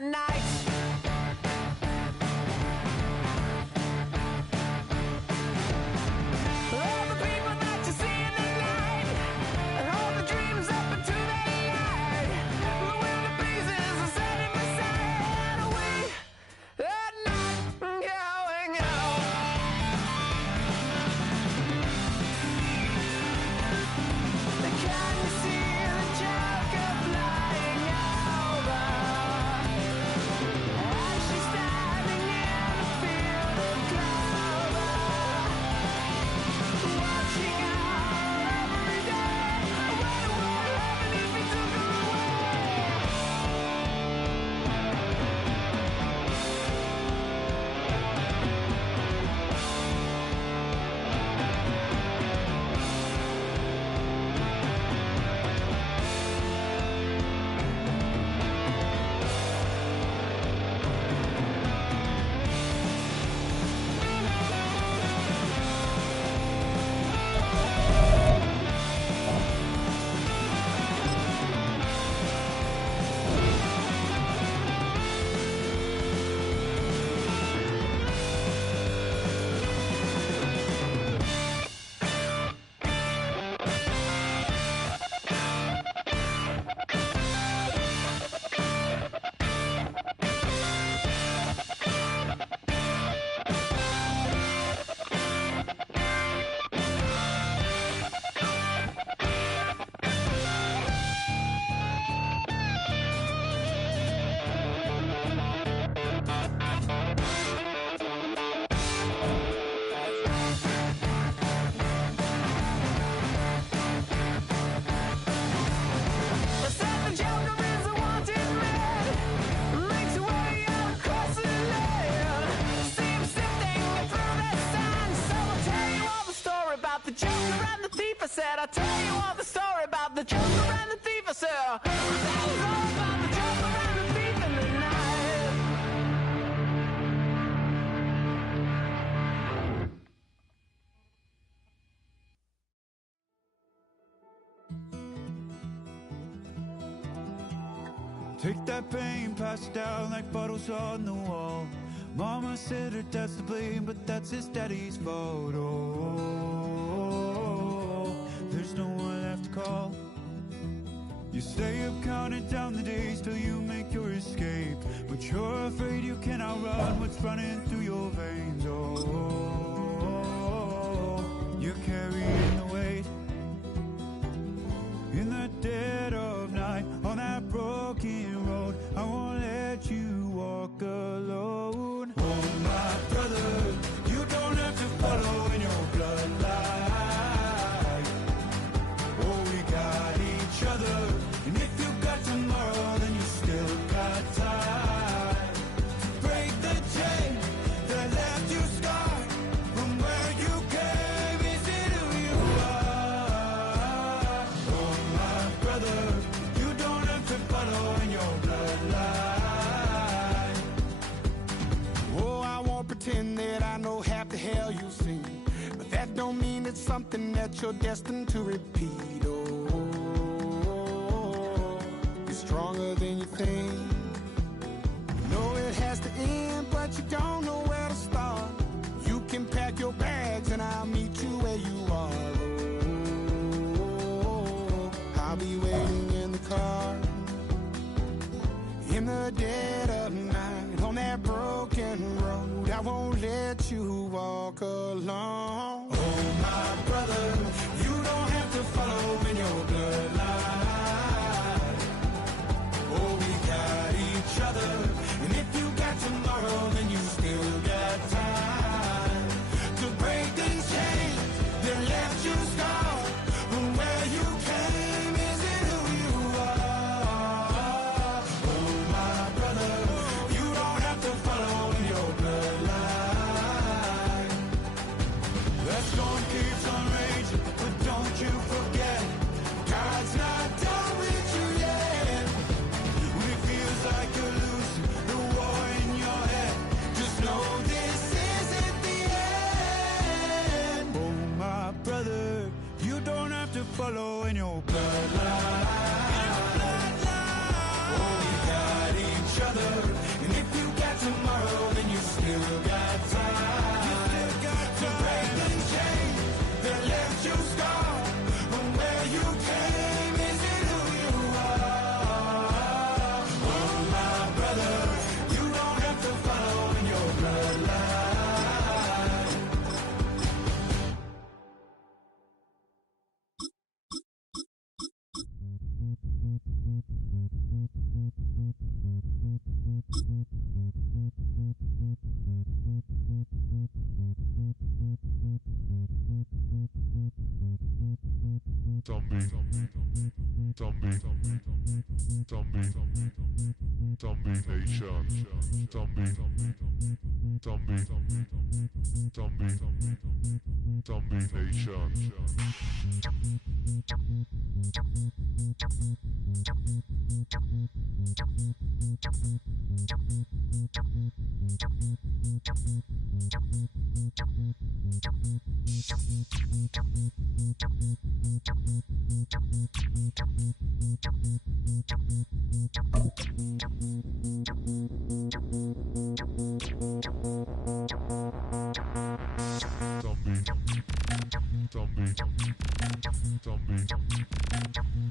the night. I'll tell you all the story about the Joker and the thief. I said, I'll tell you all about the Joker and the thief in the night. Take that pain, pass it down like bottles on the wall. Mama said her dad's to blame, but that's his daddy's fault. There's no one left to call. You stay up counting down the days till you make your escape, but you're afraid you cannot run what's running through your veins. You're carrying the weight in the dead of night on that broken road. I won't let you walk. something that you're destined to repeat. Oh, you're stronger than you think. You know it has to end, but you don't know where to start. You can pack your bags and I'll meet you where you are. Oh, I'll be waiting in the car in the dead of night on that broken road. I won't let you walk alone. Oh, my brother, you don't have to follow in your bloodline. Oh, we got each other, and if you got tomorrow, then you still got time to break these chains that left you scarred from where you came. Isn't who you are. Oh, my brother, you don't have to follow in your bloodline. The storm keeps on raging, but don't you forget, God's not done with you yet. When it feels like you're losing the war in your head, just know this isn't the end. Oh, my brother, you don't have to follow in your bloodline. Oh, we got each other, and if you got tomorrow, then you still got time. You still got to break the chains that left you scarred from where you came. Isn't who you are. Oh, my brother, you don't have to follow in your bloodline.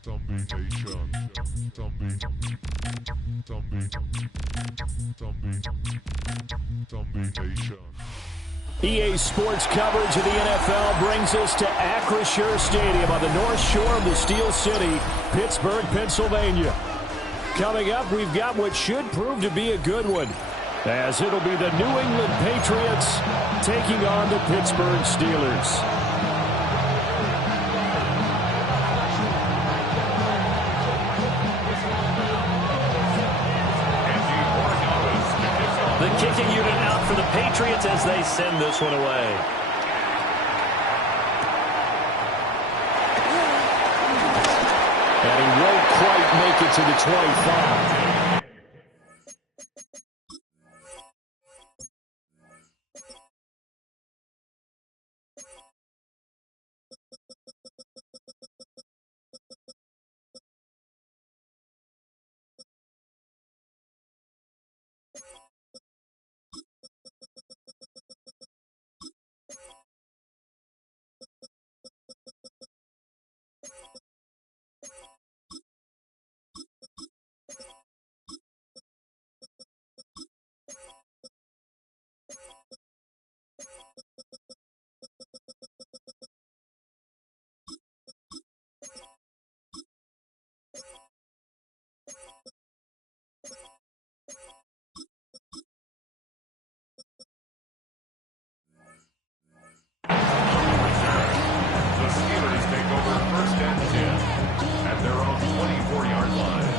Zombie Nation. Zombie Nation. EA Sports coverage of the NFL brings us to Acrisure Stadium on the north shore of the Steel City, Pittsburgh, Pennsylvania. Coming up, we've got what should prove to be a good one, as it'll be the New England Patriots taking on the Pittsburgh Steelers. The kicking unit out for the Patriots as they send this one away. And he won't quite make it to the 25. The Steelers take over first and 10 at their own 24-yard line.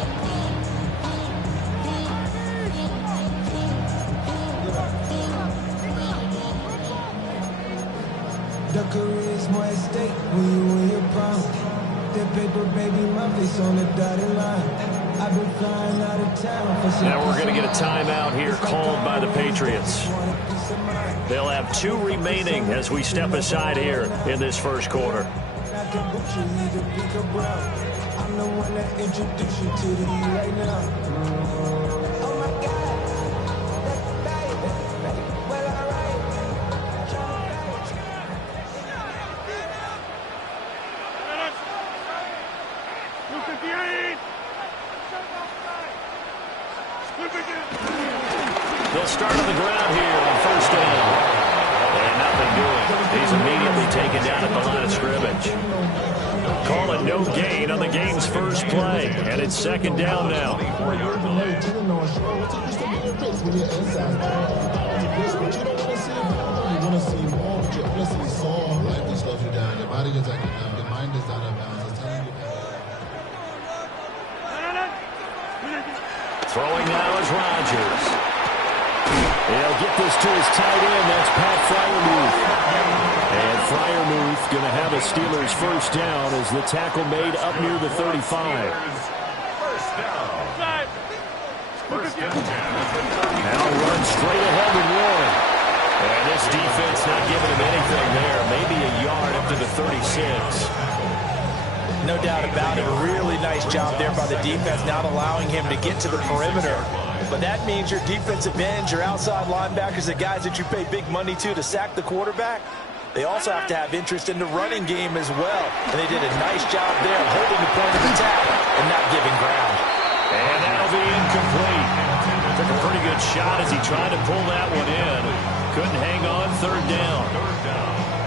The charisma at stake when you win your prime. That paper, baby, my face on the dotted line. I've been flying out of town for some. Now we're going to get a timeout here called by the Patriots. They'll have 2 remaining as we step aside here in this first quarter. I'm the one that introduced you to the right now. Oh my God, baby, well alright. They'll start on the ground here on first down. And nothing doing. He's immediately taken down at the line of scrimmage. Call it no gain on the game's first play. And it's second down now. Throwing now is Rodgers. He'll get this to his tight end. That's Pat Freiermuth. And Freiermuth going to have a Steelers first down as the tackle made up near the 35. First down. Now run straight ahead with Warren. And this defense not giving him anything there. Maybe a yard up to the 36. No doubt about it. A really nice job there by the defense, not allowing him to get to the perimeter. But that means your defensive ends, your outside linebackers, the guys that you pay big money to sack the quarterback, they also have to have interest in the running game as well. And they did a nice job there of holding the point of attack and not giving ground. And that'll be incomplete. Took a pretty good shot as he tried to pull that one in. Couldn't hang on, third down.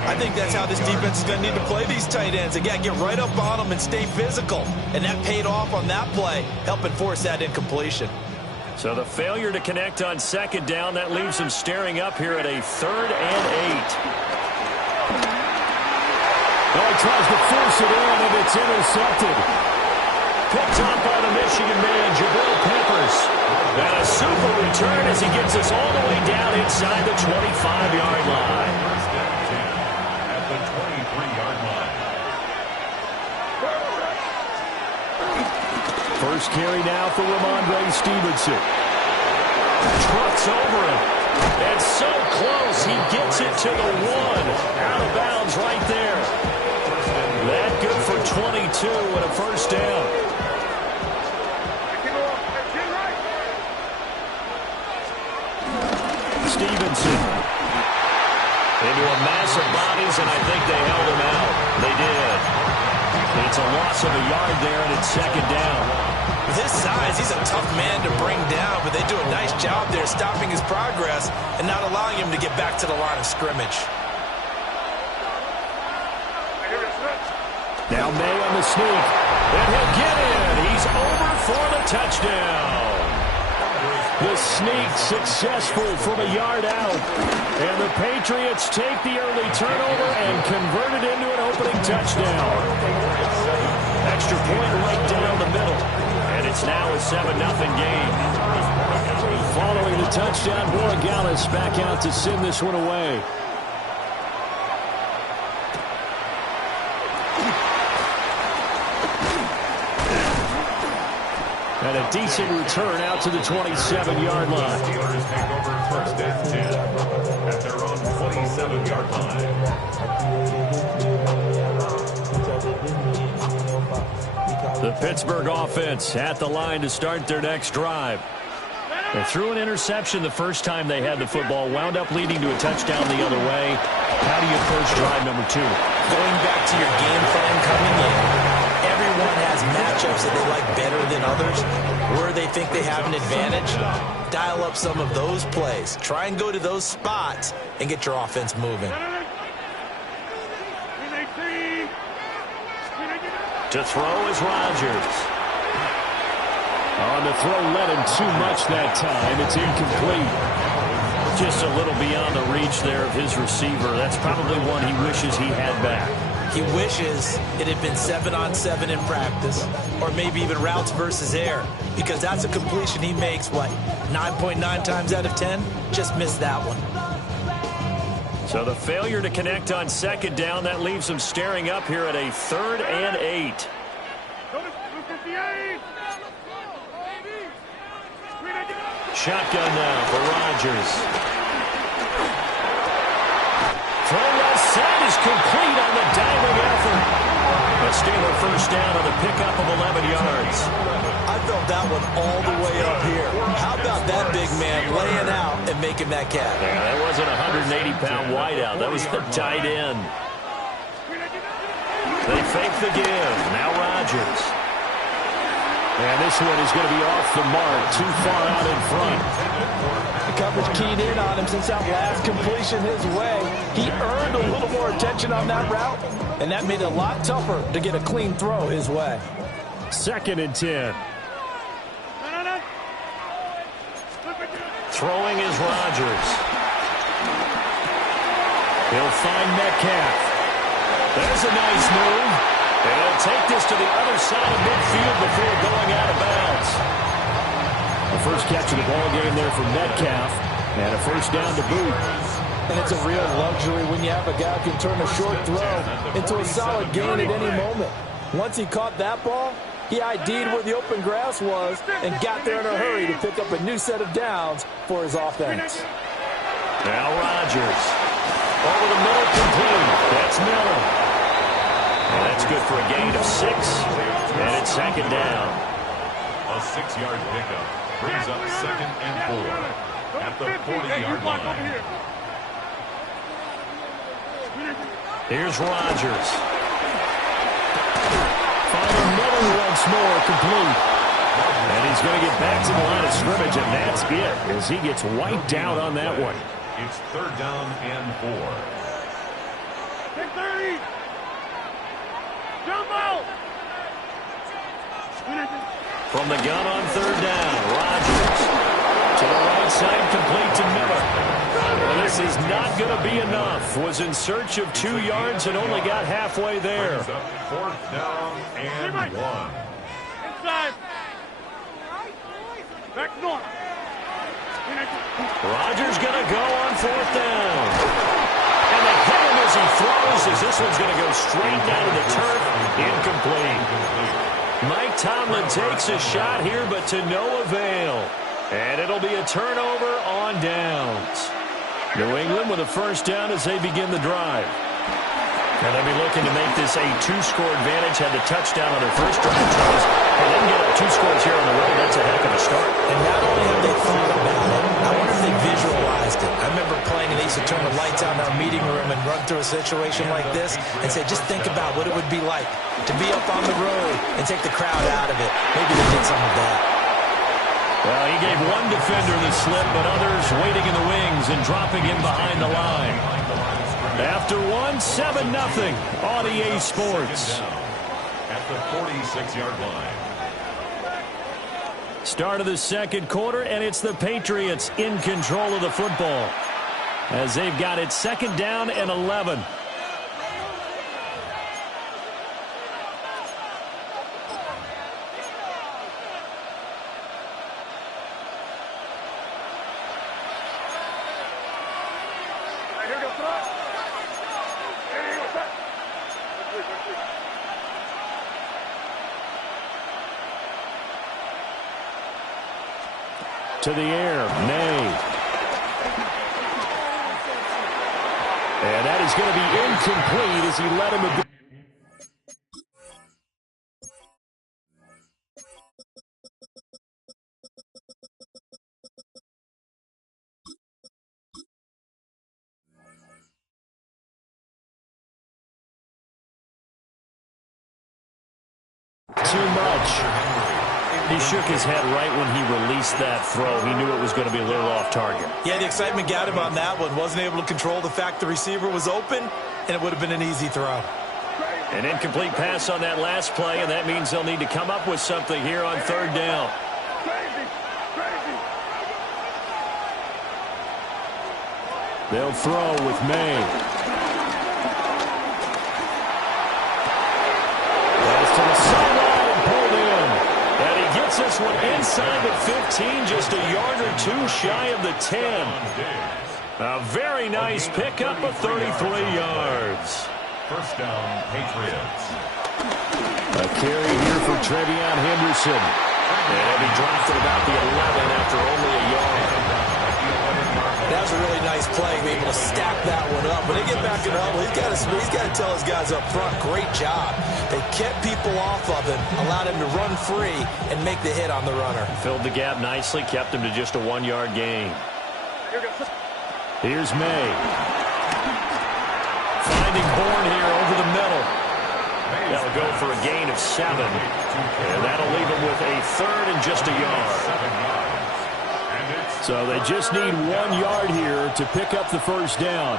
I think that's how this defense is going to need to play these tight ends. Again, get right up on them and stay physical. And that paid off on that play, helping force that incompletion. So the failure to connect on second down, that leaves him staring up here at a 3rd and 8. Oh, he tries to force it in, and it's intercepted. Picked up by the Michigan man, Jabril Peppers. And a super return as he gets us all the way down inside the 25-yard line. At the 23-yard line. First carry now for Ramondre Stevenson. Trucks over him. And so close, he gets it to the 1. Out of bounds right there. That good for 22 and a first down. Stevenson. Into a mass of bodies, and I think they held him out. They did. It's a loss of a yard there, and it's second down. With his size, he's a tough man to bring down, but they do a nice job there stopping his progress and not allowing him to get back to the line of scrimmage. Now May on the sneak. And he'll get in. He's over for the touchdown. The sneak successful from a yard out. And the Patriots take the early turnover and convert it into an opening touchdown. Extra point right down the middle. And it's now a 7-0 game. Following the touchdown, Borregales back out to send this one away. And a decent return out to the 27-yard line. Steelers take over first and 10 at their own 27-yard line. The Pittsburgh offense at the line to start their next drive. They threw an interception the first time they had the football, wound up leading to a touchdown the other way. How do you approach drive number 2? Going back to your game plan coming in. Everyone has matchups that they like better than others. Where they think they have an advantage, dial up some of those plays. Try and go to those spots and get your offense moving. To throw is Rodgers. On the throw, led him too much that time. It's incomplete. Just a little beyond the reach there of his receiver. That's probably one he wishes he had back. He wishes it had been 7-on-7 in practice, or maybe even routes versus air, because that's a completion he makes, 9.9 times out of 10? Just missed that one. So the failure to connect on second down, that leaves him staring up here at a 3rd and 8. Shotgun now for Rodgers. complete on the diving effort. A Steeler first down on the pickup of 11 yards. I felt that one all the way up here. How about that big man laying out and making that catch? Yeah, that wasn't a 180-pound wideout. That was the tight end. They fake the give. Now Rodgers. And this one is going to be off the mark, too far out in front. The coverage keyed in on him since that last completion his way. He earned a little more attention on that route, and that made it a lot tougher to get a clean throw his way. 2nd and 10. Throwing is Rodgers. He'll find Metcalf. There's a nice move. And he'll take this to the other side of midfield before going out of bounds. The first catch of the ball game there for Metcalf. And a first down to boot. And it's a real luxury when you have a guy who can turn a short throw into a solid gain at any moment. Once he caught that ball, he ID'd where the open grass was and got there in a hurry to pick up a new set of downs for his offense. Now Rodgers. Over the middle, complete. That's Miller. And that's good for a gain of 6. And it's 2nd down. A 6-yard pickup brings up 2nd and 4 at the 40-yard line. Here's Rodgers. Finding Miller once more, complete. And he's going to get back to the line of scrimmage, and that's it, as he gets wiped out on that one. It's 3rd down and 4. Take 30. Jump out. From the gun on 3rd down, Rodgers. To the right side, complete to Miller. Well, this is not going to be enough. Was in search of 2 yards and only got halfway there. 4th down and 1. Inside. Back north. Rodgers going to go on 4th down. And they hit him as he throws, as this one's going to go straight down to the turf. Incomplete. Mike Tomlin takes a shot here, but to no avail. And it'll be a turnover on downs. New England with a first down as they begin the drive. And they'll be looking to make this a 2-score advantage. Had the touchdown on their first drive, Charles. And then get up 2 scores here on the road. That's a heck of a start. And not only have they thought about it, I wonder if they visualized it. I remember playing and they used to turn the lights out in our meeting room and run through a situation like this and say, just think about what it would be like to be up on the road and take the crowd out of it. Maybe they did some of that. Well, he gave one defender the slip, but others waiting in the wings and dropping him behind the line. After 7-0 on EA Sports. At the 46-yard line. Start of the 2nd quarter, and it's the Patriots in control of the football as they've got it 2nd down and 11. To the air, May. And that is going to be incomplete as he let him a bit. Too much. He shook his head right when he released that throw. He knew it was going to be a little off target. Yeah, the excitement got him on that one. Wasn't able to control the fact the receiver was open, and it would have been an easy throw. An incomplete pass on that last play, and that means they'll need to come up with something here on 3rd down. They'll throw with May. Pass to the sideline and pulled in. And he gets this one inside the 15, just a yard or 2 shy of the 10. A very nice pickup of 33 yards. First down, Patriots. A carry here for Trevion Henderson. And he dropped at about the 11 after only a yard. That was a really nice play, able to stack that one up. When they get back in the huddle, he's got to tell his guys up front, great job. They kept people off of him, allowed him to run free and make the hit on the runner. Filled the gap nicely, kept him to just a 1-yard gain. Here's May. Finding Bourne here over the middle. That'll go for a gain of 7. And that'll leave him with a 3rd and just a yard. So they just need 1 yard here to pick up the first down.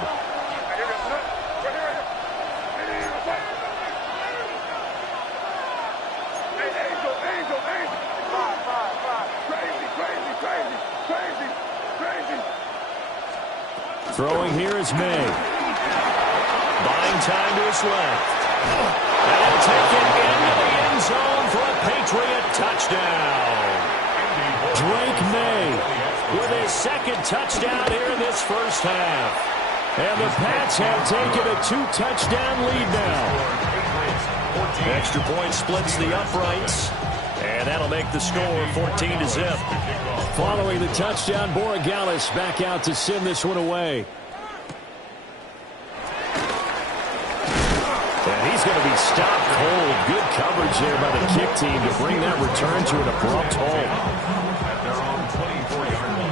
Throwing here is May. Buying time to his left. And he'll take it into the end zone for a Patriot touchdown. Drake May with his 2nd touchdown here in this first half. And the Pats have taken a 2-touchdown lead now. Extra point splits the uprights. And that'll make the score 14-0. Following the touchdown, Borregales back out to send this one away. And he's going to be stopped cold. Good coverage there by the kick team to bring that return to an abrupt halt. At their own 24-yard line.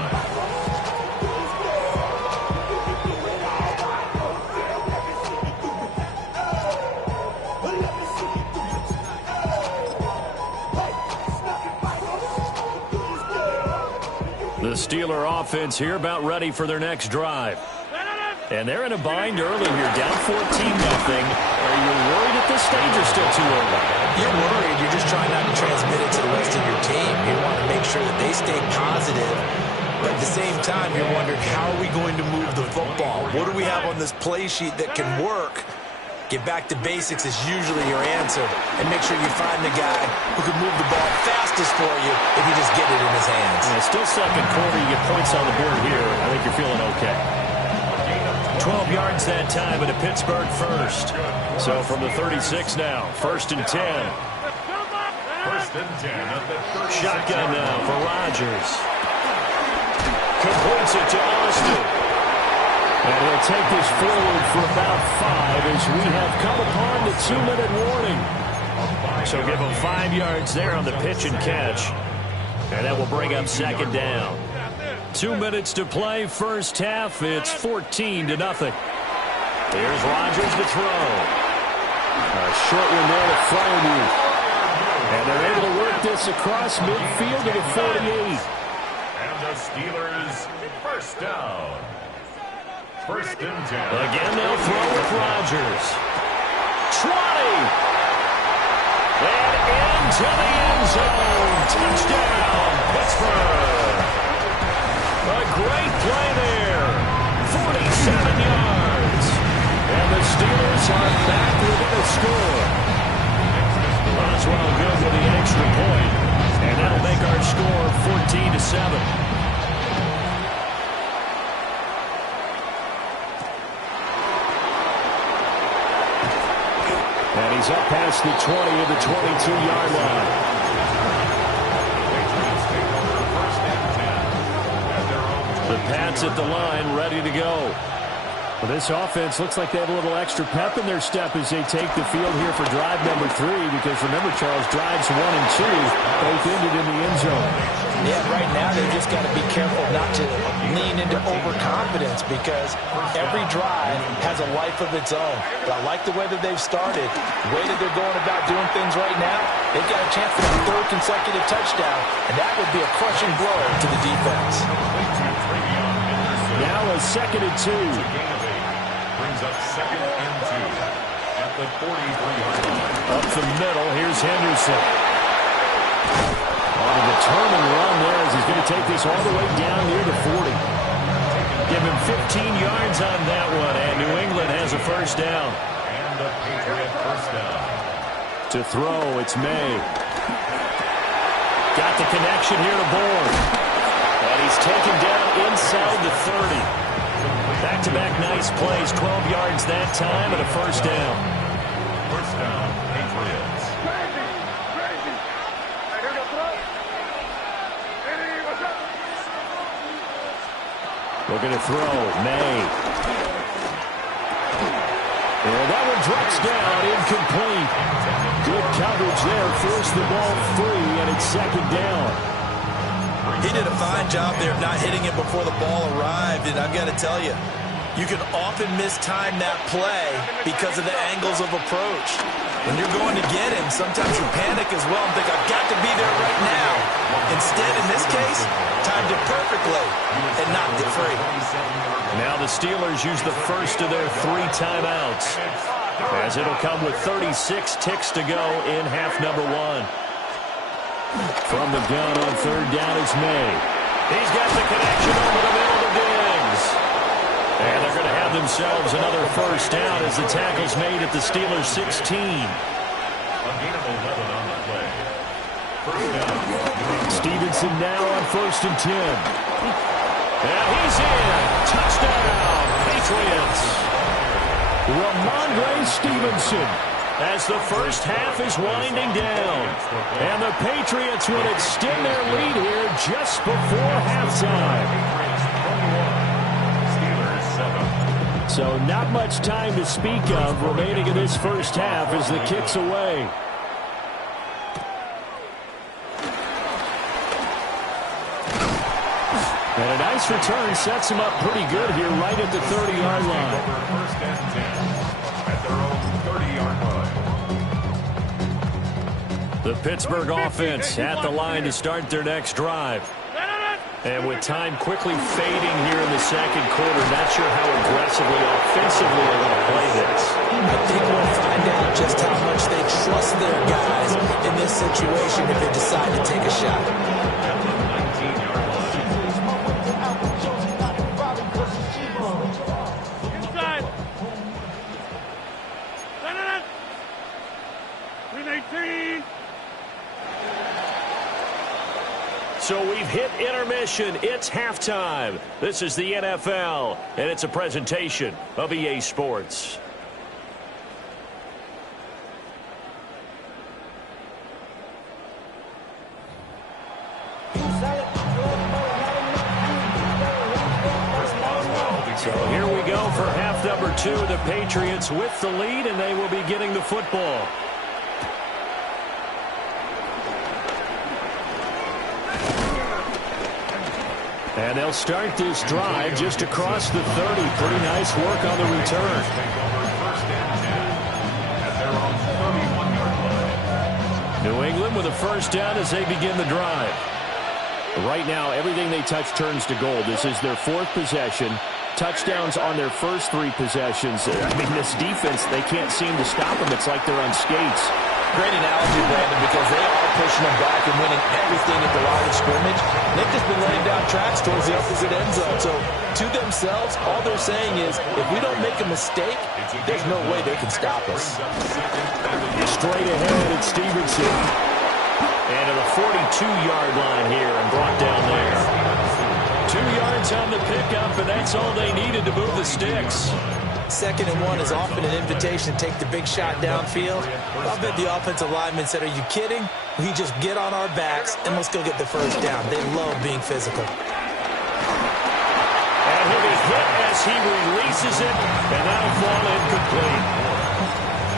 The Steeler offense here about ready for their next drive. And they're in a bind early here, down 14-0. Are you worried at this stage or still too early? You're worried. You're just trying not to transmit it to the rest of your team. You want to make sure that they stay positive. But at the same time, you're wondering, how are we going to move the football? What do we have on this play sheet that can work? Get back to basics is usually your answer. And make sure you find the guy who can move the ball fastest for you if you just get it in his hands. And it's still second quarter. You get points on the board here. I think you're feeling okay. 12 yards that time at a Pittsburgh first. So from the 36 now, 1st and 10. 1st and 10 at the 36. Shotgun now for Rodgers. Completes it to Austin. And he'll take this forward for about 5 as we have come upon the 2-minute warning. So give him 5 yards there on the pitch and catch. And that will bring up 2nd down. 2 minutes to play, first half. It's 14-0. Here's Rodgers to throw. A short one there to Freiermuth. And they're able to work this across midfield to the 48. And the Steelers first down. 1st and 10. Again, they'll throw with Rodgers. 20. And into the end zone. Touchdown, Pittsburgh. A great play there. 47 yards. And the Steelers are back within a score. Boswell good with the extra point. And that'll make our score 14-7. And he's up past the 20 of the 22-yard line. The Pats at the line, ready to go. Well, this offense looks like they have a little extra pep in their step as they take the field here for drive number 3, because remember, Charles, drives 1 and 2 both ended in the end zone. Yeah, right now they just got to be careful not to lean into overconfidence, because every drive has a life of its own. But I like the way that they've started, the way that they're going about doing things right now. They've got a chance for a 3rd consecutive touchdown, and that would be a crushing blow to the defense. Now a 2nd and 2. Brings up 2nd and 2 at the 43-yard line. Up the middle, here's Henderson. On a determined run there as he's going to take this all the way down near the 40. Give him 15 yards on that one, and New England has a first down. And the Patriot first down. To throw, it's May. Got the connection here to Bourne. And he's taken down inside the 30. Back-to-back nice plays, 12 yards that time, and a first down. First down, Patriots. Looking to throw. May. And that one drops down, incomplete. Good coverage there. Forced the ball free, and it's second down. He did a fine job there of not hitting it before the ball arrived, and I've got to tell you, you can often mistime that play because of the angles of approach. When you're going to get him, sometimes you panic as well and think, I've got to be there right now. Instead, in this case, timed it perfectly and knocked it free. Now the Steelers use the first of their 3 timeouts, as it'll come with 36 ticks to go in half number 1. From the gun on third down is May. He's got the connection over the middle to Diggs. And they're going to have themselves another first down as the tackle's made at the Steelers' 16. Stevenson now on 1st and 10. And he's in. Touchdown, Patriots. Ramondre Stevenson. As the first half is winding down. And the Patriots will extend their lead here just before halftime. So not much time to speak of remaining in this first half as the kick's away. And a nice return sets him up pretty good here right at the 30-yard line. First and 10 at their own 30-yard line. The Pittsburgh offense at the line to start their next drive. And with time quickly fading here in the second quarter, not sure how aggressively, offensively they're going to play this. I think we'll find out just how much they trust their guys in this situation if they decide to take a shot. Inside. 319. So we've hit intermission. It's halftime. This is the NFL, and it's a presentation of EA Sports. So here we go for half number 2. The Patriots with the lead, and they will be getting the football. And they'll start this drive just across the 30. Pretty nice work on the return. New England with a first down as they begin the drive. Right now, everything they touch turns to gold. This is their 4th possession. Touchdowns on their first 3 possessions. I mean, this defense, they can't seem to stop them. It's like they're on skates. Great analogy, Brandon, because they are pushing them back and winning everything at the line of scrimmage. They've just been laying down tracks towards the opposite end zone. So, to themselves, all they're saying is, if we don't make a mistake, there's no way they can stop us. Straight ahead, it's Stevenson. And to the 42-yard line here and brought down there. 2 yards on the pickup, and that's all they needed to move the sticks. 2nd and 1 is often an invitation to take the big shot downfield. I'll bet the offensive lineman said, are you kidding? We just get on our backs and let's go get the first down. They love being physical. And he'll be hit as he releases it, and that'll fall incomplete.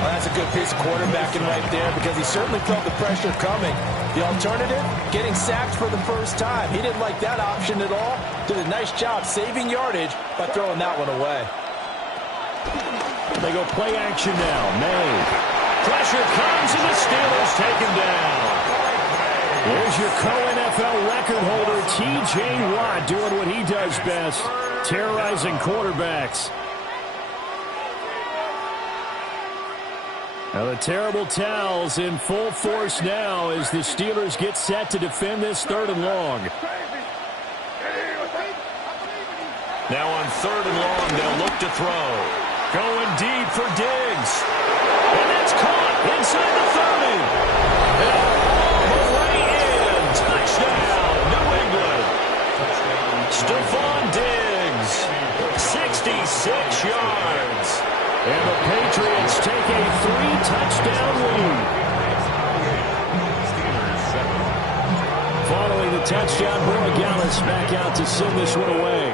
Well, that's a good piece of quarterbacking right there because he certainly felt the pressure coming. The alternative, getting sacked for the first time. He didn't like that option at all. Did a nice job saving yardage by throwing that one away. They go play action now. May. Pressure comes, and the Steelers take him down. There's your co-NFL record holder, T.J. Watt, doing what he does best, terrorizing quarterbacks. Now the terrible towels in full force now as the Steelers get set to defend this 3rd and long. Now on 3rd and long, they'll look to throw. Going deep for Diggs. And that's caught inside the 30. And all the way in. Touchdown, New England. Stephon Diggs, 66 yards. And the Patriots take a 3-touchdown lead. Following the touchdown, Borregales back out to send this one away.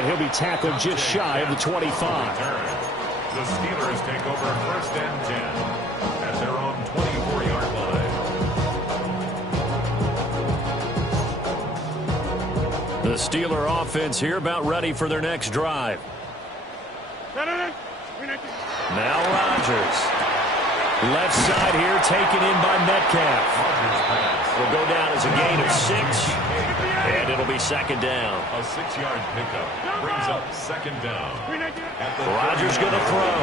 And he'll be tackled just shy of the 25. The Steelers take over first and 10 at their own 24-yard line. The Steeler offense here about ready for their next drive. Now Rodgers. Left side here taken in by Metcalf. Will go down as a gain of 6. And it'll be second down. A 6-yard pickup brings up second down. Rodgers going to throw.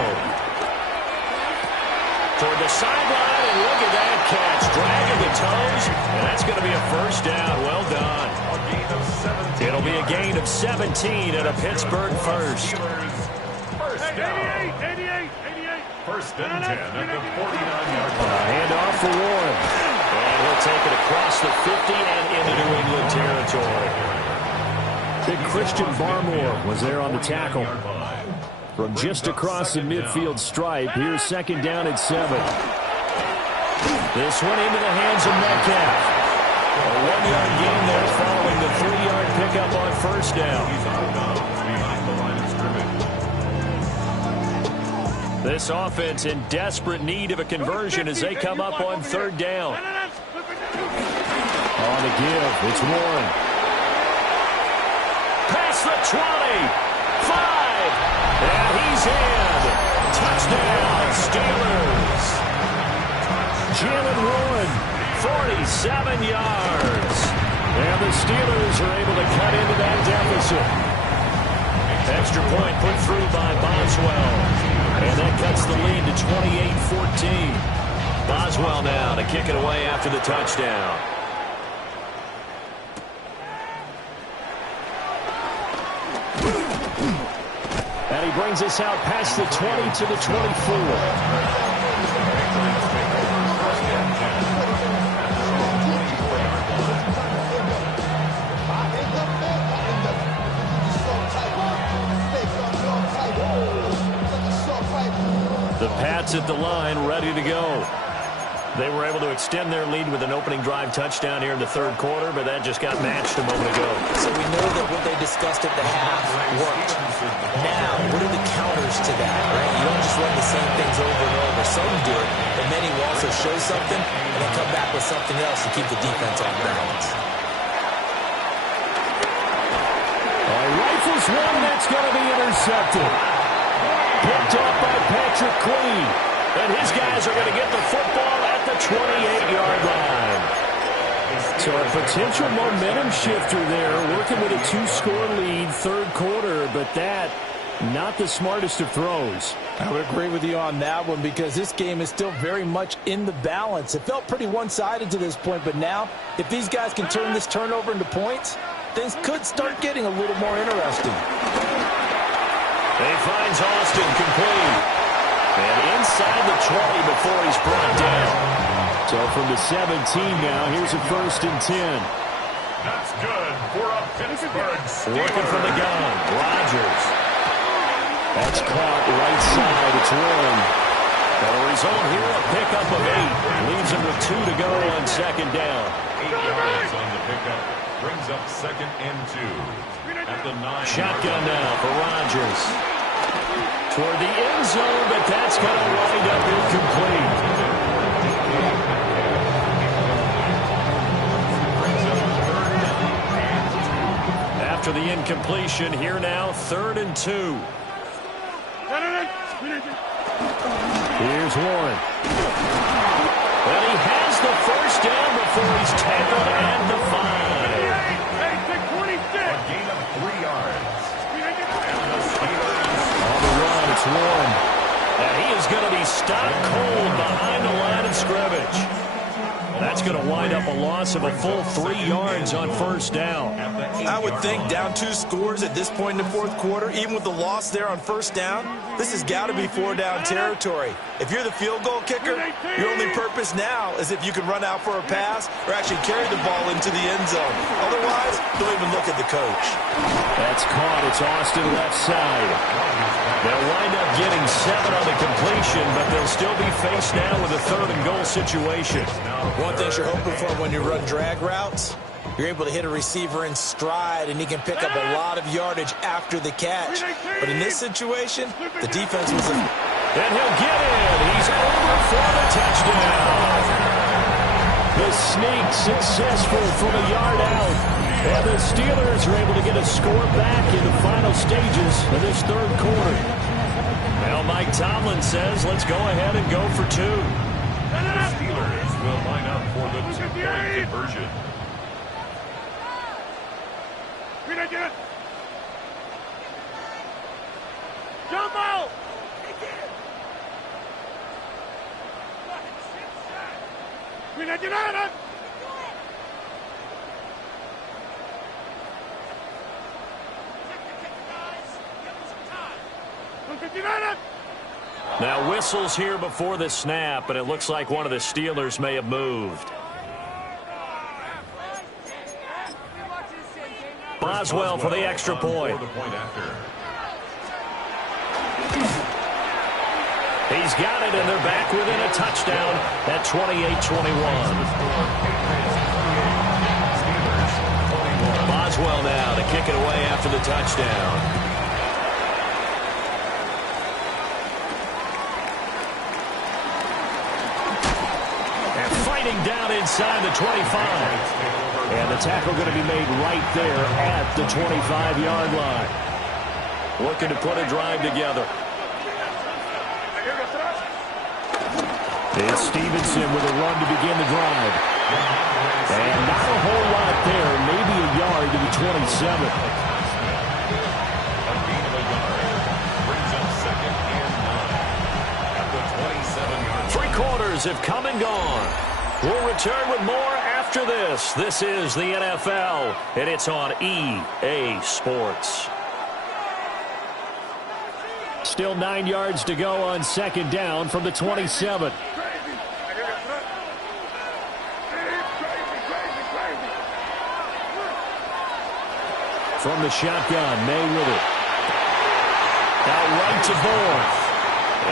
Toward the sideline, and look at that catch. Dragging the toes, and that's going to be a first down. Well done. A gain of 17. It'll be a gain of 17 and a Pittsburgh first. First down. 88. First and 10 at the 49-yard line. Handoff for Warren. And he'll take it across the 50 and into New England territory. Big Christian Barmore was there on the tackle. From just across the midfield stripe, here's second down and 7. This one into the hands of Metcalf. A 1-yard gain there following the 3-yard pickup on first down. Behind the line of scrimmage. This offense in desperate need of a conversion as they come up on third down. On the give, it's Warren. Past the 20. 5. And he's in. Touchdown, Steelers. Jalen Warren. 47 yards. And the Steelers are able to cut into that deficit. Extra point put through by Boswell. And that cuts the lead to 28-14. Boswell now to kick it away after the touchdown. And he brings us out past the 20 to the 24. The Pats at the line, ready to go. They were able to extend their lead with an opening drive touchdown here in the third quarter, but that just got matched a moment ago. So we know that what they discussed at the half worked. Now, what are the counters to that, right? You don't just run the same things over and over. Some do it, but many will also show something and then come back with something else to keep the defense off balance. Rifles one, that's going to be intercepted. Picked off by Patrick Queen. And his guys are going to get the football at the 28-yard line. So a potential momentum shifter there, working with a 2-score lead, third quarter, but that, not the smartest of throws. I would agree with you on that one because this game is still very much in the balance. It felt pretty one-sided to this point, but now, if these guys can turn this turnover into points, things could start getting a little more interesting. He finds Austin complete. And inside the 20 before he's brought down. So from the 17 now, here's a first and 10. That's good for a Pittsburgh Steelers. Working from the gun, Rodgers. That's caught right side. It's Warren. And the result here, a pickup of 8. Leaves him with 2 to go on second down. 8 yards on the pickup. Brings up second and 2. At the 9. Shotgun now for Rodgers. Toward the end zone, but that's going to wind up incomplete. After the incompletion, here now, 3rd and 2. Here's Warren. Well, he has the first down before he's tackled at the 5. A gain of 3 yards. And the Steelers On the run, it's Warren. And he is going to be stopped cold behind the line of scrimmage. That's going to wind up a loss of a full 3 yards on first down. I would think down 2 scores at this point in the fourth quarter, even with the loss there on first down, this has got to be 4-down territory. If you're the field goal kicker, your only purpose now is if you can run out for a pass or actually carry the ball into the end zone. Otherwise, don't even look at the coach. That's caught. It's Austin left side. They'll wind up getting 7 on the completion, but they'll still be faced now with a 3rd and goal situation. One thing you're hoping for when you run drag routes, You're able to hit a receiver in stride, and he can pick up a lot of yardage after the catch. But in this situation, the defense was... And he'll get in. He's over for the touchdown. The sneak successful from a yard out. And the Steelers are able to get a score back in the final stages of this third quarter. Well, Mike Tomlin says, let's go ahead and go for two. The Steelers will line up for the two-point conversion. Jump out! Now whistles here before the snap, and it looks like one of the Steelers may have moved. Boswell for the extra point. He's got it, and they're back within a touchdown at 28-21. Boswell now to kick it away after the touchdown. Down inside the 25. And the tackle going to be made right there at the 25-yard line. Looking to put a drive together. It's Stevenson with a run to begin the drive. And not a whole lot there. Maybe a yard to the 27. Brings up 2nd and 9 at the 27-yard line. 3 quarters have come and gone. We'll return with more after this. This is the NFL, and it's on EA Sports. Still 9 yards to go on 2nd down from the 27. From the shotgun, May with it. Now right to Bourne.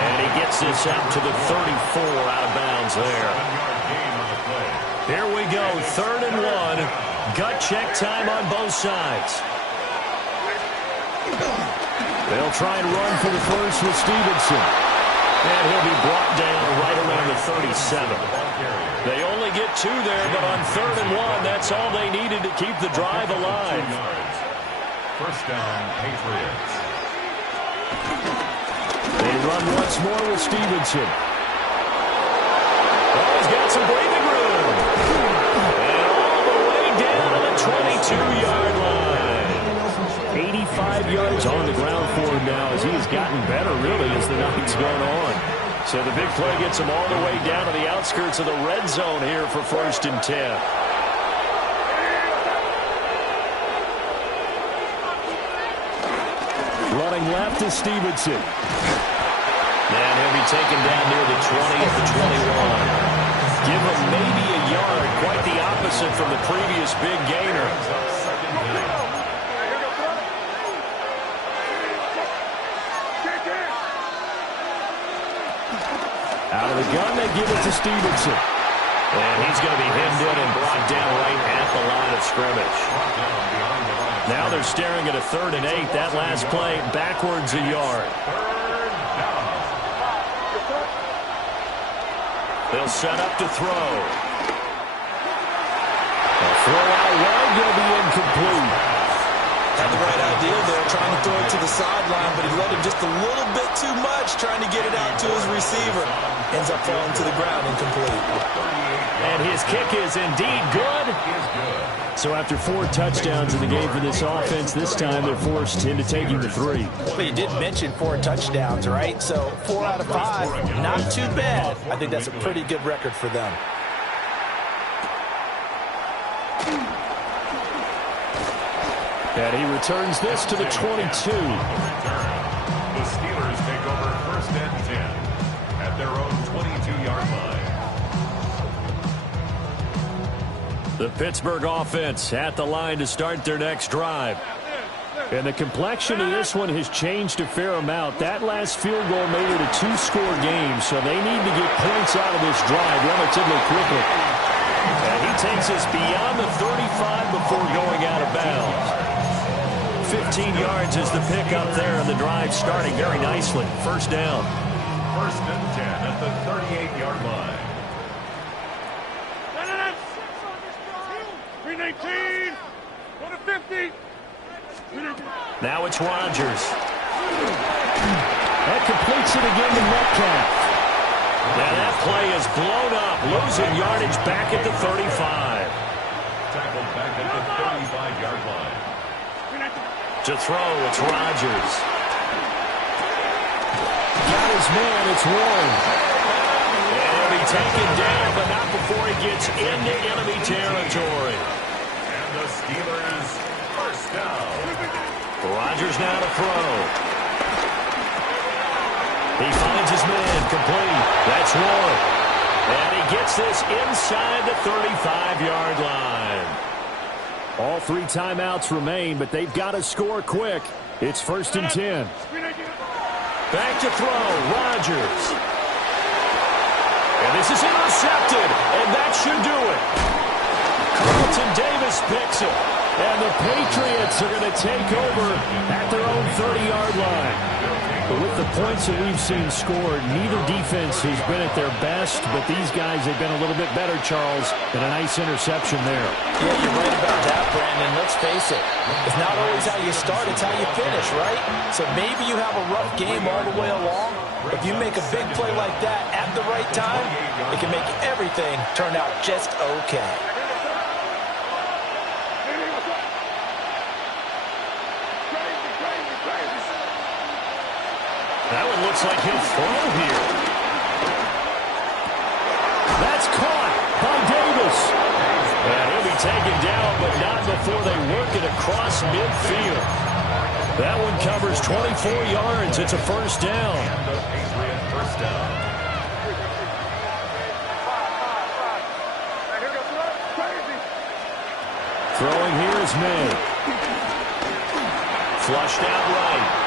And he gets this out to the 34 out of bounds there. Here we go, 3rd and 1. Gut check time on both sides. They'll try and run for the first with Stevenson. And he'll be brought down right around the 37. They only get 2 there, but on 3rd and 1, that's all they needed to keep the drive alive. First down, Patriots. They run once more with Stevenson. Oh, he's got some breathing room. And all the way down to the 22-yard line. 85 yards on the ground for him now as he has gotten better, really, as the night's gone on. So the big play gets him all the way down to the outskirts of the red zone here for 1st and 10. Running left is Stevenson. And he'll be taken down near the 20 at the 21. Give him maybe a yard, quite the opposite from the previous big gainer. Out of the gun, they give it to Stevenson. And he's going to be hemmed in and brought down right at the line of scrimmage. Now they're staring at a 3rd and 8. That last play backwards a yard. They'll set up to throw. A throw out wide, going to be incomplete. Had the right idea there, trying to throw it to the sideline, but he let him just a little bit too much, trying to get it out to his receiver. Ends up falling to the ground, incomplete. And his kick is indeed good. So after 4 touchdowns in the game for this offense, this time they're forced into taking the 3. But you did mention 4 touchdowns, right? So 4 out of 5, not too bad. I think that's a pretty good record for them. And he returns this to the 22. The Steelers take over 1st and 10 at their own 22-yard line. The Pittsburgh offense at the line to start their next drive. And the complexion of this one has changed a fair amount. That last field goal made it a 2-score game, so they need to get points out of this drive relatively quickly. And he takes us beyond the 35 before going out of bounds. 15 yards is the pickup there, and the drive starting very nicely. First down. First and 10 at the 38-yard line. 319. Go to 50. Now it's Rodgers. That completes it again to Metcalf. Now that play is blown up, losing yardage back at the 35. Tackled back at the 35-yard line. To throw, it's Rodgers. Got his man, it's Warren. And he'll be taken down, but not before he gets into enemy territory. And the Steelers first down. Rodgers now to throw. He finds his man, complete. That's Warren. And he gets this inside the 35-yard line. All 3 timeouts remain, but they've got to score quick. It's first and 10. Back to throw, Rodgers. And this is intercepted, and that should do it. Carlton Davis picks it. And the Patriots are going to take over at their own 30-yard line. But with the points that we've seen scored, neither defense has been at their best, but these guys have been a little bit better, Charles, and a nice interception there. Yeah, you're right about that, Brandon. Let's face it. It's not always how you start, it's how you finish, right? So maybe you have a rough game all the way along. If you make a big play like that at the right time, it can make everything turn out just okay. That one looks like he'll throw here. That's caught by Davis. And he'll be taken down, but not before they work it across midfield. That one covers 24 yards. It's a first down. And the Patriot first down. Throwing here is May. Flushed out right.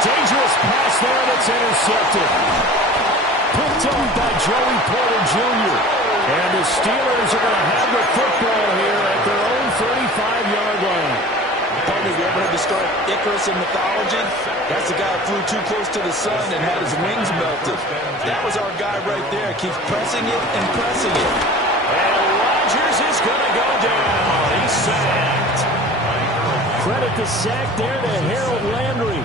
Dangerous pass there, and it's intercepted. Picked up by Joey Porter Jr. And the Steelers are going to have the football here at their own 35-yard line. Have you ever heard the story of Icarus in mythology? That's the guy who flew too close to the sun and had his wings melted. That was our guy right there. Keeps pressing it and pressing it. And Rodgers is going to go down. He's sacked. Credit the sack there to Harold Landry.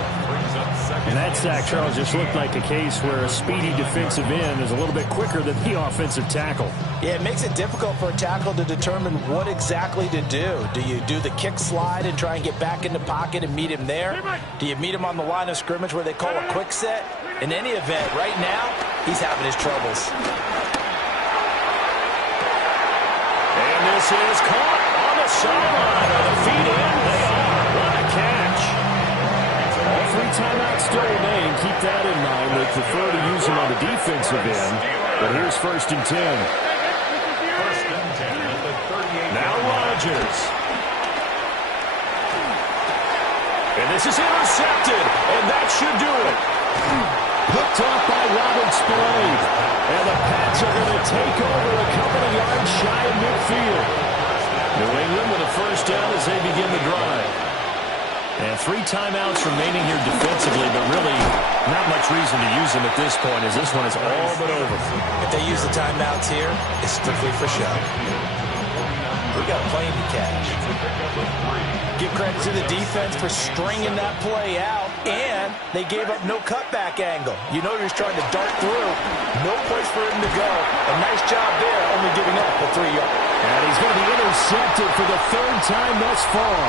And that sack, Charles, just looked like a case where a speedy defensive end is a little bit quicker than the offensive tackle. Yeah, it makes it difficult for a tackle to determine what exactly to do. Do you do the kick slide and try and get back in the pocket and meet him there? Do you meet him on the line of scrimmage where they call a quick set? In any event, right now, he's having his troubles. And this is caught on the sideline. Are the feet in? They are. What a catch. All 3 timeouts still remain. Keep that in mind. They prefer to use them on the defensive end. But here's first and 10. First and 10 at the 38. Now Rodgers. And this is intercepted. And that should do it. Picked off by Robert Spillane. And the Pats are going to take over a couple of yards shy of midfield. New England with a first down as they begin the drive. And 3 timeouts remaining here defensively, but really not much reason to use them at this point, as this one is all but over. If they use the timeouts here, it's strictly for show. We got a plane to catch. Give credit to the defense for stringing that play out, and they gave up no cutback angle. You know you're just trying to dart through. No place for him to go. A nice job there, only giving up a 3 yard. And he's going to be intercepted for the 3rd time thus far.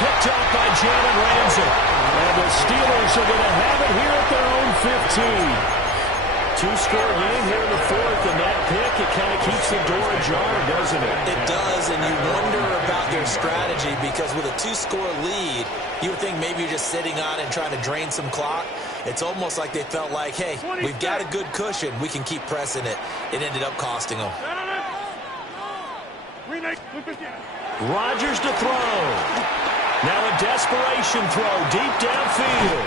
Picked up by Jalen Ramsey. And the Steelers are going to have it here at their own 15. 2-score game here in the 4th, and that pick, it kind of keeps the door ajar, doesn't it? It does, and you wonder about their strategy, because with a 2-score lead, you would think maybe you're just sitting on it and trying to drain some clock. It's almost like they felt like, hey, we've got a good cushion. We can keep pressing it. It ended up costing them. Rodgers to throw. Now a desperation throw deep downfield.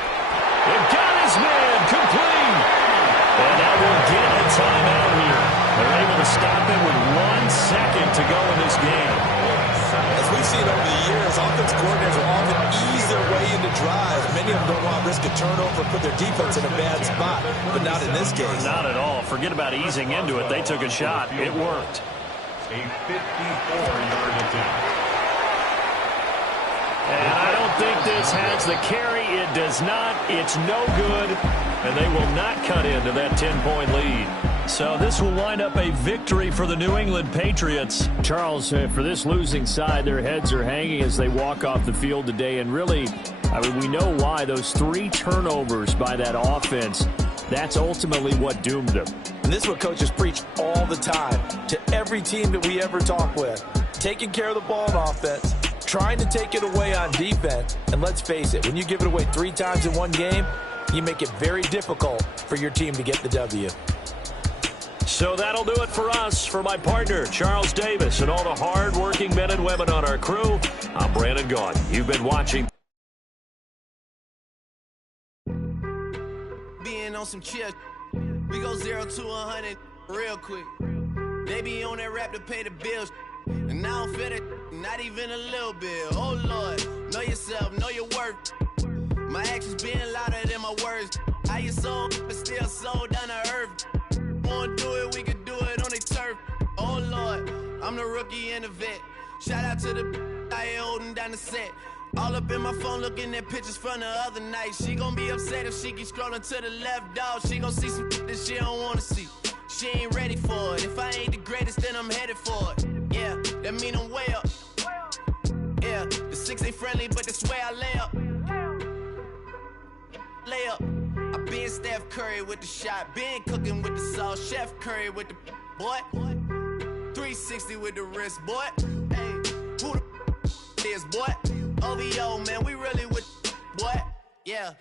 And got his man complete. And now we'll get a timeout to stop it with 1 second to go in this game. As we've seen over the years, offensive coordinators will often ease their way into drives. Many of them don't want to risk a turnover or put their defense in a bad spot, but not in this case. Not at all. Forget about easing into it. They took a shot. It worked. A 54-yard attempt. And I don't think this has the carry. It does not. It's no good. And they will not cut into that 10-point lead. So this will wind up a victory for the New England Patriots. Charles, for this losing side, their heads are hanging as they walk off the field today. And really, I mean, we know why. Those 3 turnovers by that offense, that's ultimately what doomed them. And this is what coaches preach all the time to every team that we ever talk with. Taking care of the ball on offense, trying to take it away on defense. And let's face it, when you give it away 3 times in one game, you make it very difficult for your team to get the W. So that'll do it for us. For my partner, Charles Davis, and all the hard-working men and women on our crew, I'm Brandon Gaudin. You've been watching. Being on some chill, we go 0 to 100 real quick. They be on that rap to pay the bills, and I don't feel it, not even a little bit. Oh Lord, know yourself, know your worth. My actions being louder than my words. How you sold, but still sold down to earth. Wanna do it, we could do it on the turf. Oh Lord, I'm the rookie and the vet. Shout out to the I ain't holding down the set. All up in my phone looking at pictures from the other night. She gon' be upset if she keeps scrolling to the left, dog. She gon' see some that she don't wanna see. She ain't ready for it. If I ain't the greatest, then I'm headed for it. Yeah, that mean I'm way up. Yeah, the 6 ain't friendly, but that's where I lay up. Lay up. I been Steph Curry with the shot, been cooking with the sauce, Chef Curry with the boy. 360 with the wrist, boy. Hey, who the is, boy? OVO, man, we really with boy. Yeah,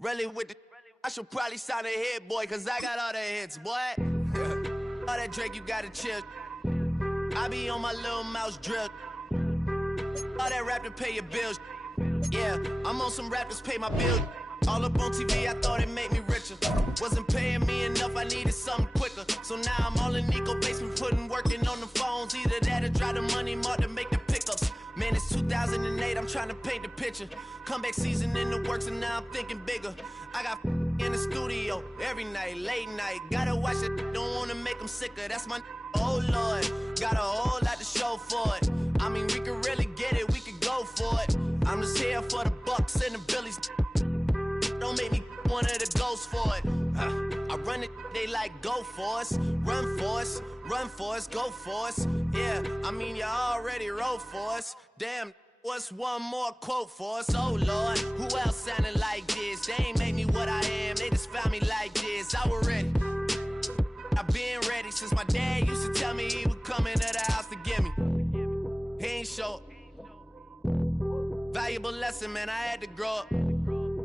really with the. I should probably sign a hit, boy, cause I got all the hits, boy. All that Drake, you gotta chill. I be on my little mouse drip. All that rap to pay your bills. Yeah, I'm on some rappers pay my bills. All up on TV, I thought it made me richer. Wasn't paying me enough, I needed something quicker. So now I'm all in Nico basement, working on the phones. Either that or drive the money mark to make the pickups. Man, it's 2008, I'm trying to paint the picture. Comeback season in the works, and now I'm thinking bigger. I got in the studio every night, late night. Gotta watch it, don't wanna make them sicker. That's my oh Lord, got a whole lot to show for it. I mean, we could really get it, we could go for it. I'm just here for the Bucks and the Billies. Don't make me one of the ghosts for it. I run it, they like go for us. Run for us, run for us, go for us. Yeah, I mean, you already wrote for us. Damn, what's one more quote for us? Oh Lord, who else sounding like this? They ain't made me what I am, they just found me like this. I was ready, I've been ready since my dad used to tell me he would come into the house to get me. He ain't show. Valuable lesson, man, I had to grow up.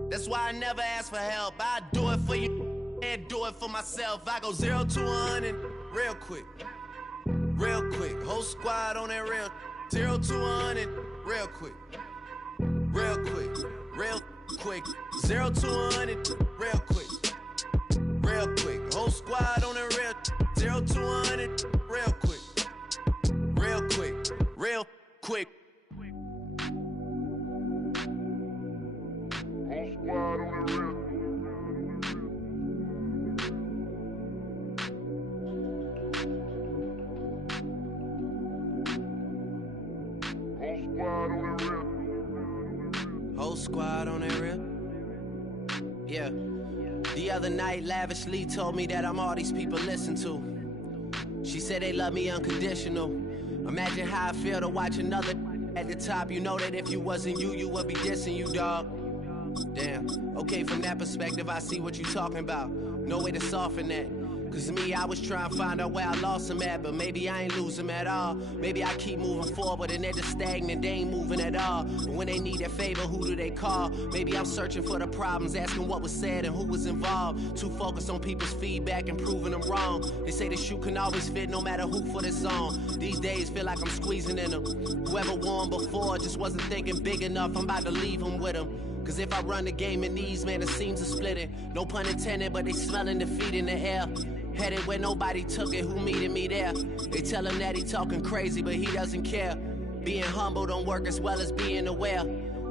That's why I never ask for help. I do it for you and do it for myself. I go 0 to 100 real quick. Real quick. Whole squad on that real. 0 to 100 real quick. Real quick. Real quick. 0 to 100 real quick. Real quick. Whole squad on that real. 0 to 100 real quick. Real quick. Real quick. Squad on the real. Whole squad on that real. Yeah. The other night, Lavishly told me that I'm all these people listen to. She said they love me unconditional. Imagine how I feel to watch another at the top. You know that if you wasn't you, you would be dissing you, dog. Damn, okay, from that perspective, I see what you talking about. No way to soften that. Cause me, I was trying to find out where I lost him at, but maybe I ain't lose him at all. Maybe I keep moving forward and they're just stagnant, they ain't moving at all. But when they need a favor, who do they call? Maybe I'm searching for the problems, asking what was said and who was involved. Too focused on people's feedback and proving them wrong. They say the shoe can always fit no matter who for this song. These days feel like I'm squeezing in them. Whoever won before just wasn't thinking big enough, I'm about to leave them with them. Cause if I run the game in these, man, it seems to split it. No pun intended, but they smelling defeat in the air. Headed where nobody took it, who meeted me there? They tell him that he talking crazy, but he doesn't care. Being humble don't work as well as being aware.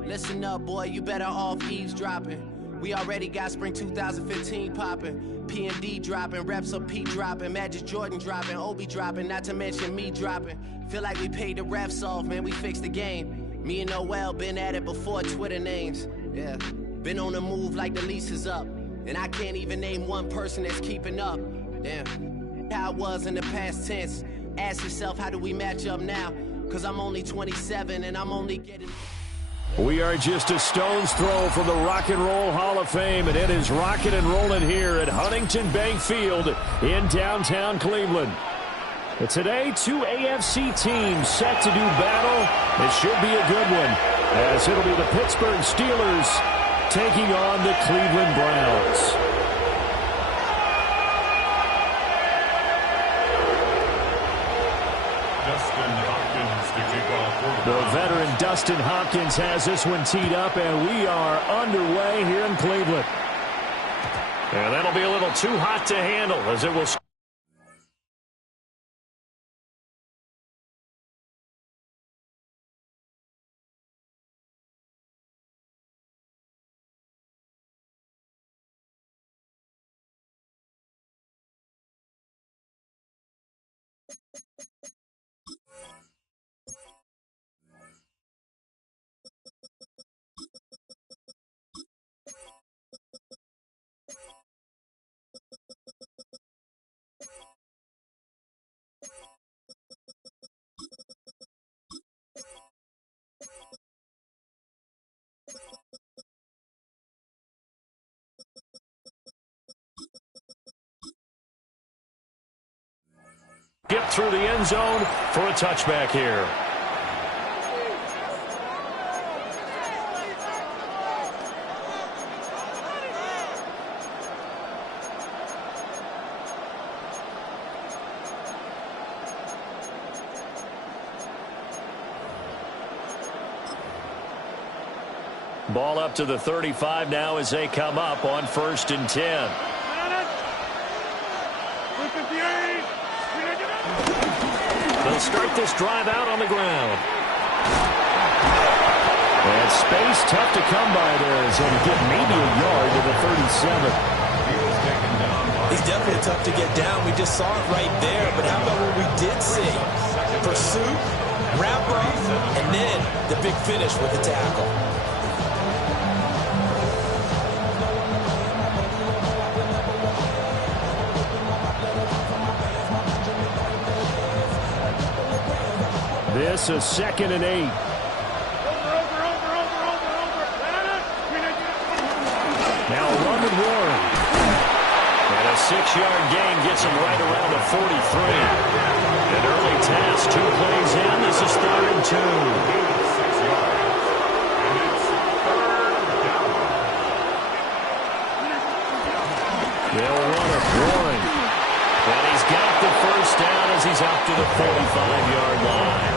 Listen up, boy, you better off eavesdropping. We already got spring 2015 popping. P&D dropping, reps of P dropping, Magic Jordan dropping, Obi dropping, not to mention me dropping. Feel like we paid the refs off, man, we fixed the game. Me and Noel been at it before Twitter names. Yeah, been on the move like the lease is up. And I can't even name one person that's keeping up. Damn, how it was in the past tense. Ask yourself, how do we match up now? Cause I'm only 27 and I'm only getting... We are just a stone's throw from the Rock and Roll Hall of Fame, and it is rocking and rolling here at Huntington Bank Field in downtown Cleveland. But today, two AFC teams set to do battle. It should be a good one, as it'll be the Pittsburgh Steelers taking on the Cleveland Browns. The veteran Dustin Hopkins has this one teed up, and we are underway here in Cleveland. And that'll be a little too hot to handle as it will... Get through the end zone for a touchback here. Ball up to the 35 now as they come up on 1st and 10. They'll start this drive out on the ground. And space tough to come by there as they get maybe a yard to the 37. He's definitely tough to get down. We just saw it right there. But how about what we did see? Pursuit, wrap up, and then the big finish with the tackle. This is 2nd and 8. Now a run with Warren. And a 6-yard gain gets him right around the 43. An early task, 2 plays in. This is 3rd and 2. They'll run a Warren. And he's got the first down as he's out to the 45-yard line.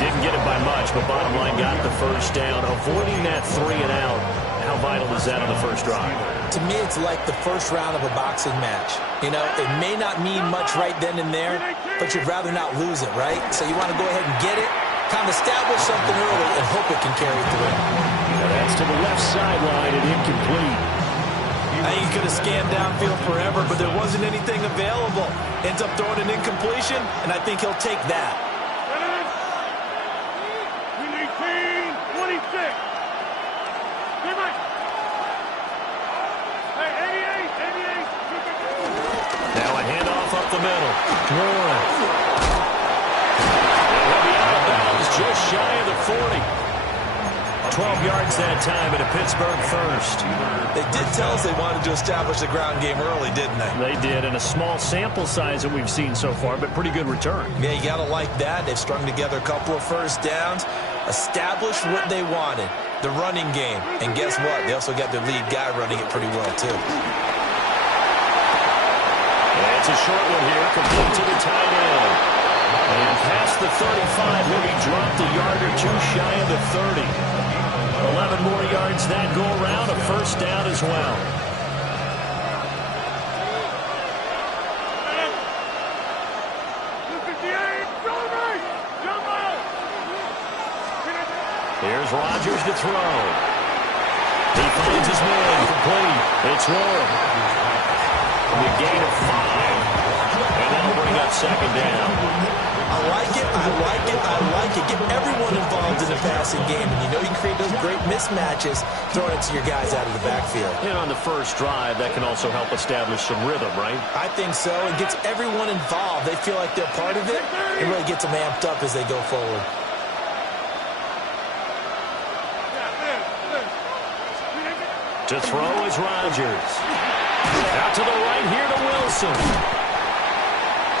Didn't get it by much, but bottom line got the first down. Avoiding that 3 and out. How vital is that on the first drive? To me, it's like the first round of a boxing match. You know, it may not mean much right then and there, but you'd rather not lose it, right? So you want to go ahead and get it, kind of establish something early, and hope it can carry through. And that's to the left sideline and incomplete. I think he could have scanned downfield forever, but there wasn't anything available. Ends up throwing an incompletion, and I think he'll take that. Now a handoff up the middle. Warren. He'll be out of bounds just shy of the 40. 12 yards that time and a Pittsburgh first. They did tell us they wanted to establish the ground game early, didn't they? They did, and a small sample size that we've seen so far, but pretty good return. Yeah, you got to like that. They've strung together a couple of first downs, established what they wanted, the running game. And guess what? They also got their lead guy running it pretty well, too. It's a short one here, complete to the tight end. And past the 35, will be dropped a yard or two shy of the 30. 11 more yards that go around, a first down as well. Here's Rodgers to throw. He finds his man, complete. It's Warren. The gain of 5. And that'll bring up second down. I like it, I like it, I like it. Get everyone involved in the passing game. And you know you can create those great mismatches throwing it to your guys out of the backfield. And on the first drive, that can also help establish some rhythm, right? I think so. It gets everyone involved. They feel like they're part of it. It really gets them amped up as they go forward. To throw is Rodgers. Out to the right here to Wilson.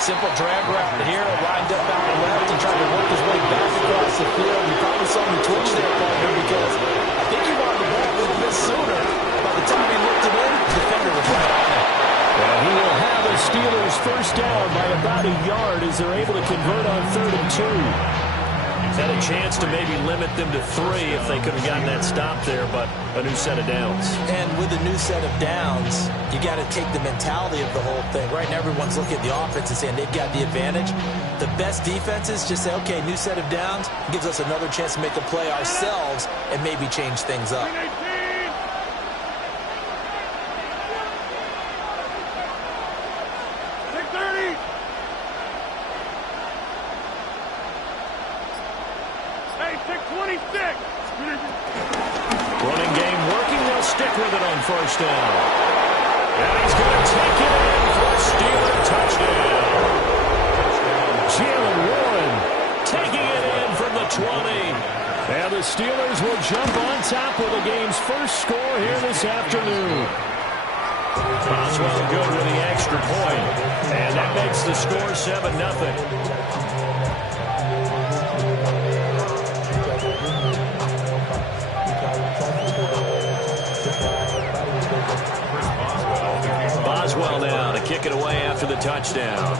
Simple drag route here, lined up out the left and trying to work his way back across the field. You probably saw him twitch there, partner, because I think he wanted the ball a little bit sooner. By the time he looked it in, the defender was right on it. Well, he will have the Steelers first down by about a yard as they're able to convert on 3rd and 2. Had a chance to maybe limit them to 3 if they could have gotten that stop there, but a new set of downs. And with a new set of downs, you got to take the mentality of the whole thing. Right now, everyone's looking at the offense and saying they've got the advantage. The best defenses just say, okay, new set of downs, gives us another chance to make a play ourselves and maybe change things up. Running game working. They'll stick with it on first down. And he's going to take it in for a Steeler touchdown. Jaylen Warren taking it in from the 20. And the Steelers will jump on top with the game's first score here this afternoon. Boswell good with the extra point. And that makes the score 7-0. Boswell now to kick it away after the touchdown.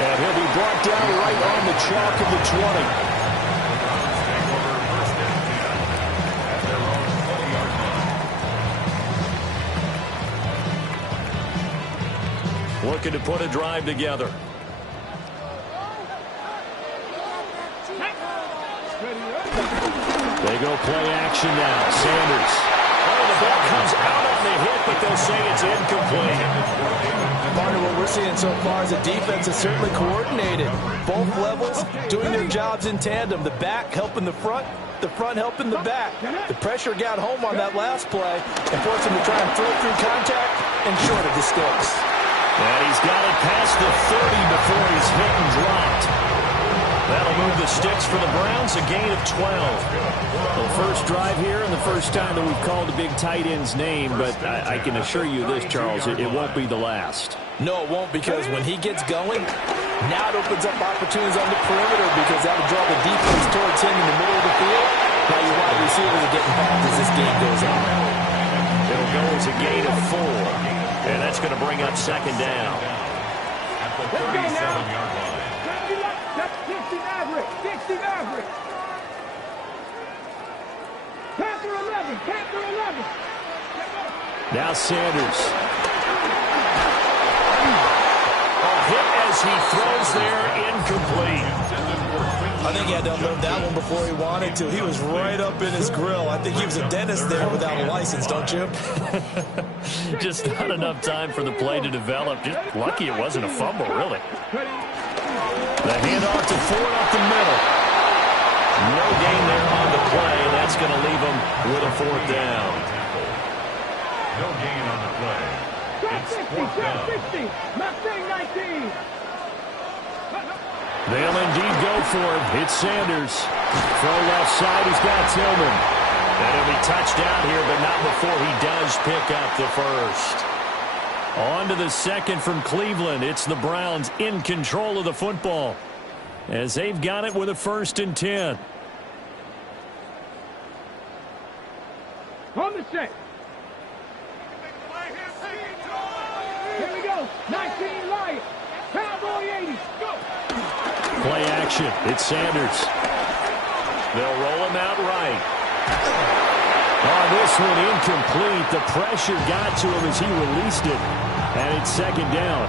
And he'll be brought down right on the chalk of the 20. Looking to put a drive together. They go play action now. Sanders. Oh, the ball comes out of the hit, but they'll say it's incomplete. Part of what we're seeing so far is the defense is certainly coordinated. Both levels doing their jobs in tandem. The back helping the front helping the back. The pressure got home on that last play and forced him to try and throw through contact and short of the sticks. And he's got it past the 30 before he's hit and dropped. That'll move the sticks for the Browns, a gain of 12. The first drive here and the first time that we've called a big tight end's name, but I can assure you this, Charles, it won't be the last. No, it won't, because when he gets going, now it opens up opportunities on the perimeter because that'll draw the defense towards him in the middle of the field. Now your wide receivers are getting involved as this game goes on. It'll go as a gain of 4, and that's going to bring up second down. At the 37-yard line. That's 60 average. 60 average. Panther 11. Panther 11. Now Sanders. A hit as he throws there, incomplete. I think he had to unload that one before he wanted to. He was right up in his grill. I think he was a dentist there without a license, don't you? Just not enough time for the play to develop. Just lucky it wasn't a fumble, really. The handoff to Ford up the middle. No gain there on the play, and that's going to leave him with a 4th down. No gain on the play. It's 4th down. 60. Mustang 19. They'll indeed go for it. It's Sanders. Throw left side. He's got Tillman. And he'll be touchdown here, but not before he does pick up the first. On to the second from Cleveland. It's the Browns in control of the football as they've got it with a 1st and 10. On the set. Here we go. 19 Lions. Cowboy 80. Go. Play action. It's Sanders. They'll roll him out right. On this one, incomplete. The pressure got to him as he released it. And it's second down.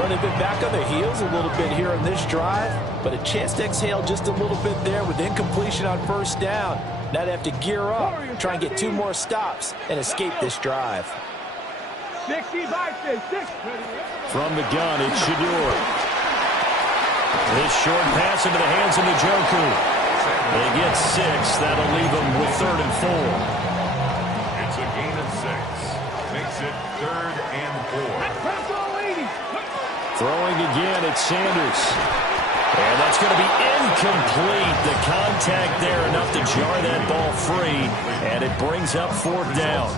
Well, they've been back on their heels a little bit here on this drive, but a chance to exhale just a little bit there with incompletion on first down. Now they have to gear up, try and get 2 more stops, and escape this drive. 65, 6. From the gun, it's Shedeur. This short pass into the hands of Njoku. They get 6. That'll leave them with 3rd and 4. It's a gain of 6. Makes it 3rd and 4. Throwing again, it's Sanders. And that's going to be incomplete. The contact there enough to jar that ball free, and it brings up 4th down.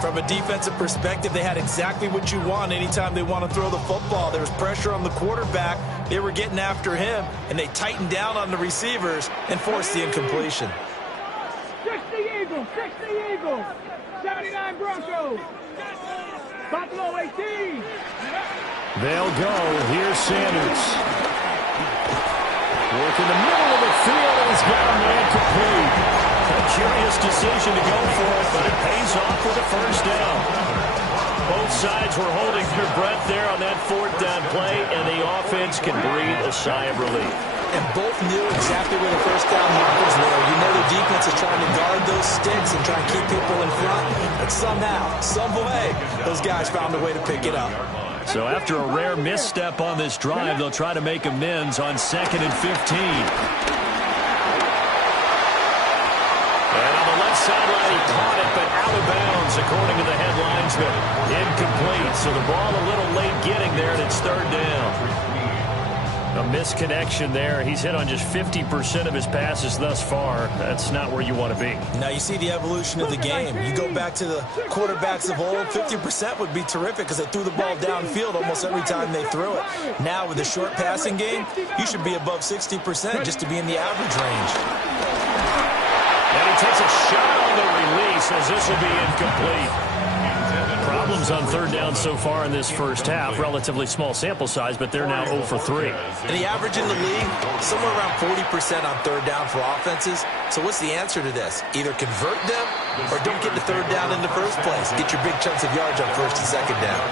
From a defensive perspective, they had exactly what you want anytime they want to throw the football. There was pressure on the quarterback. They were getting after him, and they tightened down on the receivers and forced the incompletion. 60 Eagles, 60 Eagles, 79 Broncos, Buffalo 18. They'll go. Here's Sanders. Work in the middle of the field, and he's got a man complete. A curious decision to go for it, but it pays off with a 1st down. Both sides were holding their breath there on that 4th down play, and the offense can breathe a sigh of relief. And both knew exactly where the 1st down markers were. You know the defense is trying to guard those sticks and try and keep people in front. But somehow, some way, those guys found a way to pick it up. So after a rare misstep on this drive, they'll try to make amends on 2nd and 15. And on the left sideline, he caught it, but out of bounds, according to the head linesman. Incomplete, so the ball a little late getting there, and it's 3rd down. A misconnection there. He's hit on just 50% of his passes thus far. That's not where you want to be. Now you see the evolution of the game. You go back to the quarterbacks of old, 50% would be terrific because they threw the ball downfield almost every time they threw it. Now with the short passing game, you should be above 60% just to be in the average range. And he takes a shot on the release as this will be incomplete. Problems on 3rd down so far in this first half. Relatively small sample size, but they're now 0 for 3. And the average in the league, somewhere around 40% on 3rd down for offenses. So what's the answer to this? Either convert them or don't get the 3rd down in the first place. Get your big chunks of yards on 1st and 2nd down.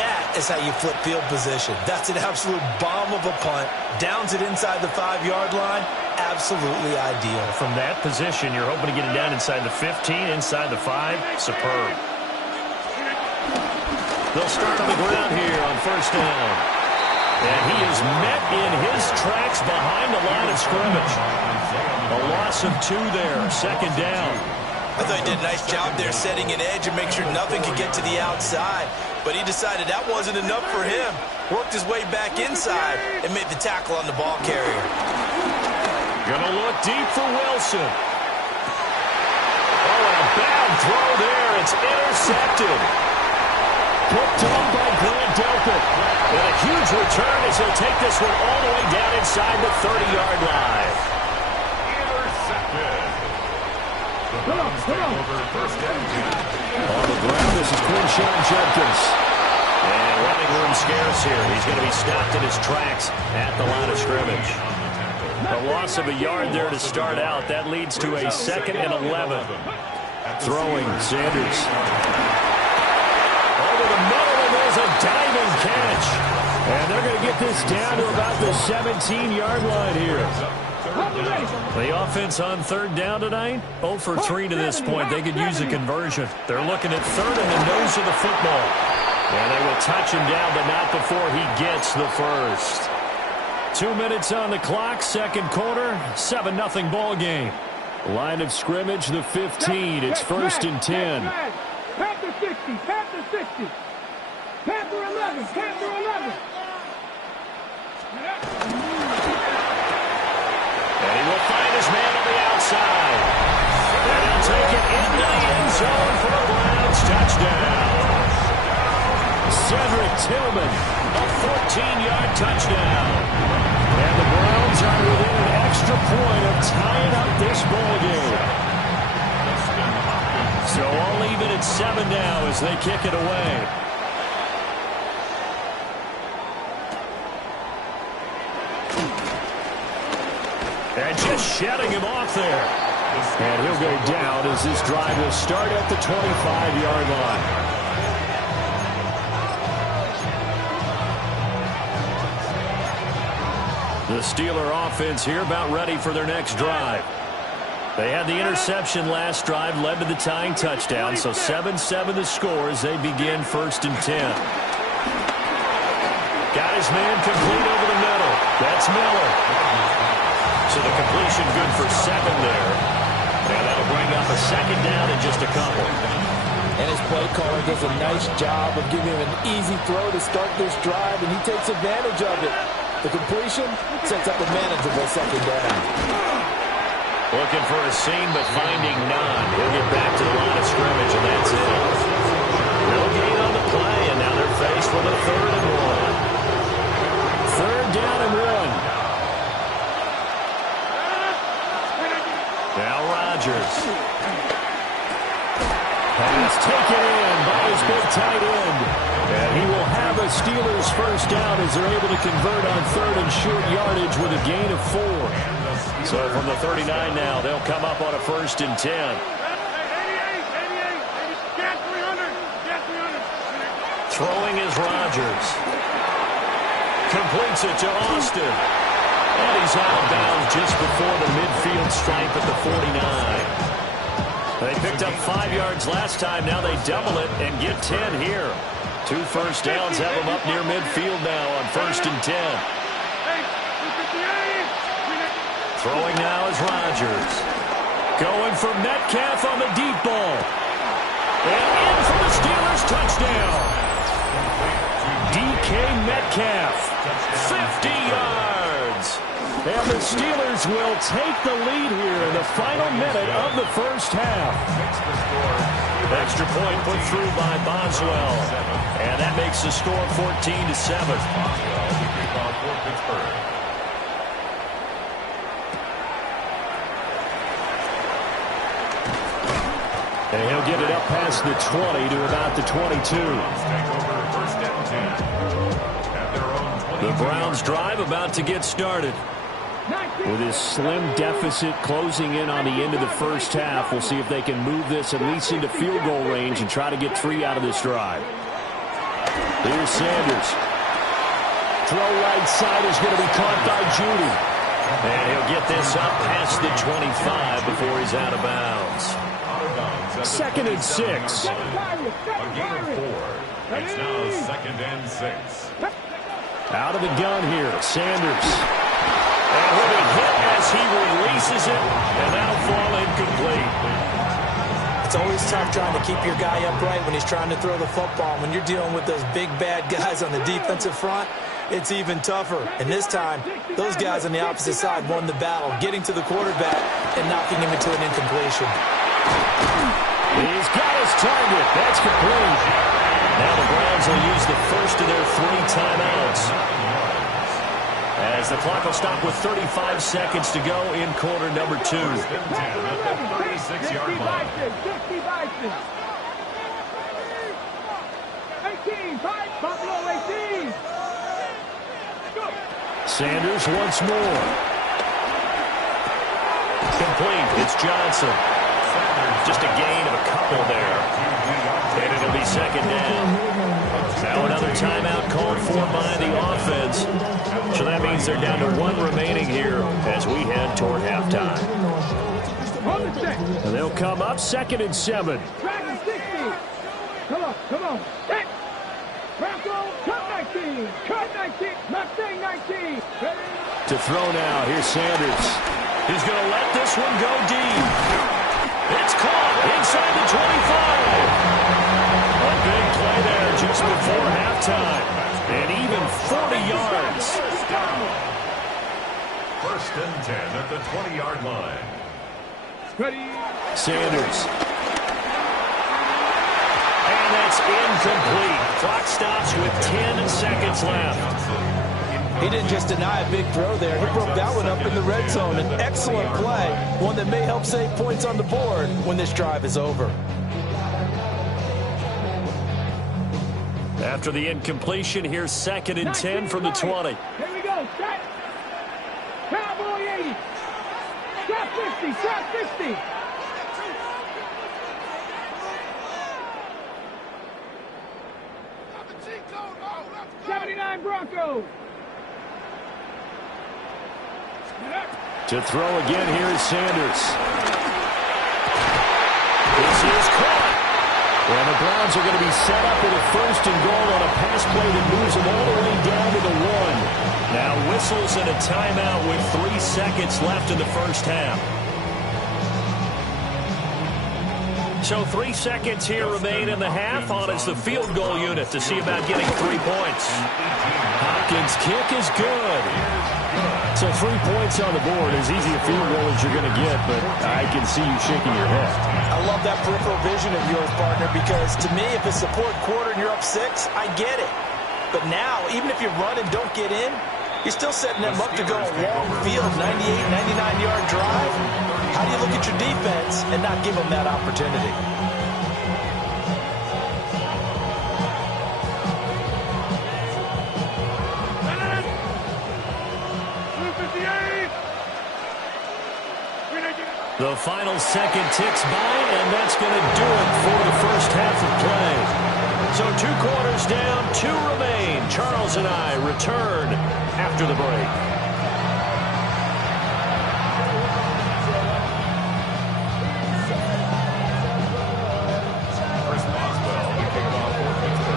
That is how you flip field position. That's an absolute bomb of a punt. Downs it inside the 5-yard line. Absolutely ideal. From that position, you're hoping to get it down inside the 15, inside the 5. Superb. They'll start on the ground here on 1st down. And he is met in his tracks behind the line of scrimmage. A loss of 2 there, 2nd down. I thought he did a nice job there setting an edge and make sure nothing could get to the outside. But he decided that wasn't enough for him. Worked his way back inside and made the tackle on the ball carrier. Gonna look deep for Wilson. Oh, and a bad throw there. It's intercepted. Picked off by Grant Delpit. And a huge return as he'll take this one all the way down inside the 30-yard line. Intercepted. The Browns take over 1st and 10. On the ground, this is Quinshon Judkins. And running room scarce here. He's going to be stopped in his tracks at the line of scrimmage. A loss of a yard there to start out. That leads to a 2nd and 11. Throwing, Sanders. Over the middle, and there's a diving catch. And they're going to get this down to about the 17-yard line here. The offense on 3rd down tonight, 0 for 3 to this point. They could use a conversion. They're looking at 3rd and the nose of the football. And they will touch him down, but not before he gets the first. 2 minutes on the clock, 2nd quarter, 7-0 ball game. Line of scrimmage, the 15. It's 1st and 10. Panther 60, Panther 60. Panther 11, Panther 11. And he will find his man on the outside. And he'll take it into the end zone for a Browns touchdown. Cedric Tillman, a 14-yard touchdown. And the Browns are within an extra point of tying up this ball game. So all even at 7 now as they kick it away. And just shedding him off there. And he'll go down as this drive will start at the 25-yard line. The Steeler offense here about ready for their next drive. They had the interception last drive, led to the tying touchdown, so 7-7 the score as they begin 1st and 10. Got his man complete over the middle. That's Miller. So the completion good for 7 there. And that'll bring up a 2nd down in just a couple. And his play caller does a nice job of giving him an easy throw to start this drive, and he takes advantage of it. The completion sets up a manageable 2nd down. Looking for a seam, but finding none. He'll get back to the line of scrimmage, and that's it. No gain on the play, and now they're faced with a 3rd and 1. 3rd down and 1. Now Rodgers. Pass taken in by his big tight end. And he will have a Steelers 1st down as they're able to convert on 3rd and short yardage with a gain of 4. So from the 39 now, they'll come up on a 1st and 10. Throwing is Rodgers. Completes it to Austin. And he's out of bounds just before the midfield stripe at the 49. They picked up 5 yards last time. Now they double it and get 10 here. 2 first downs have them up near midfield now on 1st and 10. Throwing now is Rodgers. Going for Metcalf on the deep ball. And in for the Steelers touchdown. DK Metcalf, 50 yards. And the Steelers will take the lead here in the final minute of the 1st half. Extra point put through by Boswell. And that makes the score 14-7. And he'll get it up past the 20 to about the 22. The Browns drive about to get started. With his slim deficit closing in on the end of the 1st half, we'll see if they can move this at least into field goal range and try to get 3 out of this drive. Here's Sanders. Throw right side is going to be caught by Judy. And he'll get this up past the 25 before he's out of bounds. 2nd and 6. A gain of 4. It's now 2nd and 6. Out of the gun here, Sanders. And he'll be hit as he releases it, and that'll fall incomplete. It's always tough trying to keep your guy upright when he's trying to throw the football. When you're dealing with those big, bad guys on the defensive front, it's even tougher. And this time, those guys on the opposite side won the battle, getting to the quarterback and knocking him into an incompletion. He's got his target. That's complete. Now the Browns will use the first of their 3 timeouts, as the clock will stop with 35 seconds to go in quarter number 2. 36-yard line. 18, Buffalo 18. Sanders once more. Complete. It's Johnson. Just a gain of a couple there. And it'll be 2nd down. Now another timeout called for by the offense. So that means they're down to 1 remaining here as we head toward halftime. And they'll come up 2nd and 7. Dragon 60. Come on. Set. Bronco, cut 19. Cut 19. Mustang 19. To throw now. Here's Sanders. He's going to let this one go deep. It's caught inside the 25. A big play there just before halftime. And even 40 yards. 1st and 10 at the 20-yard line. Sanders. And that's incomplete. Clock stops with 10 seconds left. He didn't just deny a big throw there. He broke that one up in the red zone. An excellent play, one that may help save points on the board when this drive is over. After the incompletion, here's 2nd and 10 from the 20. Here we go. Set. Cowboy 80. Shot 50. Shot 50. '79 Broncos. To throw again, here is Sanders. This is caught. And the Browns are going to be set up with a 1st and goal on a pass play that moves them all the way down to the 1. Now whistles and a timeout with 3 seconds left in the first half. So 3 seconds here remain in the half. On is the field goal unit to see about getting 3 points. Hopkins' kick is good. So 3 points on the board, as easy a field goal as you're going to get, but I can see you shaking your head. I love that peripheral vision of yours, partner, because to me, if it's the 4th quarter and you're up 6, I get it. But now, even if you run and don't get in, you're still setting them up to go a long field, 98, 99-yard drive. How do you look at your defense and not give them that opportunity? The final second ticks by, and that's going to do it for the first half of play. So 2 quarters down, 2 remain. Charles and I return after the break.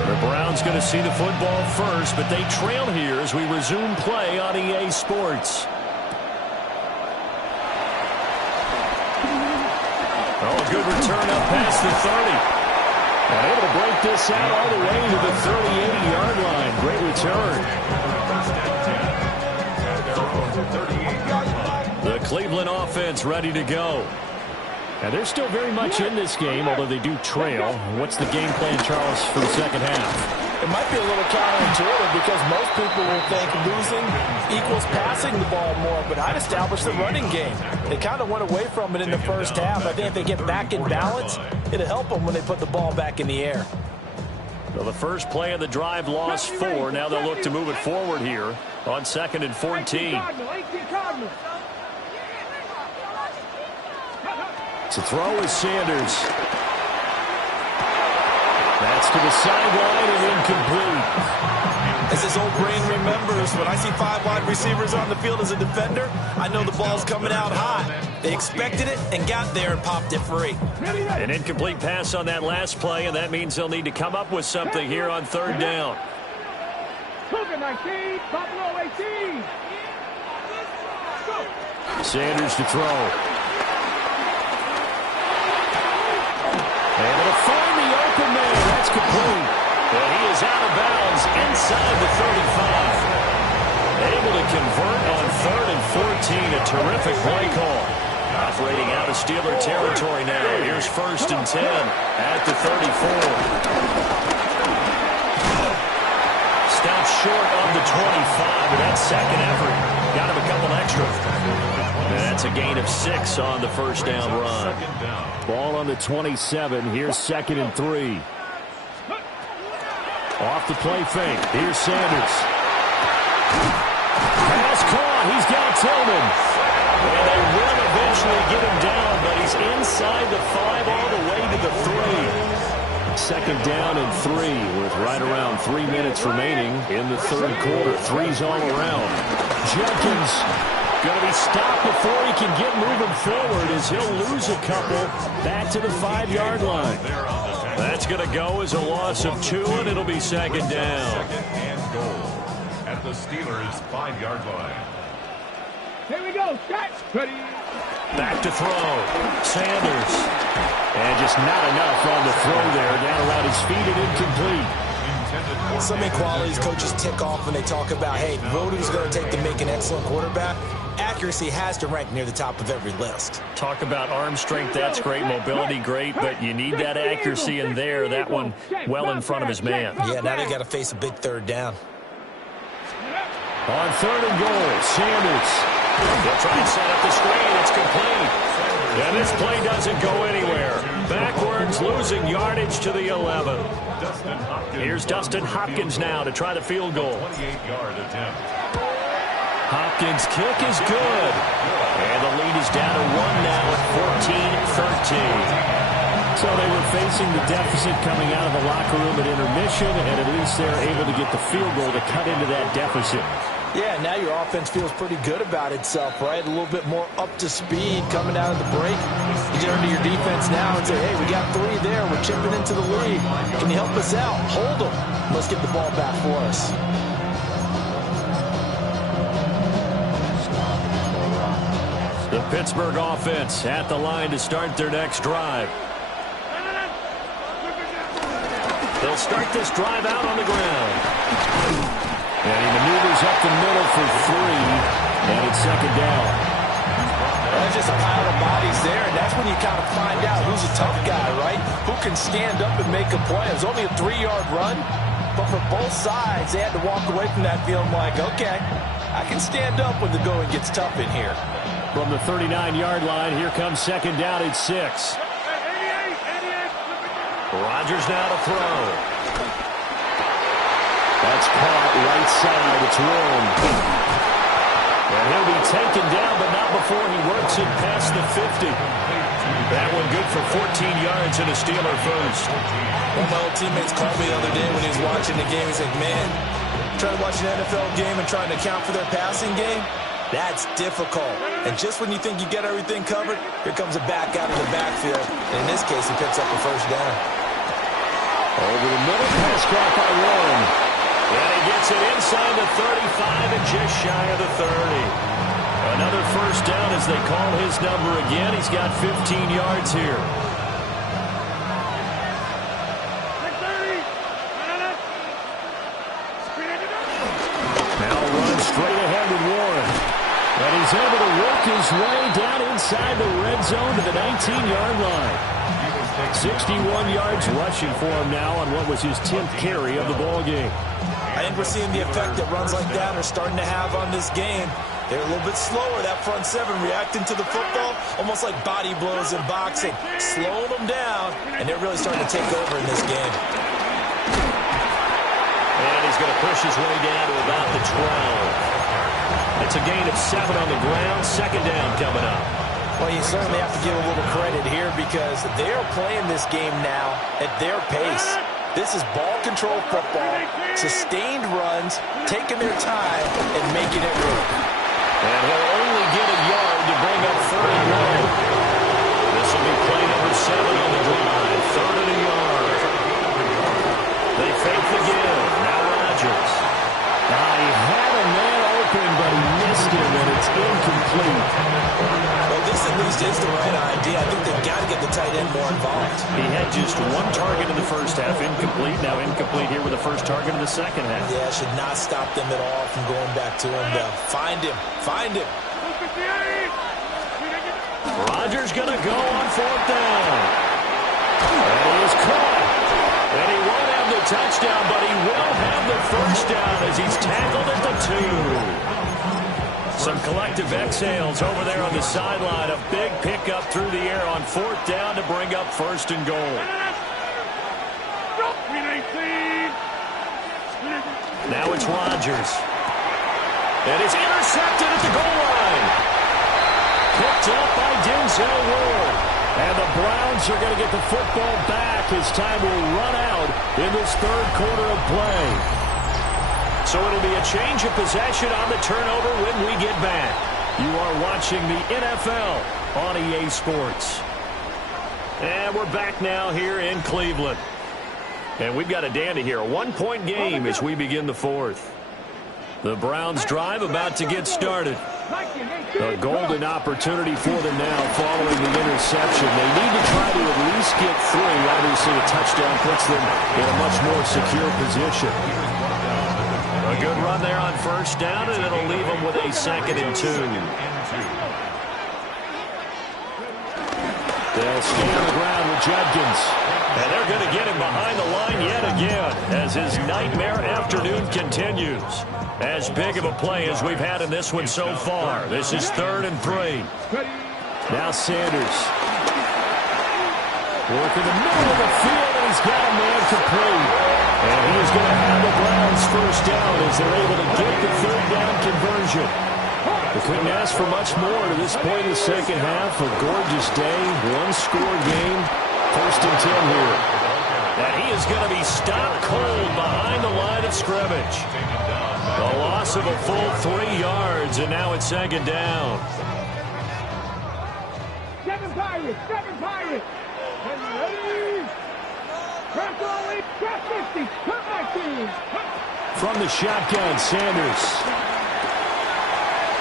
The Browns going to see the football first, but they trail here as we resume play on EA Sports. Oh, good return up past the 30. And able to break this out all the way to the 38-yard line. Great return. The Cleveland offense ready to go. And they're still very much in this game, although they do trail. What's the game plan, Charles, for the second half? It might be a little counterintuitive because most people will think losing equals passing the ball more, but I'd establish the running game. They kind of went away from it in the first half. I think if they get back in balance, it'll help them when they put the ball back in the air. Well, the first play of the drive lost 4. Now they'll look to move it forward here on 2nd and 14. To throw is Sanders. That's to the sideline and incomplete. As his old brain remembers, when I see 5 wide receivers on the field as a defender, I know the ball's coming out hot. They expected it and got there and popped it free. An incomplete pass on that last play, and that means they'll need to come up with something here on 3rd down. Cougar 19, Buffalo 18. Sanders to throw. Able to find the open man. That's complete. And he is out of bounds inside the 35. Able to convert on 3rd and 14. A terrific play call. Operating out of Steeler territory now. Here's 1st and 10 at the 34. Stopped short of the 25, but that second effort got him a couple extra. That's a gain of 6 on the first down run. Ball on the 27. Here's 2nd and 3. Off the play fake. Here's Sanders. Pass caught. He's got Tillman. And they will eventually get him down, but he's inside the 5 all the way to the 3. 2nd down and 3 with right around 3 minutes remaining in the 3rd quarter. 3's all around. Jenkins going to be stopped before he can get moving forward as he'll lose a couple back to the 5-yard line. That's going to go as a loss of 2, and it'll be 2nd down. 2nd and goal at the Steelers' 5-yard line. Here we go. Shot. Ready. Back to throw. Sanders. And just not enough on the throw there. Down around his feet and incomplete. So many qualities coaches tick off when they talk about, hey, what is going to take to make an excellent quarterback? Accuracy has to rank near the top of every list. Talk about arm strength, that's great. Mobility, great, but you need that accuracy in there. That one well in front of his man. Yeah, now they got to face a big 3rd down. On 3rd and goal, Sanders. They'll try and set up the screen. It's complete. And this play doesn't go anywhere. Backwards, losing yardage to the 11. Here's Dustin Hopkins now to try the field goal. 28-yard attempt. Hopkins' kick is good. And the lead is down to 1 now at 14-13. So they were facing the deficit coming out of the locker room at intermission, and at least they're able to get the field goal to cut into that deficit. Yeah, now your offense feels pretty good about itself, right? A little bit more up to speed coming out of the break. You turn to your defense now and say, hey, we got 3 there. We're chipping into the lead. Can you help us out? Hold them. Let's get the ball back for us. The Pittsburgh offense at the line to start their next drive. They'll start this drive out on the ground. And he maneuvers up the middle for 3, and it's second down. There's just a pile of bodies there, and that's when you kind of find out who's a tough guy, right? Who can stand up and make a play. It was only a 3-yard run, but for both sides, they had to walk away from that feeling like, okay, I can stand up when the going gets tough in here. From the 39-yard line, here comes second down at 6. Rodgers now to throw. That's caught right side. It's Rome. And he'll be taken down, but not before he works it past the 50. That one good for 14 yards and a Steeler first. One of my old teammates called me the other day when he was watching the game. He's like, man, trying to watch an NFL game and trying to account for their passing game? That's difficult. And just when you think you get everything covered, here comes a back out of the backfield. And in this case, he picks up a first down. Over the middle, pass caught by Rome. And he gets it inside the 35 and just shy of the 30. Another first down as they call his number again. He's got 15 yards here. Now runs straight ahead with Warren. And he's able to work his way down inside the red zone to the 19-yard line. 61 yards rushing for him now on what was his 10th carry of the ball game. I think we're seeing the effect that runs like that are starting to have on this game. They're a little bit slower, that front 7, reacting to the football, almost like body blows in boxing, slowing them down, and they're really starting to take over in this game. And he's going to push his way down to about the 12. It's a gain of 7 on the ground. Second down coming up. Well, you certainly have to give a little credit here because they're playing this game now at their pace. This is ball control football, sustained runs, taking their time, and making it work. And he'll only get a yard to bring up 31. This will be play number 7 on the drive. 3rd and a yard. They fake the give. Now Rodgers. He had a man open, but he missed it, and it's incomplete. Well, this at least is the right idea. I think they've got to get the tight end more involved. He had just 1 target in the first half, incomplete. Now incomplete here with the first target in the second half. Yeah, should not stop them at all from going back to him. Find him. Find him. Rodgers going to go on 4th down. And he is caught. And he won't have the touchdown, but he will have the first down as he's tackled at the 2. Some collective exhales over there on the sideline. A big pickup through the air on 4th down to bring up 1st and goal. Now it's Rodgers. And it's intercepted at the goal line. Picked up by Denzel Ward. And the Browns are going to get the football back as time will run out in this 3rd quarter of play. So it'll be a change of possession on the turnover when we get back. You are watching the NFL on EA Sports. And we're back now here in Cleveland. And we've got a dandy here. A 1-point game as we begin the 4th. The Browns drive about to get started. A golden opportunity for them now following the interception. They need to try to at least get 3. Obviously, a touchdown puts them in a much more secure position. A good run there on 1st down, and it'll leave them with a 2nd and 2. They'll stay on the ground with Judkins. And they're going to get him behind the line yet again as his nightmare afternoon continues. As big of a play as we've had in this one so far. This is 3rd and 3. Now Sanders. Working the middle of the field, and he's got a man complete. And he is going to have the Browns first down as they're able to get the 3rd down conversion. They couldn't ask for much more to this point in the second half. A gorgeous day, 1-score game. 1st and 10 here. And he is going to be stopped cold behind the line of scrimmage. A loss of a full 3 yards, and now it's second down. 7 Pirates, 7 Pirates. And ready. Press 50, cut 19. From the shotgun, Sanders.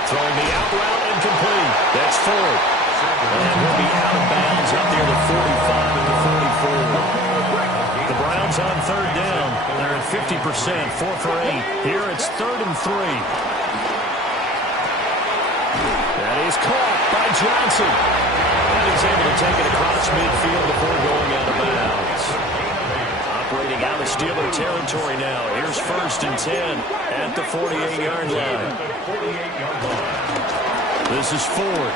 Throwing the out route incomplete. That's Ford. And he'll be out of bounds up near the 45 and the 44. The Browns on third down. They're at 50%, 4 for 8. Here it's 3rd and 3. That is caught by Johnson. And he's able to take it across midfield before going out of bounds. Operating out of Steeler territory now. Here's 1st and 10 at the 48-yard line. This is Ford.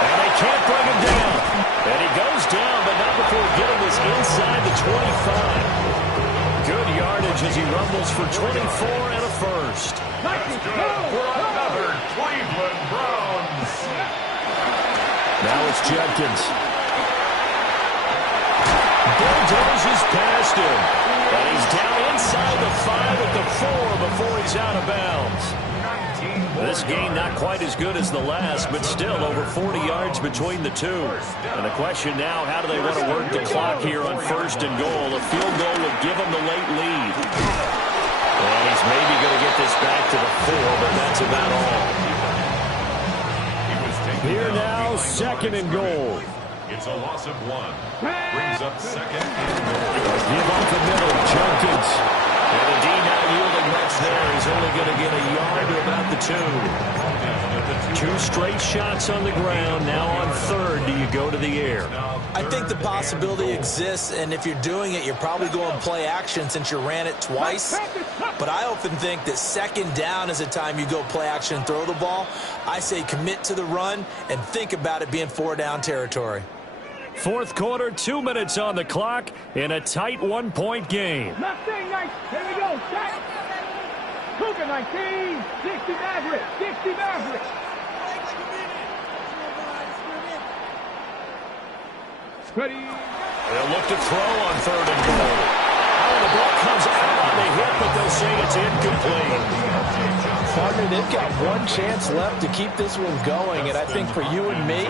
And they can't bring him down. And he goes down, but not before getting this inside the 25. Good yardage as he rumbles for 24 and a first. For another Cleveland Browns. Now it's Judkins. Bulldozes past him. And he's down inside the 5 at the 4 before he's out of bounds. This game not quite as good as the last, but still over 40 yards between the two. And the question now, how do they want to work the clock here on 1st and goal? A field goal would give them the late lead. And he's maybe going to get this back to the 4, but that's about all. Here now, 2nd and goal. It's a loss of 1. Brings up 2nd and goal. Give up the middle, Judkins. And the D not yielding much there. He's only going to get a yard to about the 2. 2 straight shots on the ground. Now on 3rd, do you go to the air? I think the possibility exists, and if you're doing it, you're probably going play action since you ran it twice. But I often think that 2nd down is a time you go play action and throw the ball. I say commit to the run and think about it being 4-down territory. 4th quarter, 2 minutes on the clock in a tight 1-point game. Mustang 19. Here we go. Set. Cougar 19. 60 Maverick. 60 Maverick. Ready. They'll look to throw on 3rd and goal. Oh, the ball comes out on the hit, but they'll say it's incomplete. Partner, they've got one chance left to keep this one going, and I think for you and me,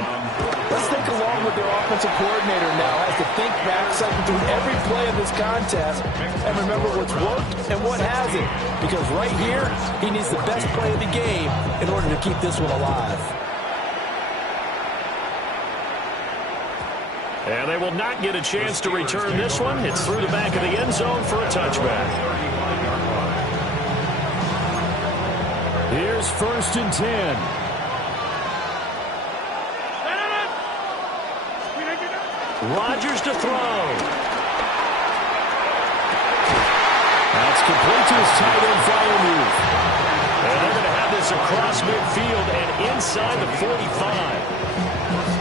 let's think along with their offensive coordinator now as to think back, cycle through every play of this contest, and remember what's worked and what hasn't. Because right here, he needs the best play of the game in order to keep this one alive. And they will not get a chance to return this one. It's through the back of the end zone for a touchback. Here's 1st and 10. Rodgers to throw. That's complete to his tight end Freiermuth. And they're going to have this across midfield and inside the 45.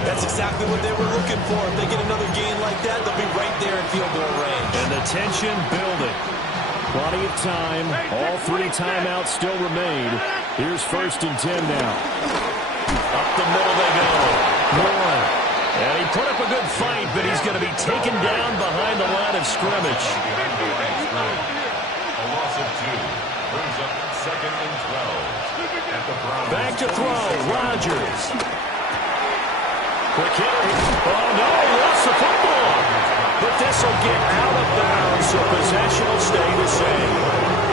That's exactly what they were looking for. If they get another gain like that, they'll be right there in field goal range. And the tension building. Plenty of time. All 3 timeouts still remain. Here's 1st and 10 now. Up the middle they go. One. And he put up a good fight, but he's going to be taken down behind the line of scrimmage. A loss of 2. Brings up 2nd and 12. Back to throw. Rodgers. Quick hitter. Oh, no, he lost the football. But this will get out of bounds, so possession will stay the same.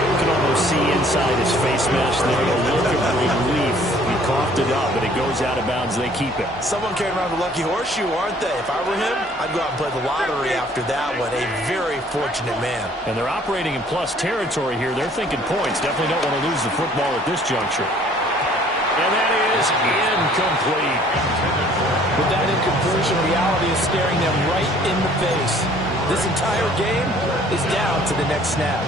You can almost see inside his face mask there the look of relief. He coughed it up, but it goes out of bounds. They keep it. Someone carrying around the lucky horseshoe, aren't they? If I were him, I'd go out and play the lottery after that one. A very fortunate man. And they're operating in plus territory here. They're thinking points. Definitely don't want to lose the football at this juncture. And that is incomplete. With that incompletion, reality is staring them right in the face. This entire game is down to the next snap.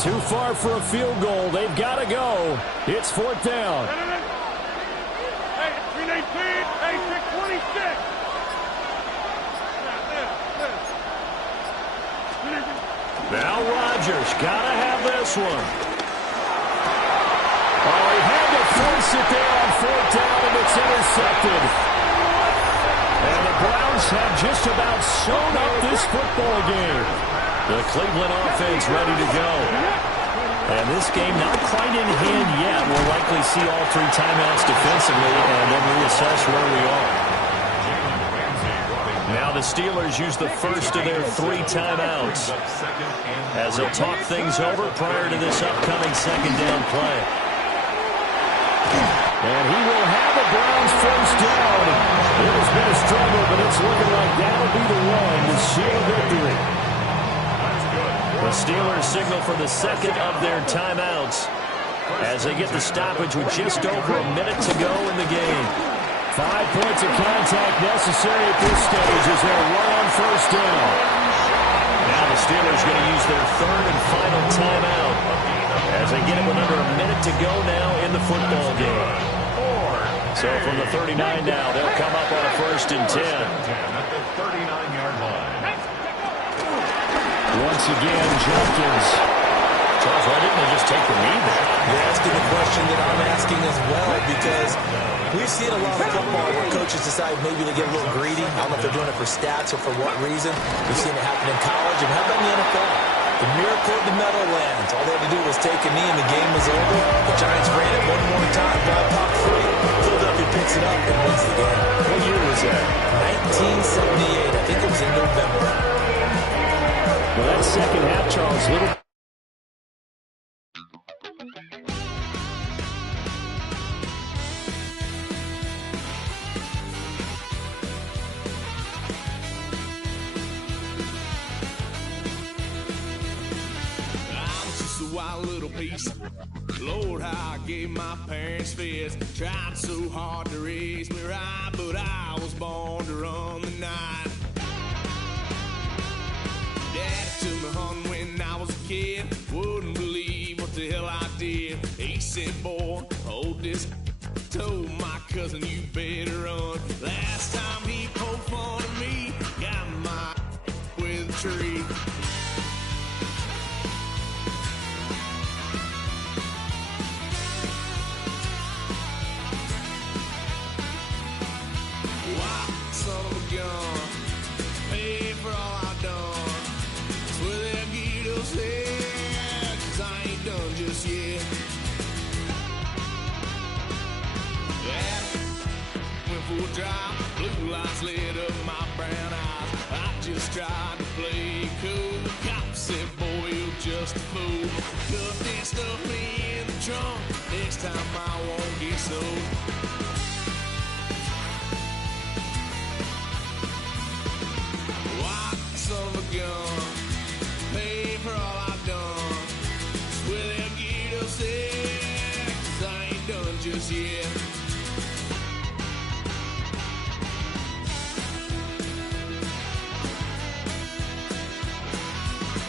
Too far for a field goal. They've got to go. It's 4th down. Hey, 319. Now Rodgers, gotta have this one. Oh, he had to force it there on 4th down, and it's intercepted. And the Browns have just about sewn up this football game. The Cleveland offense ready to go. And this game not quite in hand yet. We'll likely see all 3 timeouts defensively and then reassess where we are. Now the Steelers use the first of their 3 timeouts as they'll talk things over prior to this upcoming 2nd down play. And he will have the Browns first down. It has been a struggle, but it's looking like that'll be the one to seal a victory. The Steelers signal for the 2nd of their timeouts as they get the stoppage with just over a minute to go in the game. 5 points of contact necessary at this stage as they're run on first down. Now the Steelers going to use their 3rd and final timeout as they get it with under a minute to go now in the football game. So from the 39 now, they'll come up on a 1st and 10. At the 39-yard line. Once again, Jenkins. Charles, why didn't they just take the knee there? You're asking the question that I'm asking as well, because we've seen a lot of football where coaches decide maybe to get a little greedy. I don't know if they're doing it for stats or for what reason. We've seen it happen in college, and how about in the NFL? The miracle of the Meadowlands. All they had to do was take a knee and the game was over. The Giants ran it one more time. Ball popped free. Philadelphia picks it up and wins the game. What year was that? 1978. I think it was in November. Well, that second half, Charles, little... Wild little piece. Lord, how I gave my parents fits. Tried so hard to raise me right, but I was born to run the night. Dad took me hunting when I was a kid. Wouldn't believe what the hell I did. He said, boy, hold this. Told my cousin, you better run. Last time he poked fun at me, got my with a tree. Son of a gun, pay for all I done. Swear they'll get us there, 'cause I ain't done just yet. Yeah, went for a drive, blue lights lit up my brown eyes. I just tried to play cool. Cop said, boy, you're just a fool. Cuffed and stuffed me in the trunk. Next time I won't get so. Son of a gun, pay for all I've done. Swear they'll get us there, 'cause I ain't done just yet.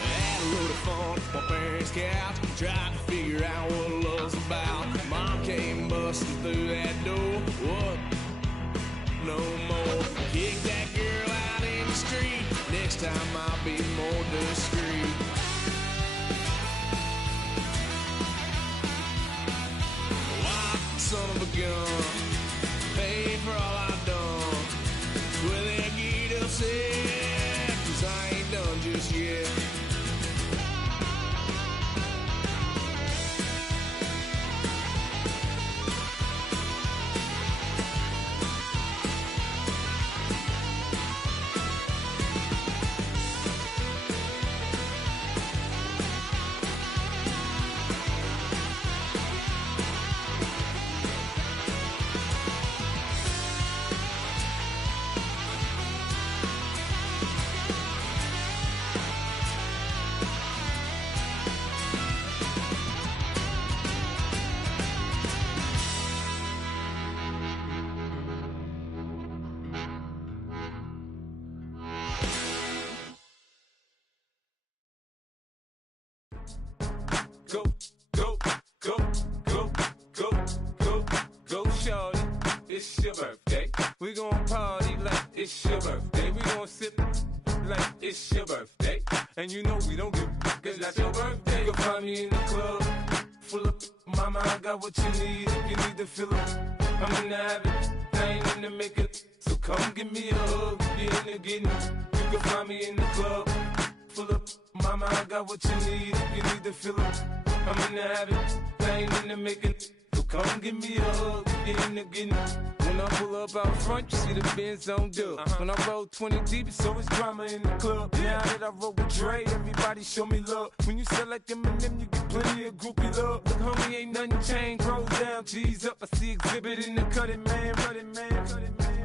Had a load of fun at my parents' couch, tried to figure out what love's about. Mom came busting through that door. What? No more. Kick that girl out in the street. Next time I'll be more discreet. Wild son of a gun, pay for all I've done. Swear they'll get us there, 'cause I ain't done just yet. Go, go, go, go, go, go, go, shorty. It's your birthday. We gon' party like it's your birthday. We gon' sip like it's your birthday. And you know we don't give cause that's your birthday. You can find me in the club, full of mama, I got what you need. If you need to fill up, I'm in the habit, I ain't in the making. So come give me a hug, if you're in the getting. You can find me in the club, full of mama, I got what you need. If you need to fill up, I'm in the habit, I ain't in the making. So come give me a hug, if you're in the getting. When I pull up out front, you see the Benz on dub. When I roll 20 deep, it's always drama in the club. Now that I roll with Dre, everybody show me love. When you sell like Eminem, you get plenty of groupie love. Look, homie, ain't nothing changed. Roll down, G's up. I see exhibit in the cutting, man. Running, man.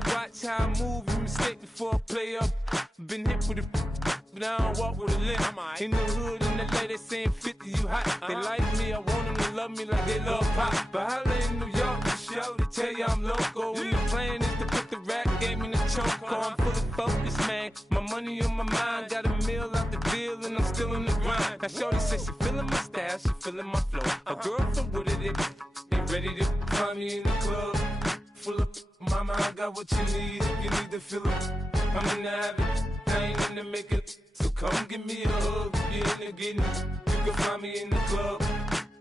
Watch how I move, you mistake before I play up. Been hit with a but I don't walk with a limp. In the hood, in the LA, they saying 50, you hot. They like me, I want them to love me like they love pop. But holla in New York, the show, they tell you I'm local. When the plan is to put the rap game in the choke. I'm full of focus, man. My money on my mind, got a meal out the deal, and I'm still in the grind. Now shorty says she feeling my style, she feeling my flow. A girl from Wooded, they ready to find me in the club. Full of mama, I got what you need. If you need to fill up, I'm in the habit, I ain't in the making. So come give me a hug, if you're in the getting. You can find me in the club,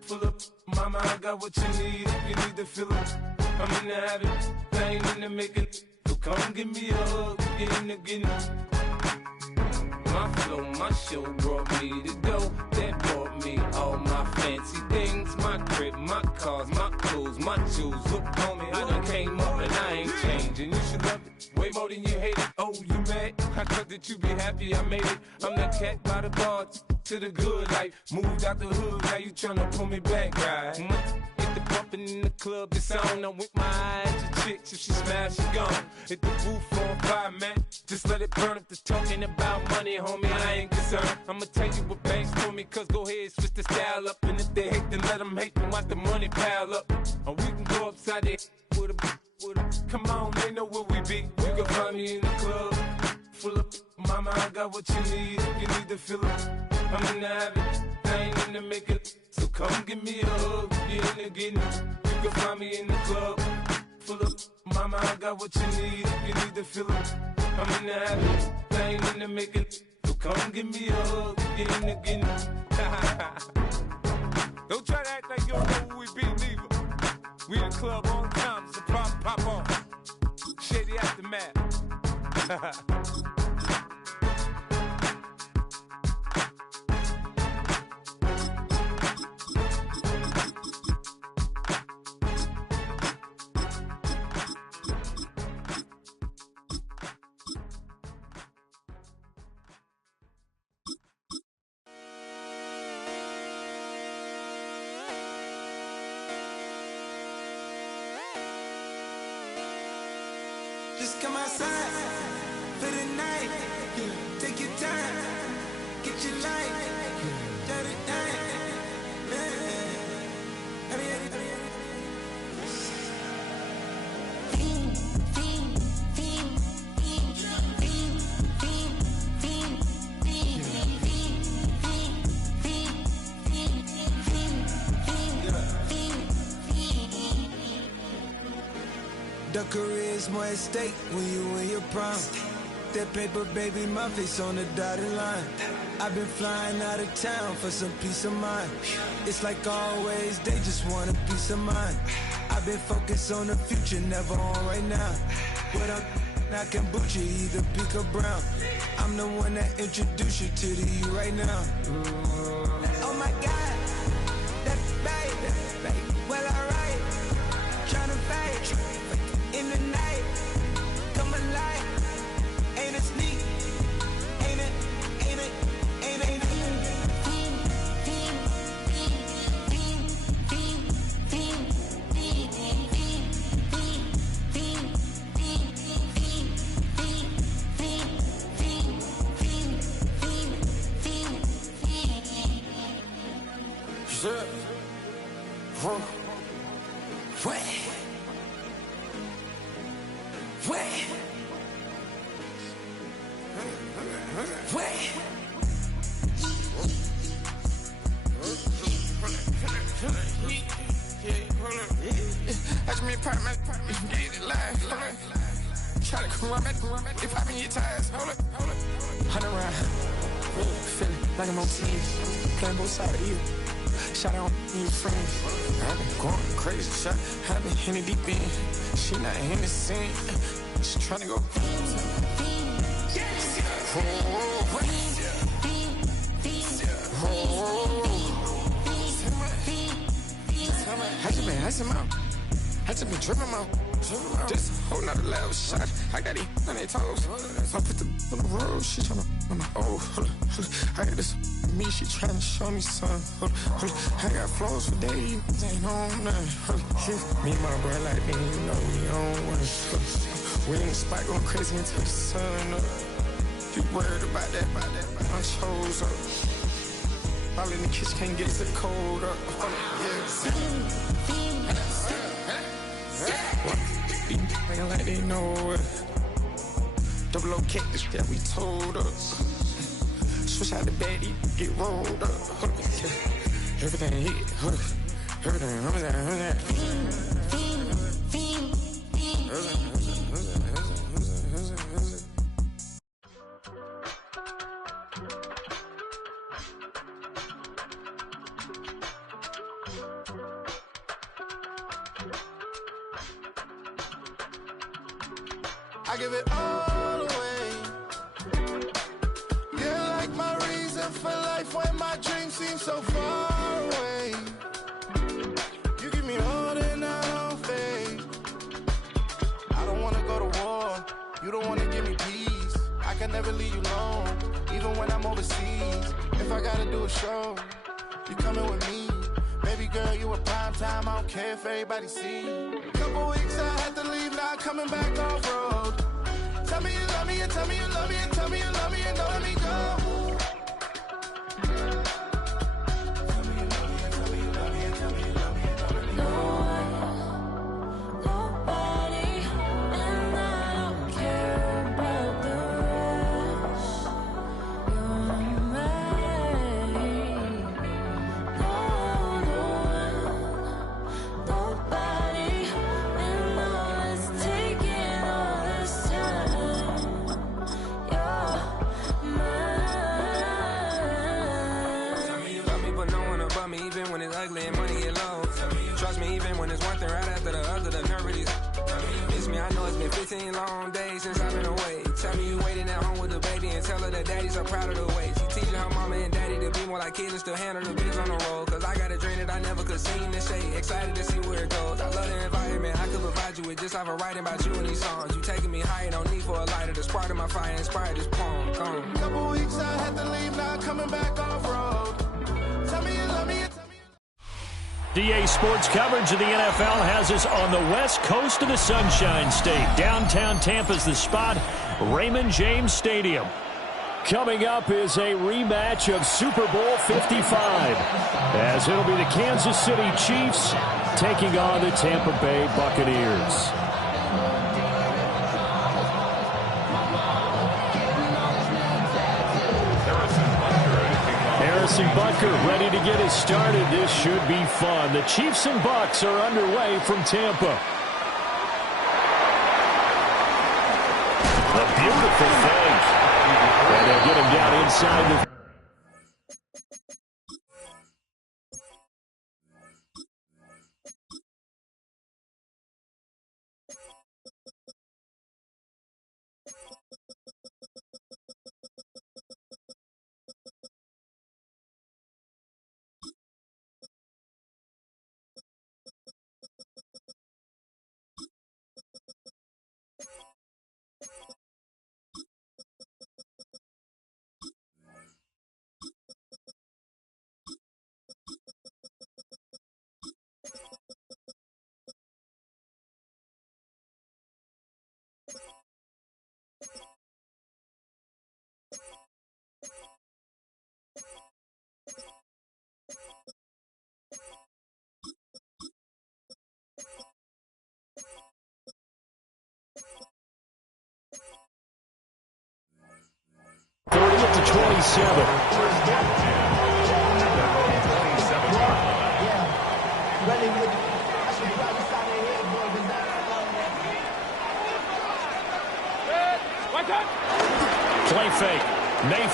full of mama, I got what you need. If you need to fill up, I'm in the habit, I ain't in the making. So come give me a hug, if you're in the getting. My flow, my show brought me to go. That brought me all my fancy things. My crib, my cars, my clothes, my jewels. Look, homie, I done came up and I ain't changing. You should love it way more than you hate it. Oh, you mad? I thought that you be happy I made it. I'm that cat by the bar to the good life. Moved out the hood, now you tryna pull me back, right? Hit the bumpin' in the club, it's on. I'm with my eyes to chicks, if she smash, she gone. Hit the roof on fire, man. Just let it burn if the talking about money, homie, I ain't concerned. I'ma tell you what banks for me, cause go ahead, switch the style up. And if they hate, then let them hate, then watch the money pile up. Or we can go upside there with a come on, they know where we be. You can find me in the club, full of mama, I got what you need. If you need to fill up, I'm in the habit, I ain't in the making. So come give me a hug, if you're in the getting. You can find me in the club, full of mama, I got what you need. If you need to fill up, I'm in the habit, I ain't in the making. So come give me a hug, if you're in the getting. Don't try to act like you don't know who we be, neither. We in the club all the time, it's a problem, pop on. Shady Aftermath. Just come outside for the night. Take your time, get your life. Dirty The career's more at stake when you in your prime. That paper, baby, my face on the dotted line. I've been flying out of town for some peace of mind. It's like always, they just want a peace of mind. I've been focused on the future, never on right now. What I'm not kombucha, either pink or brown. I'm the one that introduced you to the you right now. Oh my God, that baby, well alright. Tryna fight in the night, come alive. Ain't it sneak? Ain't it? Ain't it? Ain't it? Ain't it? Try to come back. They popping your tires. Hold it. 100 round. Really feeling like I'm on TV. Playing both sides of you. Shot on your friends. I've been going crazy. Shot. I've been hitting deep in. She not in the scene. She trying to go. I just been tripping out. Just holding out a loud shot. I got it on their toes. I put the on the road. She tryna, hold up. I got this me. She tryna show me something. Hold up. I got flows for days. Ain't on nothing. Me and my bro like me, you know we on one. We in the spot going crazy until the sun up. You worried about that? My shows up. All in the kitchen can't get to the cold up. Nigga like they know it. Double O cactus that we told us. Switch out the baddie, get rolled up. Everything hit, everything. I give it all away. You're like my reason for life when my dreams seem so far away. You give me all that I don't fade. I don't wanna go to war. You don't wanna give me peace. I can never leave you alone, even when I'm overseas. If I gotta do a show, you coming with me. Baby girl, you a prime time. I don't care if everybody see. Couple weeks I had to leave, now I'm coming back off road. Tell me you love me and tell me you love me and tell me you love me and don't let me go. Even when it's ugly and money get low. Trust me, even when it's one thing right after the other, the nerve really miss me. I know it's been 15 long days since I've been away. Tell me you waiting at home with the baby and tell her that daddy's so proud of the way. She teaching her mama and daddy to be more like kids and still handle the biz on the road. Cause I got a dream that I never could sing and say. Excited to see where it goes. I love the environment. I could provide you with just like a writing about you in these songs. You taking me higher, no need for a lighter. The spark of my fire inspired this poem. Gone. Couple weeks I had to leave, now I'm coming back off road. Tell me you love me and DA Sports coverage of the NFL has us on the west coast of the Sunshine State. Downtown Tampa's the spot, Raymond James Stadium. Coming up is a rematch of Super Bowl 55, as it'll be the Kansas City Chiefs taking on the Tampa Bay Buccaneers. Harrison Butker ready to get us started. This should be fun. The Chiefs and Bucs are underway from Tampa. A beautiful fake. And they'll get him down inside the...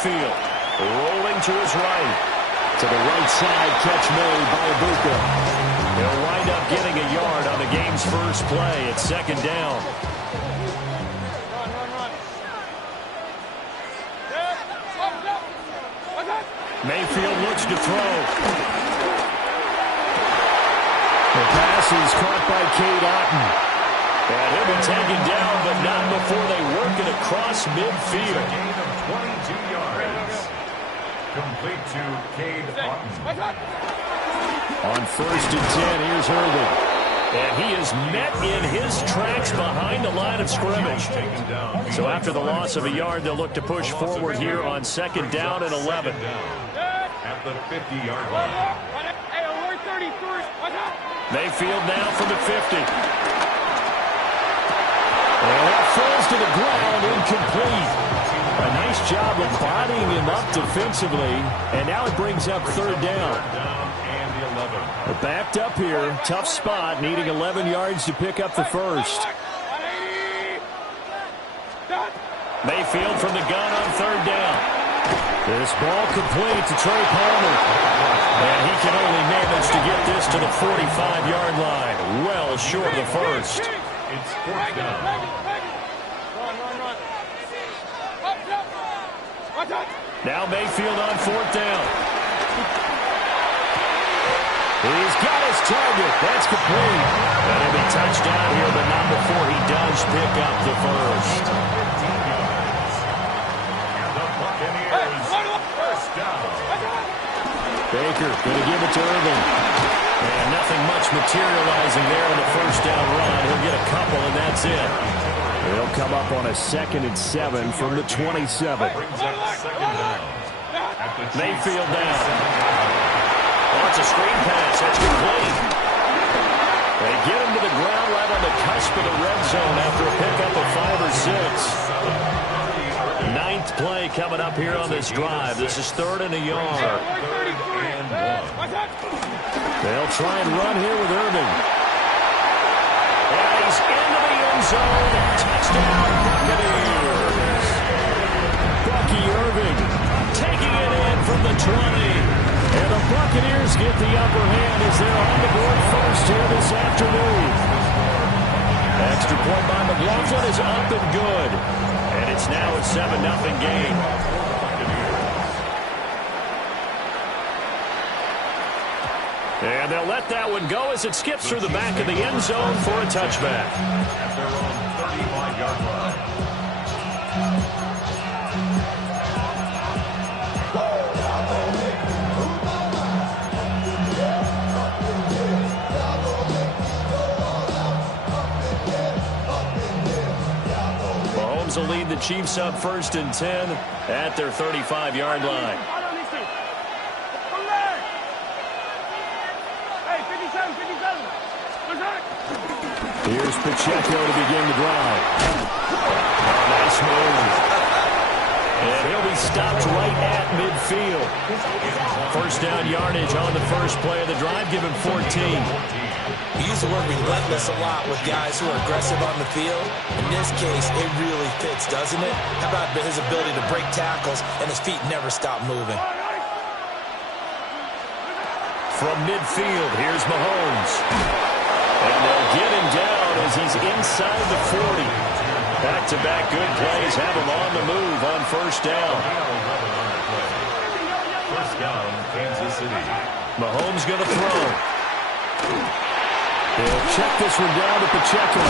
Mayfield. Rolling to his right. To the right side, catch made by Ibuka. He'll wind up getting a yard on the game's first play. It's second down. Mayfield looks to throw. The pass is caught by Cade Otton. And he'll be taken down, but not before they work it across midfield. A gain of 22 yards. Complete to Cade Otton. On 1st and 10, here's Irvin. And he is met in his tracks behind the line of scrimmage. So after the loss of a yard, they'll look to push forward here on 2nd down and 11. At the 50-yard line. Mayfield now from the 50. And that falls to the ground, incomplete. A nice job of bodying him up defensively. And now it brings up 3rd down. They're backed up here. Tough spot, needing 11 yards to pick up the first. Mayfield from the gun on 3rd down. This ball complete to Trey Palmer. And he can only manage to get this to the 45-yard line. Well short of the first. It's 4th down. Now Mayfield on 4th down. He's got his target. That's complete. And he'll be touchdown here, but not before he does pick up the first. First down. Baker going to give it to Irvin. And nothing much materializing there on the first down run. He'll get a couple, and that's it. They'll come up on a 2nd and 7 from the 27. Mayfield down. Oh, it's a screen pass. That's complete. They get him to the ground right on the cusp of the red zone after a pickup of 5 or 6. 9th play coming up here on this drive. This is 3rd and a yard. They'll try and run here with Irvin. And he's into the end zone. Touchdown, Buccaneers. Bucky Irvin taking it in from the 20. And the Buccaneers get the upper hand as they're on the board first here this afternoon. Extra point by McLaughlin is up and good. And it's now a 7-0 game. And they'll let that one go as it skips through the back of the end zone for a touchback. At their own 35-yard line. Mahomes will lead the Chiefs up 1st and 10 at their 35-yard line. Here's Pacheco to begin the drive. Oh, nice move. And he'll be stopped right at midfield. First down yardage on the first play of the drive, given 14. He used the word relentless a lot with guys who are aggressive on the field. In this case, it really fits, doesn't it? How about his ability to break tackles and his feet never stop moving? From midfield, here's Mahomes. And they'll get him down as he's inside the 40. Back-to-back good plays have him on the move on first down. First down, Kansas City. Mahomes going to throw. They'll check this one down to Pacheco.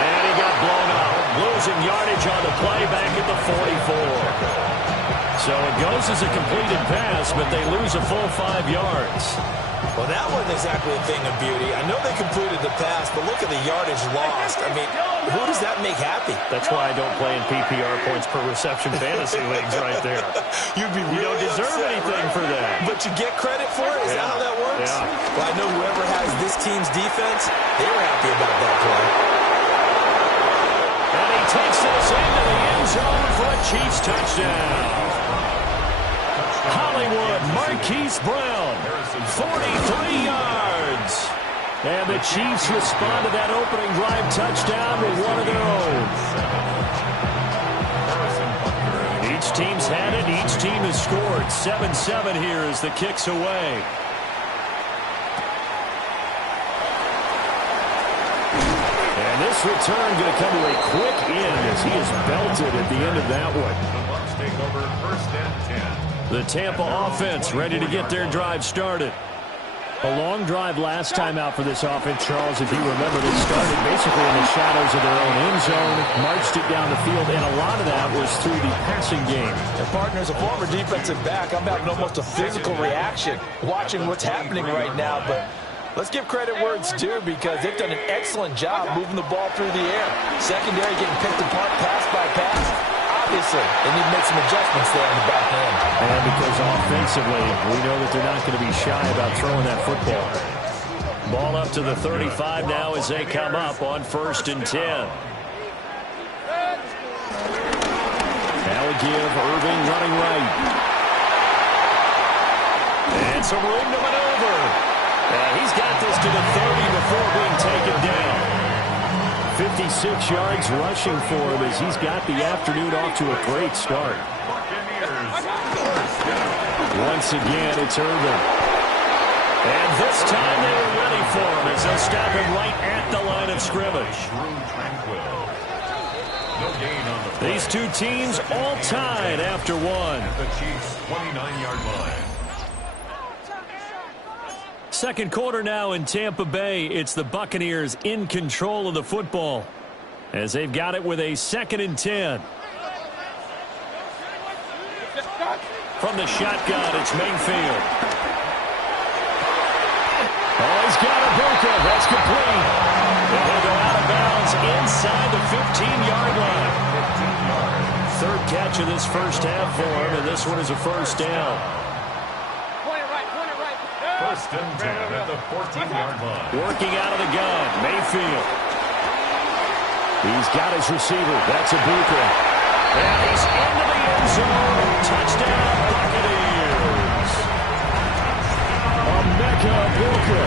And he got blown out. Losing yardage on the play back at the 44. So it goes as a completed pass, but they lose a full 5 yards. Well, that wasn't exactly a thing of beauty. I know they completed the pass, but look at the yardage lost. I mean, who does that make happy? That's why I don't play in PPR points per reception fantasy leagues right there. You'd be really you don't deserve upset, anything right? for that. But you get credit for it? Is that how that works? Yeah. Well, I know whoever has this team's defense, they were happy about that play. And he takes this into the end zone for a Chiefs touchdown. Hollywood, Marquise Brown, 43 yards. And the Chiefs respond to that opening drive touchdown with one of their own. Each team's had it. Each team has scored. 7-7 here as the kick's away. And this return going to come to a quick end as he is belted at the end of that one. The Bucs take over 1st and 10. The Tampa offense ready to get their drive started. A long drive last time out for this offense, Charles. If you remember, they started basically in the shadows of their own end zone, marched it down the field, and a lot of that was through the passing game. And partner, as a former defensive back, I'm having almost a physical reaction watching what's happening right now. But let's give credit where it's due because they've done an excellent job moving the ball through the air. Secondary getting picked apart pass by pass. Obviously, they need to make some adjustments there in the back end. And because offensively, we know that they're not going to be shy about throwing that football. Ball up to the 35 now as they come up on 1st and 10. Now we give Irving running right. And some room to maneuver. He's got this to the 30 before being taken down. 56 yards rushing for him as he's got the afternoon off to a great start. Once again, it's Irving. And this time they were ready for him as they'll stop him right at the line of scrimmage. These two teams all tied after one. The Chiefs' 29-yard line. Second quarter now in Tampa Bay. It's the Buccaneers in control of the football as they've got it with a 2nd and 10. From the shotgun, it's Mayfield. Oh, he's got Ibuka. That's complete. And he'll go out of bounds inside the 15-yard line. 3rd catch of this first half for him, and this one is a 1st down. 1st and 10 at the 14-yard line. Working out of the gun, Mayfield. He's got his receiver. That's Ibuka. And he's into the end zone. Touchdown, Buccaneers. Emeka Ibuka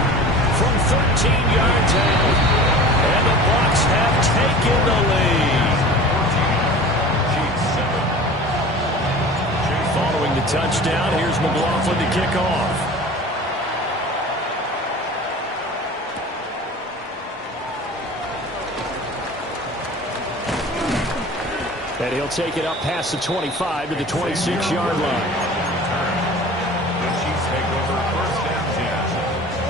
from 13 yards out. And the Bucs have taken the lead. Following the touchdown, here's McLaughlin to kick off. And he'll take it up past the 25 to the 26-yard line. The Chiefs take over 1st and 10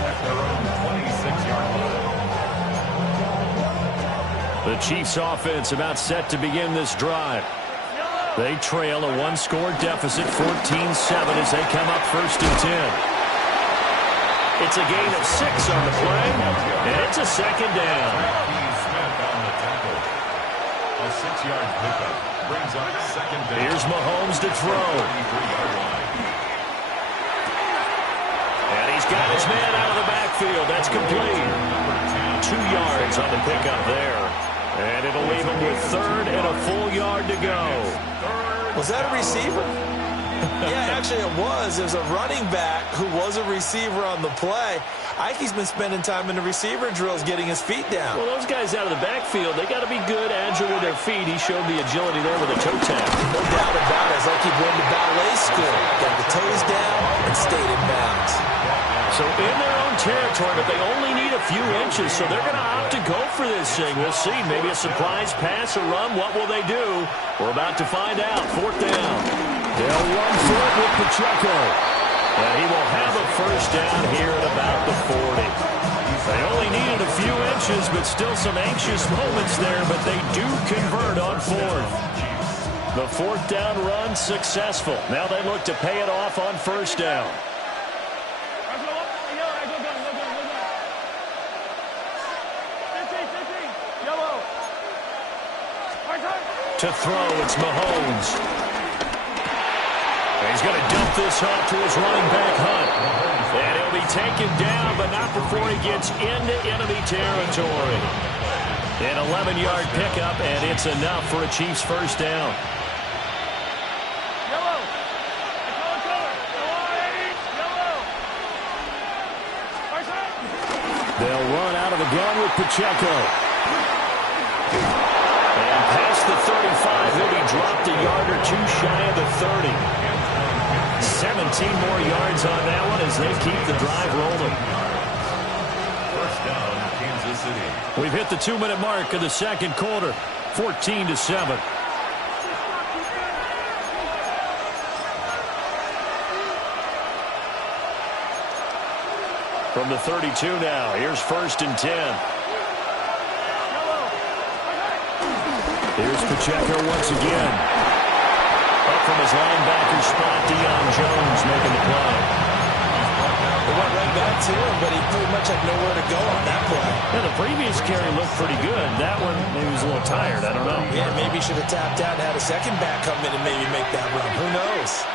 at their own 26-yard line. The Chiefs offense about set to begin this drive. They trail a one-score deficit, 14-7 as they come up 1st and 10. It's a gain of 6 on the play, and it's a 2nd down. A 6-yard pickup brings up 2nd down. Here's Mahomes to throw. And he's got his man out of the backfield. That's complete. 2 yards on the pickup there. And it'll leave him with 3rd and a full yard to go. Was that a receiver? Yeah, actually it was. There's a running back who was a receiver on the play. I think he's been spending time in the receiver drills getting his feet down. Well, those guys out of the backfield, they got to be good, agile with their feet. He showed the agility there with a toe tap. No doubt about it. It's like he went to ballet school. Got the toes down and stayed in bounds. So in their own territory, but they only need a few inches, so they're going to opt to go for this thing. We'll see. Maybe a surprise pass or run. What will they do? We're about to find out. 4th down. They'll run for it with Pacheco. And he will have a 1st down here at about the 40. They only needed a few inches, but still some anxious moments there, but they do convert on 4th. The 4th down run successful. Now they look to pay it off on 1st down. To throw, it's Mahomes. He's going to dump this off to his running back, Hunt. And he'll be taken down, but not before he gets into enemy territory. An 11-yard pickup, and it's enough for a Chiefs 1st down. They'll run out of the gun with Pacheco. And past the 35, he'll be dropped a yard or two shy of the 30. 17 more yards on that one as they keep the drive rolling. First down, Kansas City. We've hit the 2-minute mark of the second quarter. 14-7. From the 32 now, here's 1st and 10. Here's Pacheco once again. Up from his linebacker spot, Deion Jones making the play. It went right back to him, but he pretty much had nowhere to go on that play. Yeah, the previous carry looked pretty good. That one, maybe he was a little tired. I don't know. Yeah, maybe he should have tapped out and had a second back come in and maybe make that run. Who knows?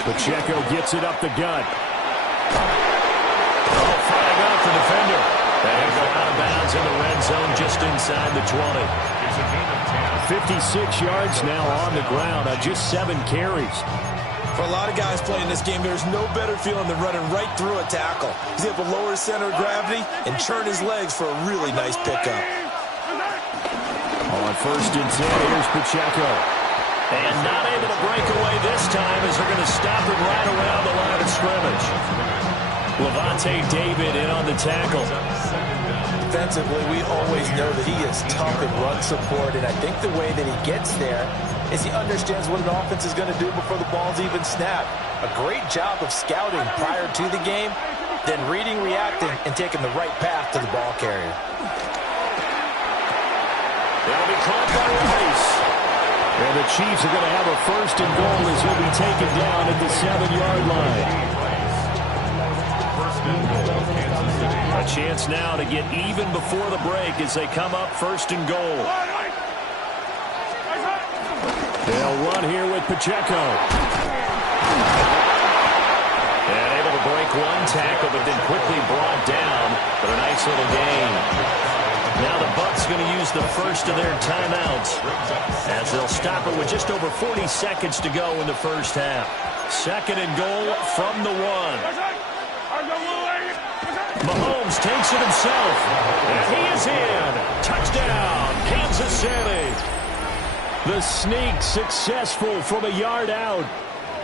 Pacheco gets it up the gut. Oh, flying off the defender. They go out of bounds in the red zone just inside the 20. 56 yards now on the ground on just 7 carries. For a lot of guys playing this game, there's no better feeling than running right through a tackle. He's able to lower his center of gravity and churn his legs for a really nice pickup. On 1st and 10, here's Pacheco. And not able to break away this time as they're going to stop him right around the line of scrimmage. Lavonte David in on the tackle. Defensively, we always know that he is tough in run support, and I think the way that he gets there is he understands what an offense is going to do before the ball's even snapped. A great job of scouting prior to the game, then reading, reacting, and taking the right path to the ball carrier. They'll be caught by Rice. And the Chiefs are going to have a 1st and goal as he'll be taken down at the 7-yard line. A chance now to get even before the break as they come up 1st and goal. They'll run here with Pacheco. And able to break one tackle, but then quickly brought down for a nice little gain. Now the Bucs going to use the first of their timeouts as they'll stop it with just over 40 seconds to go in the first half. 2nd and goal from the 1. Mahomes takes it himself. And he is in. Touchdown, Kansas City. The sneak successful from a yard out.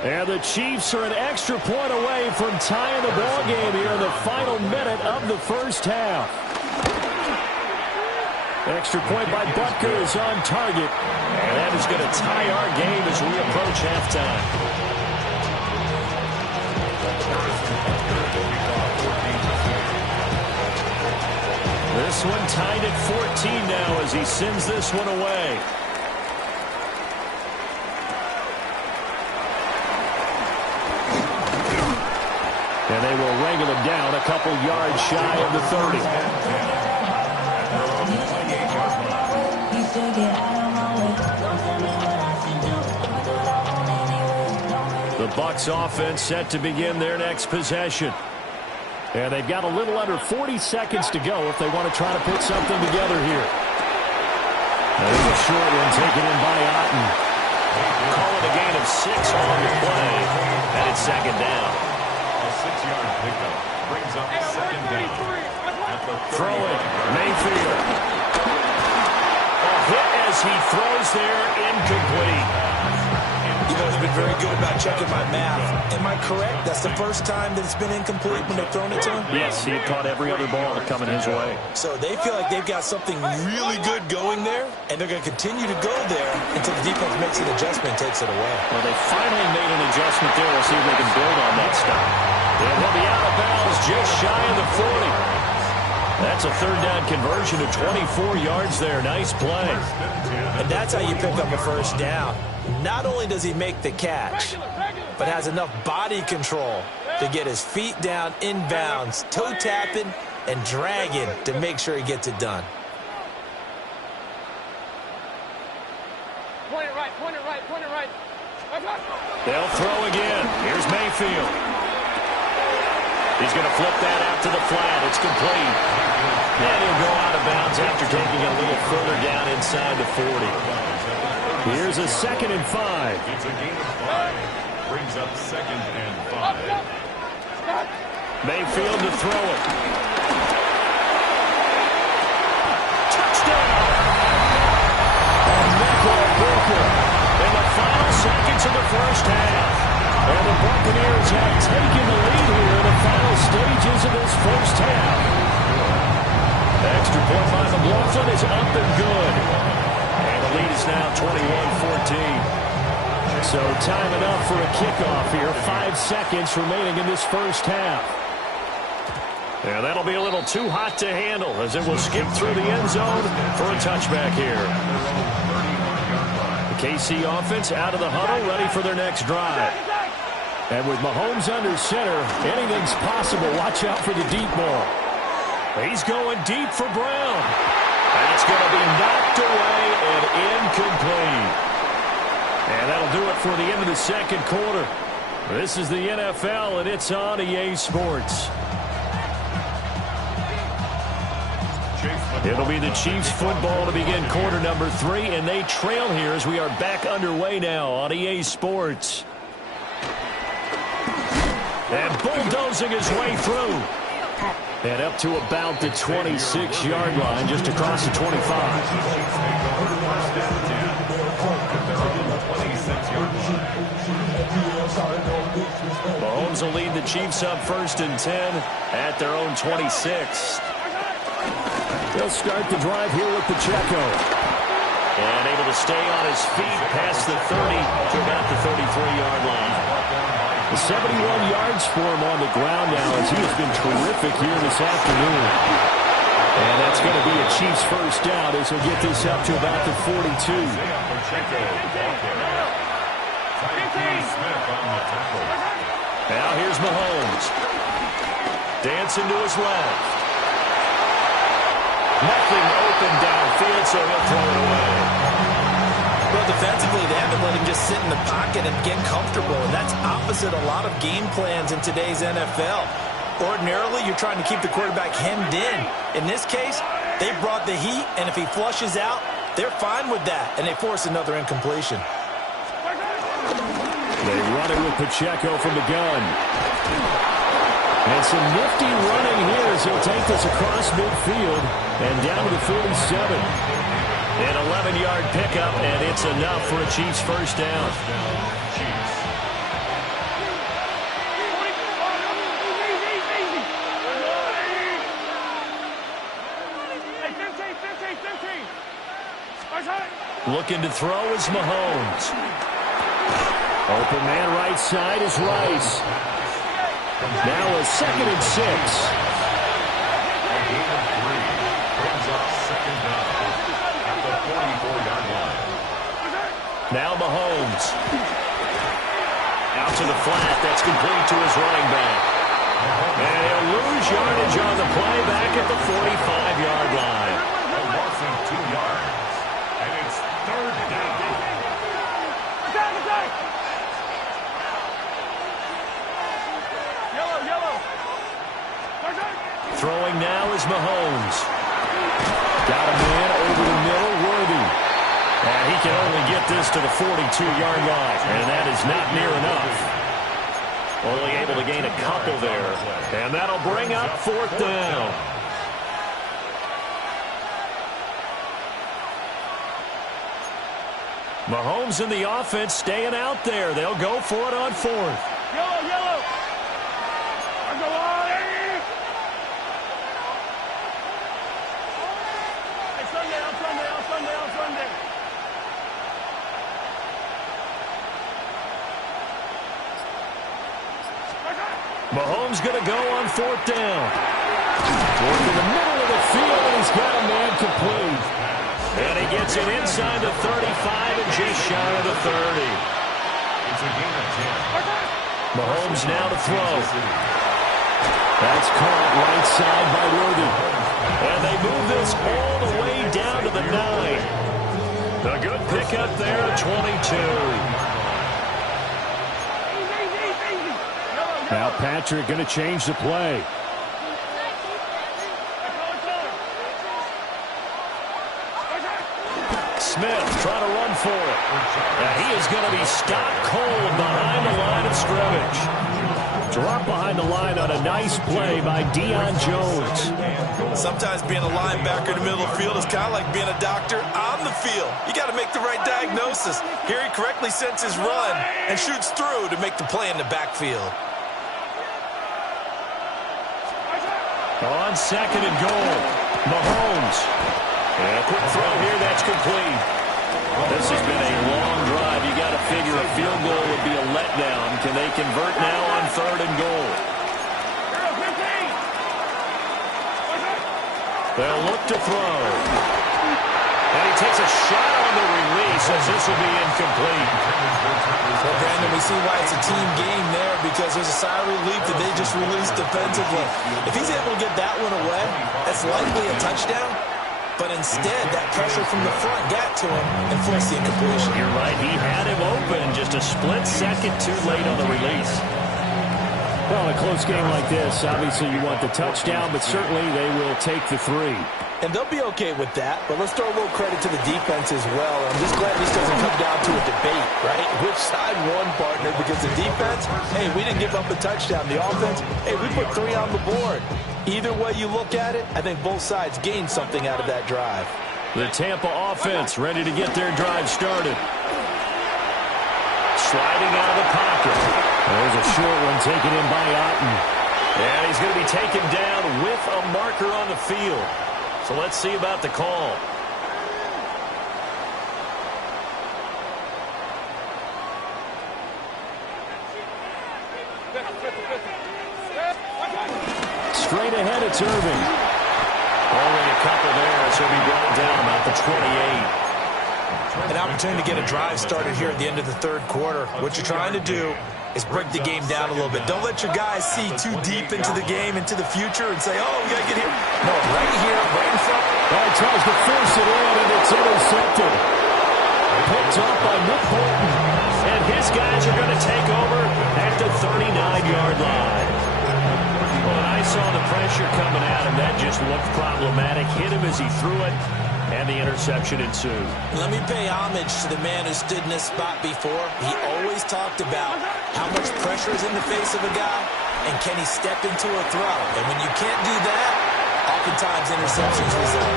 And the Chiefs are an extra point away from tying the ball game here in the final minute of the first half. Extra point by Butker is on target. And that is going to tie our game as we approach halftime. This one tied at 14 now as he sends this one away. And they will wrangle him down a couple yards shy of the 30. The Bucs offense set to begin their next possession. And they've got a little under 40 seconds to go if they want to try to put something together here. There's a short one taken in by Otten. Calling a gain of 6 on the play. And it's 2nd down. A 6-yard pickup brings up 2nd down. Throwing, Mayfield. A hit as he throws there, incomplete. You know, he's been very good about checking my math. Am I correct? That's the first time that it's been incomplete when they've thrown it to him? Yes, he had caught every other ball coming his way. So they feel like they've got something really good going there, and they're going to continue to go there until the defense makes an adjustment and takes it away. Well, they finally made an adjustment there. We'll see if they can build on that stop. And he'll be out of bounds just shy of the 40. That's a 3rd down conversion of 24 yards there. Nice play. And that's how you pick up a 1st down. Not only does he make the catch, but has enough body control to get his feet down inbounds, toe tapping and dragging to make sure he gets it done. Point it right, point it right, point it right. They'll throw again. Here's Mayfield. He's going to flip that out to the flat. It's complete. And he'll go out of bounds after taking a little further down inside the 40. Here's a 2nd and 5. It's a gain of 5. Brings up 2nd and 5. Mayfield to throw it. Touchdown! And Michael Booker in the final seconds of the first half. And the Buccaneers have taken the lead here in the final stages of this first half. The extra point by McLaughlin is up and good. And the lead is now 21-14. So time enough for a kickoff here. 5 seconds remaining in this first half. Yeah, that'll be a little too hot to handle as it will skip through the end zone for a touchback here. The KC offense out of the huddle, ready for their next drive. And with Mahomes under center, anything's possible. Watch out for the deep ball. He's going deep for Brown. That's going to be knocked away and incomplete. And that'll do it for the end of the second quarter. This is the NFL, and it's on EA Sports. It'll be the Chiefs football to begin quarter number 3, and they trail here as we are back underway now on EA Sports. And bulldozing his way through. And up to about the 26-yard line, just across the 25. Mahomes will lead the Chiefs up 1st and 10 at their own 26. They'll start the drive here with Pacheco. And able to stay on his feet past the 30 to about the 33-yard line. 71 yards for him on the ground now as he has been terrific here this afternoon. And that's going to be a Chiefs first down as he'll get this up to about the 42. Now here's Mahomes. Dancing to his left. Nothing open downfield, so he'll throw it away. Well, defensively, they haven't let him just sit in the pocket and get comfortable, and that's opposite a lot of game plans in today's NFL. Ordinarily, you're trying to keep the quarterback hemmed in. In this case, they brought the heat, and if he flushes out, they're fine with that, and they force another incompletion. They run it with Pacheco from the gun. And some nifty running here as he'll take this across midfield and down to the 47. An 11-yard pickup, and it's enough for a Chiefs first down. Looking to throw is Mahomes. Open man right side is Rice. Now a 2nd and 6. Now Mahomes. Out to the flat. That's complete to his running back. And he'll lose yardage on the play back at the 45-yard line. Loss of 2 yards. And it's 3rd down. Throwing now is Mahomes. Got a man over the middle, Worthy. And he can only get this to the 42-yard line, and that is not near enough. Only able to gain a couple there, and that'll bring up 4th down. Mahomes and the offense staying out there. They'll go for it on 4th. Yellow. Go on. Sunday. Mahomes going to go on 4th down. Working in the middle of the field, and he's got a man complete. And he gets it inside the 35 and just shy of the 30. Mahomes now to throw. That's caught right side by Worthy. And they move this all the way down to the 9. A good pickup there at 22. Now Patrick going to change the play. Smith trying to run for it. He is going to be stopped cold behind the line of scrimmage. Dropped behind the line on a nice play by Deion Jones. Sometimes being a linebacker in the middle of the field is kind of like being a doctor on the field. You got to make the right diagnosis. Here he correctly sends his run and shoots through to make the play in the backfield. On 2nd and goal, Mahomes. And a quick throw here, that's complete. This has been a long drive. You got to figure a field goal would be a letdown. Can they convert now on 3rd and goal? They'll look to throw. And he takes a shot on the release as this will be incomplete. Well, Brandon, we see why it's a team game there because there's a sigh of relief that they just released defensively. If he's able to get that one away, that's likely a touchdown. But instead, that pressure from the front got to him and forced the incompletion. You're right. He had him open just a split second too late on the release. Well, in a close game like this, obviously you want the touchdown, but certainly they will take the 3. And they'll be okay with that, but let's throw a little credit to the defense as well. I'm just glad this doesn't come down to a debate, right? Which side won, partner? Because the defense, hey, we didn't give up a touchdown. The offense, hey, we put 3 on the board. Either way you look at it, I think both sides gained something out of that drive. The Tampa offense ready to get their drive started. Sliding out of the pocket. There's a short one taken in by Otten. And he's going to be taken down with a marker on the field. So let's see about the call. Straight ahead, it's Irving. Only a couple there, so he'll be brought down about the 28. An opportunity to get a drive started here at the end of the 3rd quarter. What you're trying to do is break the game down a little bit. Don't let your guys see too deep into the game, into the future, and say, oh, we got to get here. No, right here, right in front. He tries to force it in, and it's intercepted. Picked up by Nick Bolton. And his guys are going to take over at the 39-yard line. Well, I saw the pressure coming at him. That just looked problematic. Hit him as he threw it, and the interception ensued. Let me pay homage to the man who stood in this spot before. He always talked about how much pressure is in the face of a guy, and can he step into a throw. And when you can't do that, oftentimes interceptions result.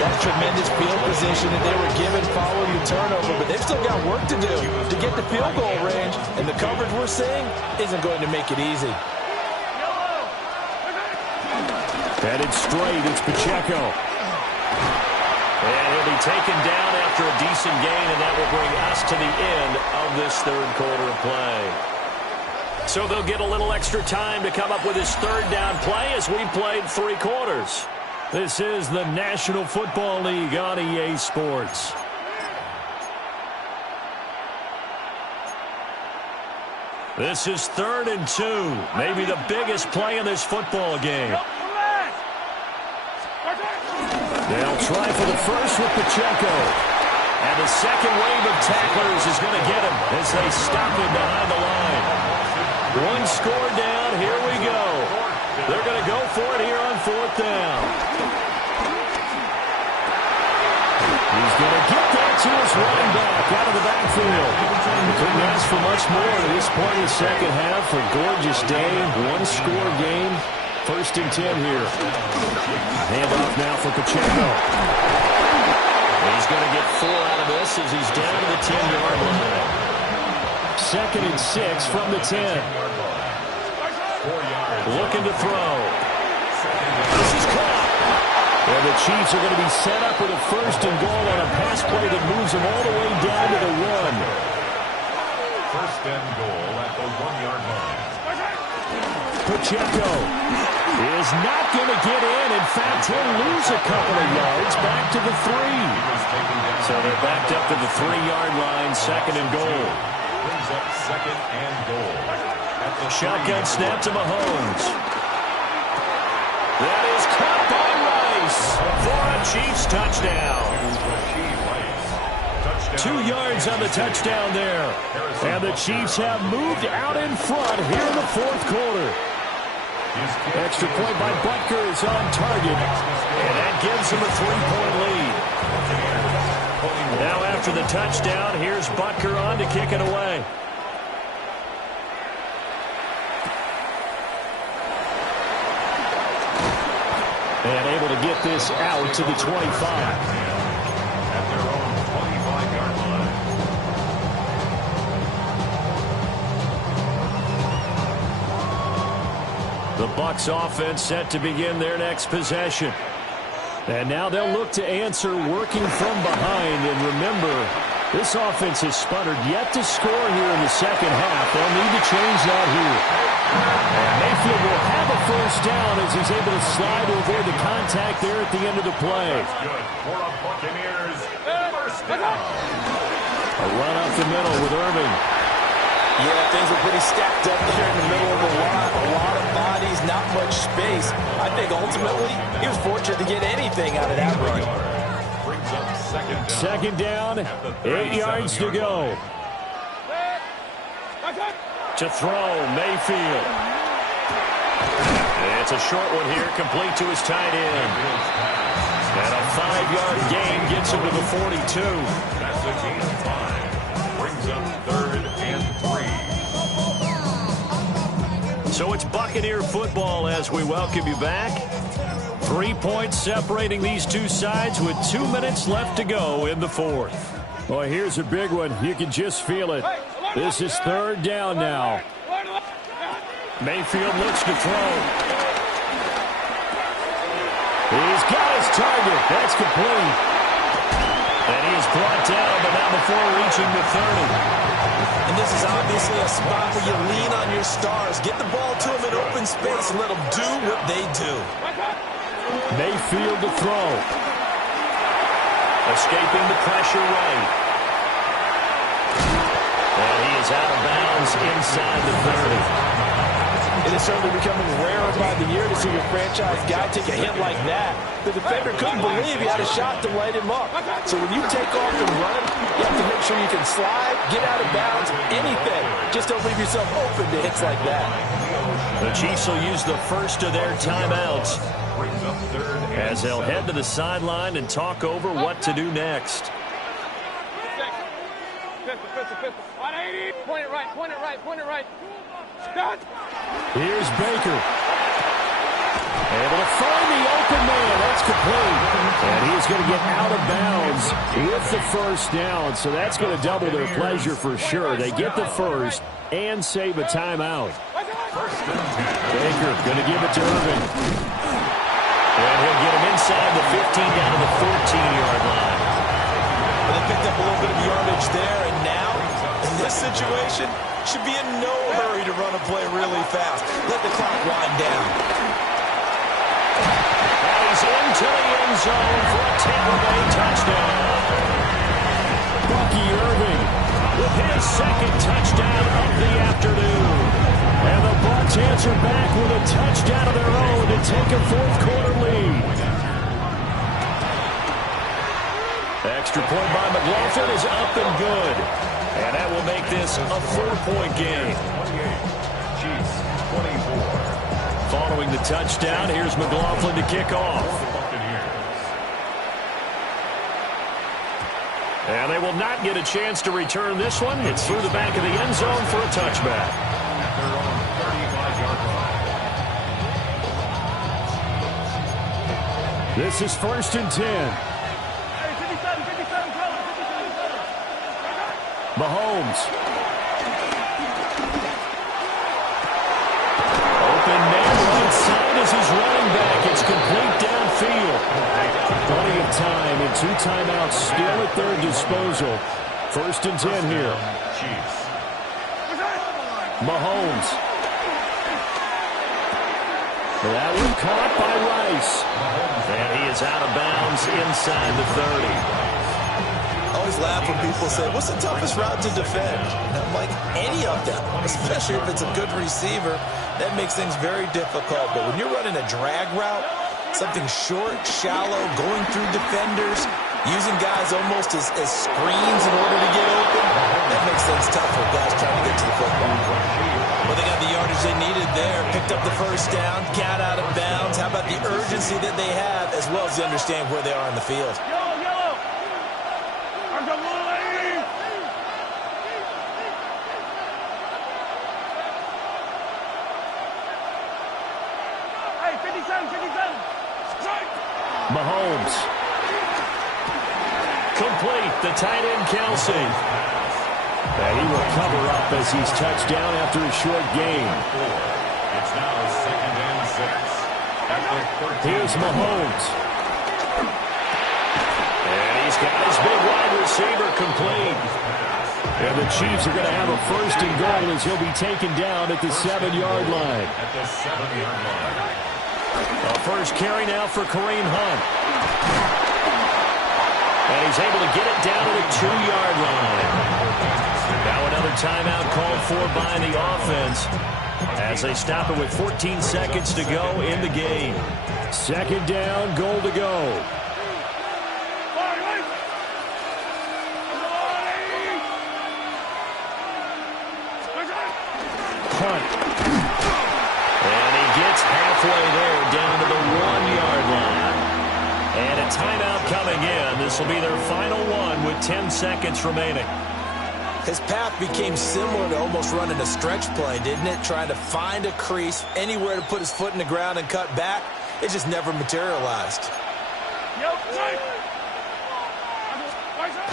That tremendous field position that they were given following the turnover, but they've still got work to do to get the field goal range, and the coverage we're seeing isn't going to make it easy. Headed straight, it's Pacheco. And he'll be taken down after a decent gain, and that will bring us to the end of this 3rd quarter of play. So they'll get a little extra time to come up with his 3rd down play as we played 3 quarters. This is the National Football League on EA Sports. This is 3rd and 2, maybe the biggest play in this football game. They'll try for the first with Pacheco. And the second wave of tacklers is going to get him as they stop him behind the line. 1 score down, here we go. They're going to go for it here on 4th down. He's going to get that to his running back out of the backfield. Couldn't ask for much more at this point in the second half. A gorgeous day, 1-score game. 1st and 10 here. Handoff now for Pacheco. He's going to get 4 out of this as he's down to the 10-yard line. 2nd and 6 from the 10. Looking to throw. This is caught. And the Chiefs are going to be set up with a 1st and goal on a pass play that moves them all the way down to the 1. 1st and goal at the 1-yard line. Pacheco is not going to get in. In fact, he'll lose a couple of yards back to the 3. So they're backed up to the 3-yard line, 2nd and goal. Brings up 2nd and goal. Shotgun snap to Mahomes. That is caught by Rice for a Chiefs touchdown. 2 yards on the touchdown there. And the Chiefs have moved out in front here in the 4th quarter. Extra point by Butker is on target. And that gives him a 3-point lead. Now after the touchdown, here's Butker on to kick it away. And able to get this out to the 25. At their own 25-yard line. The Bucs offense set to begin their next possession. And now they'll look to answer working from behind. And remember, this offense has sputtered yet to score here in the second half. They'll need to change that here. And Mayfield will have a first down as he's able to slide to avoid the contact there at the end of the play. That's good for a Buccaneers first down. A run up the middle with Irving. Yeah, things were pretty stacked up there in the middle of the lot. A lot of bodies, not much space. I think ultimately he was fortunate to get anything out of that run. Brings up second down, 8 yards to go. To throw, Mayfield. It's a short one here, complete to his tight end. And a 5-yard gain gets him to the 42. That's a gain of 5. Brings up 3rd and 3. So it's Buccaneer football as we welcome you back. 3 points separating these two sides with 2 minutes left to go in the fourth. Boy, here's a big one. You can just feel it. This is 3rd down now. Mayfield looks to throw. He's got his target. That's complete. And he is brought down, but not before reaching the 30. And this is obviously a spot where you lean on your stars. Get the ball to them in open space and let them do what they do. Mayfield to throw. Escaping the pressure right. And he is out of bounds inside the 30. It is certainly becoming rarer by the year to see your franchise guy take a hit like that. The defender couldn't believe he had a shot to light him up. So when you take off and run, you have to make sure you can slide, get out of bounds, anything. Just don't leave yourself open to hits like that. The Chiefs will use the first of their timeouts as they'll head to the sideline and talk over what to do next. Point it right, point it right, point it right. Here's Baker. Able to find the open man. That's complete. And he's going to get out of bounds with the first down. So that's going to double their pleasure for sure. They get the first and save a timeout. Baker going to give it to Irving. And he'll get him inside the 15 down to the 14-yard line. Well, they picked up a little bit of yardage there, and now, in this situation, should be in no hurry to run a play really fast. Let the clock wind down. And he's into the end zone for a Tampa Bay touchdown. Bucky Irving with his second touchdown of the afternoon. And the Bucs answer back with a touchdown of their own to take a fourth-quarter lead. Extra point by McLaughlin is up and good. And that will make this a 4-point game. 28, Chiefs, 24. Following the touchdown, here's McLaughlin to kick off. And they will not get a chance to return this one. It's through the back of the end zone for a touchback. At their own 35-yard line. This is 1st and 10. Mahomes. Open man right side as he's running back. It's complete downfield. Plenty of time and 2 timeouts still at their disposal. 1st and 10 here. Mahomes. That one caught by Rice. And he is out of bounds inside the 30. I always laugh when people say, what's the toughest route to defend? And I'm like, any of them, especially if it's a good receiver. That makes things very difficult. But when you're running a drag route, something short, shallow, going through defenders, using guys almost as screens in order to get open, that makes things tough for guys trying to get to the football. Well, they got the yardage they needed there, picked up the first down, got out of bounds. How about the urgency that they have, as well as they understand where they are in the field? Mahomes. Complete. The tight end, Kelsey. And he will cover up as he's touched down after a short gain. It's now 2nd and 6. Here's Mahomes. And he's got his big wide receiver complete. And the Chiefs are going to have a 1st and goal as he'll be taken down at the 7-yard line. At the 7-yard line. A first carry now for Kareem Hunt. And he's able to get it down to the 2-yard line. Now another timeout called for by the offense as they stop it with 14 seconds to go in the game. 2nd down, goal to go. Hunt. And he gets halfway there down to the 1-yard line. And a timeout coming in. This will be their final one with 10 seconds remaining. His path became similar to almost running a stretch play, didn't it? Trying to find a crease, anywhere to put his foot in the ground and cut back. It just never materialized.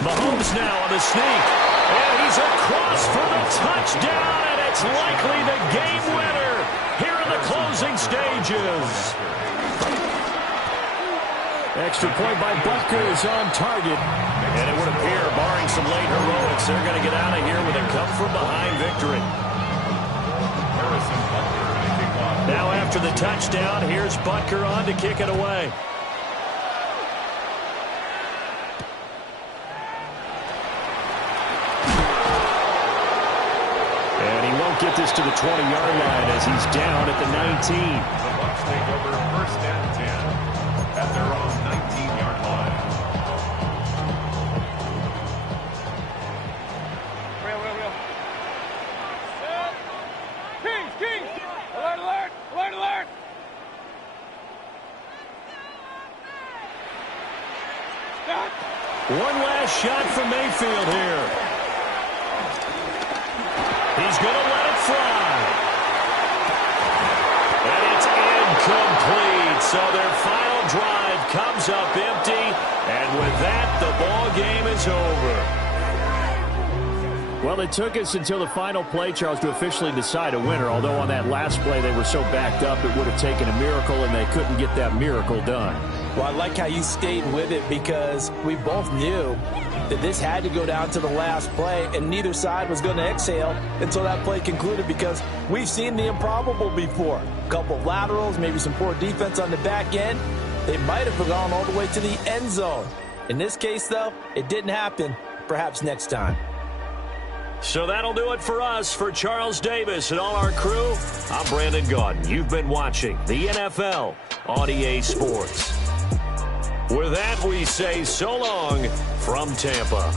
Mahomes now on the sneak. And he's across for the touchdown. And it's likely the game winner here in the closing stages. Extra point by Butker is on target. And it would appear, barring some late heroics, they're going to get out of here with a come-from-behind victory. Now after the touchdown, here's Butker on to kick it away. And he won't get this to the 20-yard line as he's down at the 19. The Bucs take over 1st and 10 at their own 19-yard line. Kings! Alert! Alert! One last shot for Mayfield here. He's going to let it fly. And it's incomplete. So their final drive comes up empty. And with that, the ball game is over. Well, it took us until the final play, Charles, to officially decide a winner. Although on that last play they were so backed up, it would have taken a miracle, and they couldn't get that miracle done. Well, I like how you stayed with it because we both knew that this had to go down to the last play, and neither side was going to exhale until that play concluded because we've seen the improbable before. A couple of laterals, maybe some poor defense on the back end. They might have gone all the way to the end zone. In this case, though, it didn't happen. Perhaps next time. So that'll do it for us. For Charles Davis and all our crew, I'm Brandon Gaudin. You've been watching the NFL on EA Sports. With that, we say so long from Tampa.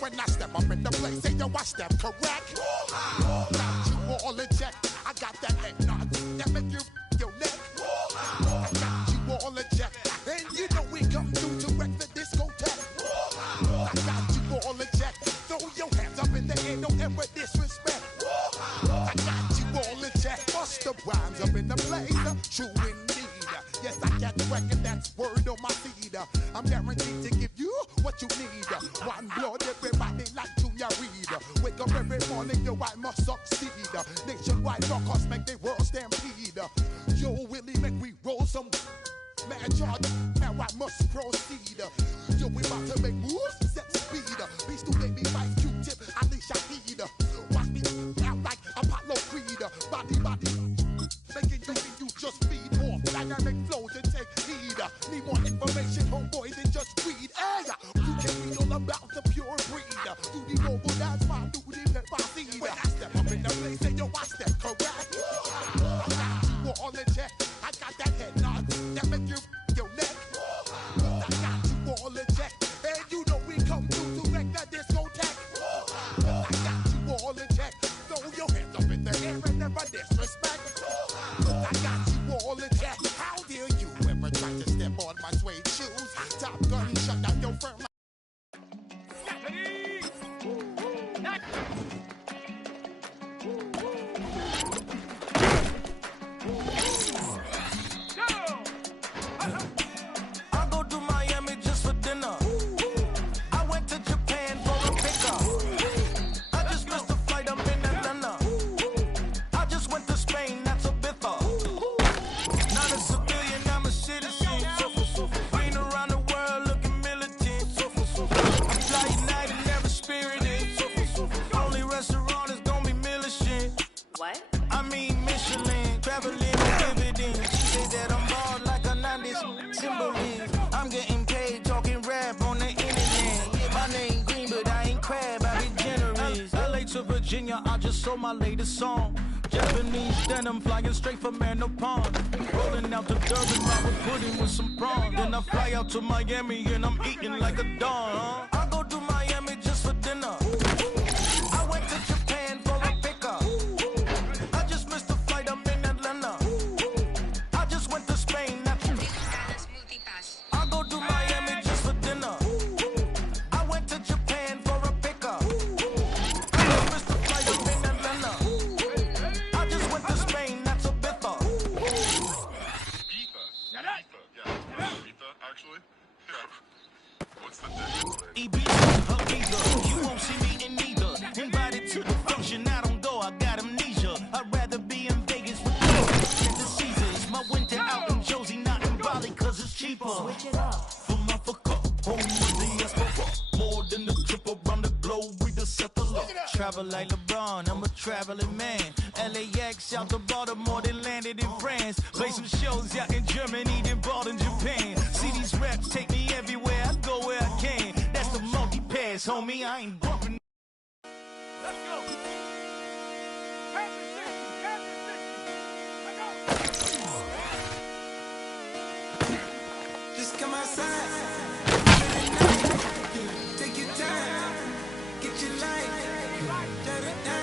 When I step up in the place, say yo, I step correct. Got you all in check. I got that head nod that make you your neck. I got you all in check, and you know we come through to wreck the discotheque. I got you all in check. Throw your hands up in the air, don't ever disrespect. I got you all in check. Bust the rhymes up in the place, true indeed. Yes, I got the record, that's word on my feed. I'm guaranteed to give you what you need. One blood, everybody like Junior Reed. Wake up every morning, yo, I must succeed. Nationwide rockers make the world stampede. Yo, Willie, make we roll some man charge. Now I must proceed. Yo, we about to make moves, set speed. Beast to baby, fight Q-tip, Alicia Heed. Watch me out like Apollo Creed. Body, making you just feed off dynamic flows and take heed. Need more information, homeboy, than just read. Hey, you can read all about the pure breed. Do the mobile dance, my duty, let my seed. When I step up in the place, say yo, I step correct. I got you all in check. I got that head nod that make you your neck. I got you all in check, and you know we come through to wreck the discotheque. I got you all in check. Throw your hands up in the air and never disrespect. I got you all in check. How dare you ever try to step on my suede shoes? Top Gun, shut down your firm. I go to Miami just for dinner. I went to Japan for a pickup. I just missed a flight up in Atlanta. I just went to Spain, that's a bither. Not a civilian, I'm a citizen. Been around the world looking militant. I fly United, never spirited. Only restaurant is gonna be militant. What? I mean Michelin, traveling with dividends. She say that I'm bald like a 90s Timberland. I'm getting paid talking rap on the internet. Yeah, my name Green, but I ain't crab, I be generous. LA to Virginia, I just sold my latest song. Japanese denim flying straight from Manor Pond. Rolling out to Durban, Robert pudding with some prawns. Then I fly out to Miami and I'm eating like a dawn. I go to Miami just for dinner. I went to Japan for a pickup. I just missed a flight up in Atlanta. I just went to Spain. I go to Miami just for dinner. I went to Japan for a pickup. I just missed a flight up in Atlanta. I just went to Spain. That's a bither. Ibiza, actually? Yeah. What's the difference? Ibiza, Ibiza. You won't see me in neither. Invited to the function, I don't go, I got amnesia. I'd rather be in Vegas with than the Caesars. My winter out in Josie, not in Bali, cause it's cheaper. Switch it up. From Africa, home of the Escova. More than the trip around the globe, we the settler. Travel like LeBron, I'm a traveling man. LAX out to Baltimore, then landed in France. Play some shows out in Germany, then bought in Japan. See these raps take me everywhere, I go where I can. That's the multi-pass, homie, I ain't bumping. Let's go. Just come outside. Take your time. Get your life. Turn it down.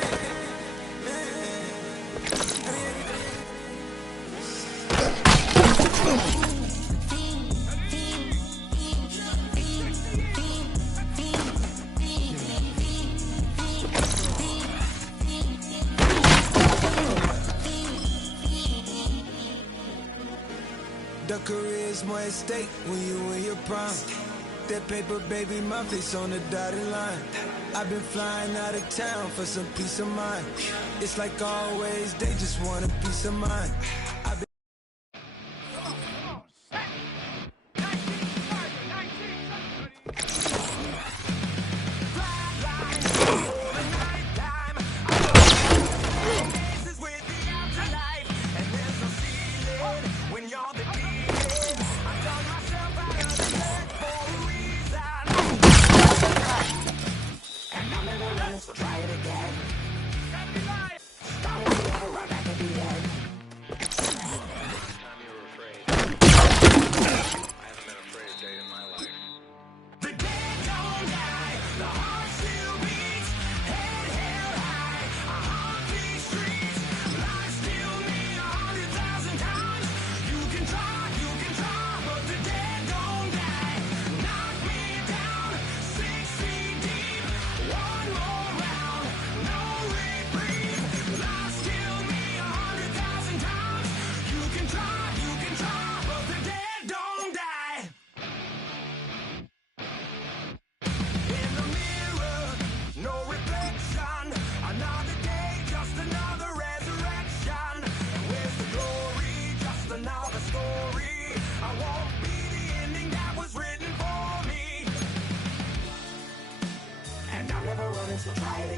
The career's more at stake when you in your prime. That paper, baby, my face on the dotted line. I've been flying out of town for some peace of mind. It's like always, they just want a peace of mind. I've been When you're the king, I dug myself out of the bed for a reason.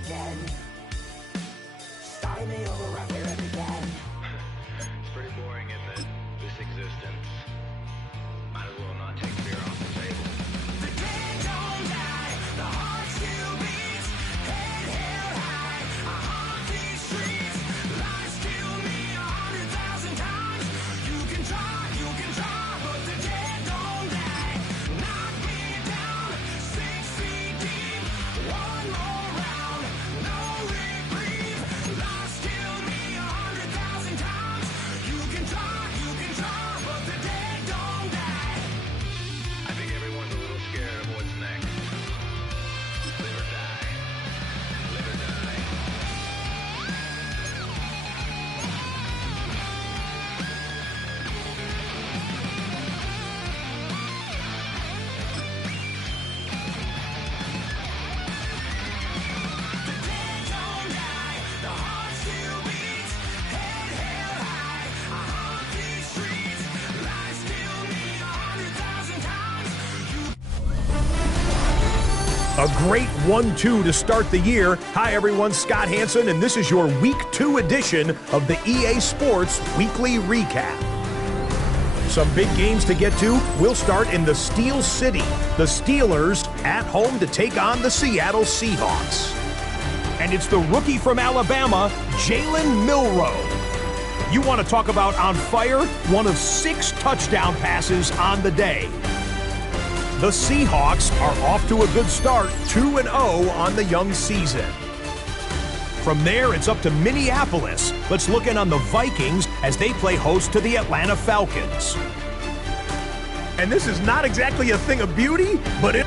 again. Starting me over right where it began. It's pretty boring, isn't it? This existence. Might as well not take fear off the table. The dead don't die, the heart still beats. Head held high, I haunt these streets. Lies kill me 100,000 times. You can try, but the dead don't die. Knock me down, 6 feet deep. One more round, no reprieve. Lies kill me 100,000 times. You can try, but the dead don't die. I think everyone's a little scared of what's next. Live or die. Live or die. The dead don't die, the heart still beats. Head held high, I haunt these streets. Lies kill me 100,000 times. A great 1-2 to start the year. Hi, everyone. Scott Hansen, and this is your Week 2 edition of the EA Sports Weekly Recap. Some big games to get to. We'll start in the Steel City. The Steelers at home to take on the Seattle Seahawks. And it's the rookie from Alabama, Jalen Milroe. You want to talk about on fire? One of 6 touchdown passes on the day. The Seahawks are off to a good start, 2-0 on the young season. From there, it's up to Minneapolis. Let's look in on the Vikings as they play host to the Atlanta Falcons. And this is not exactly a thing of beauty, but it...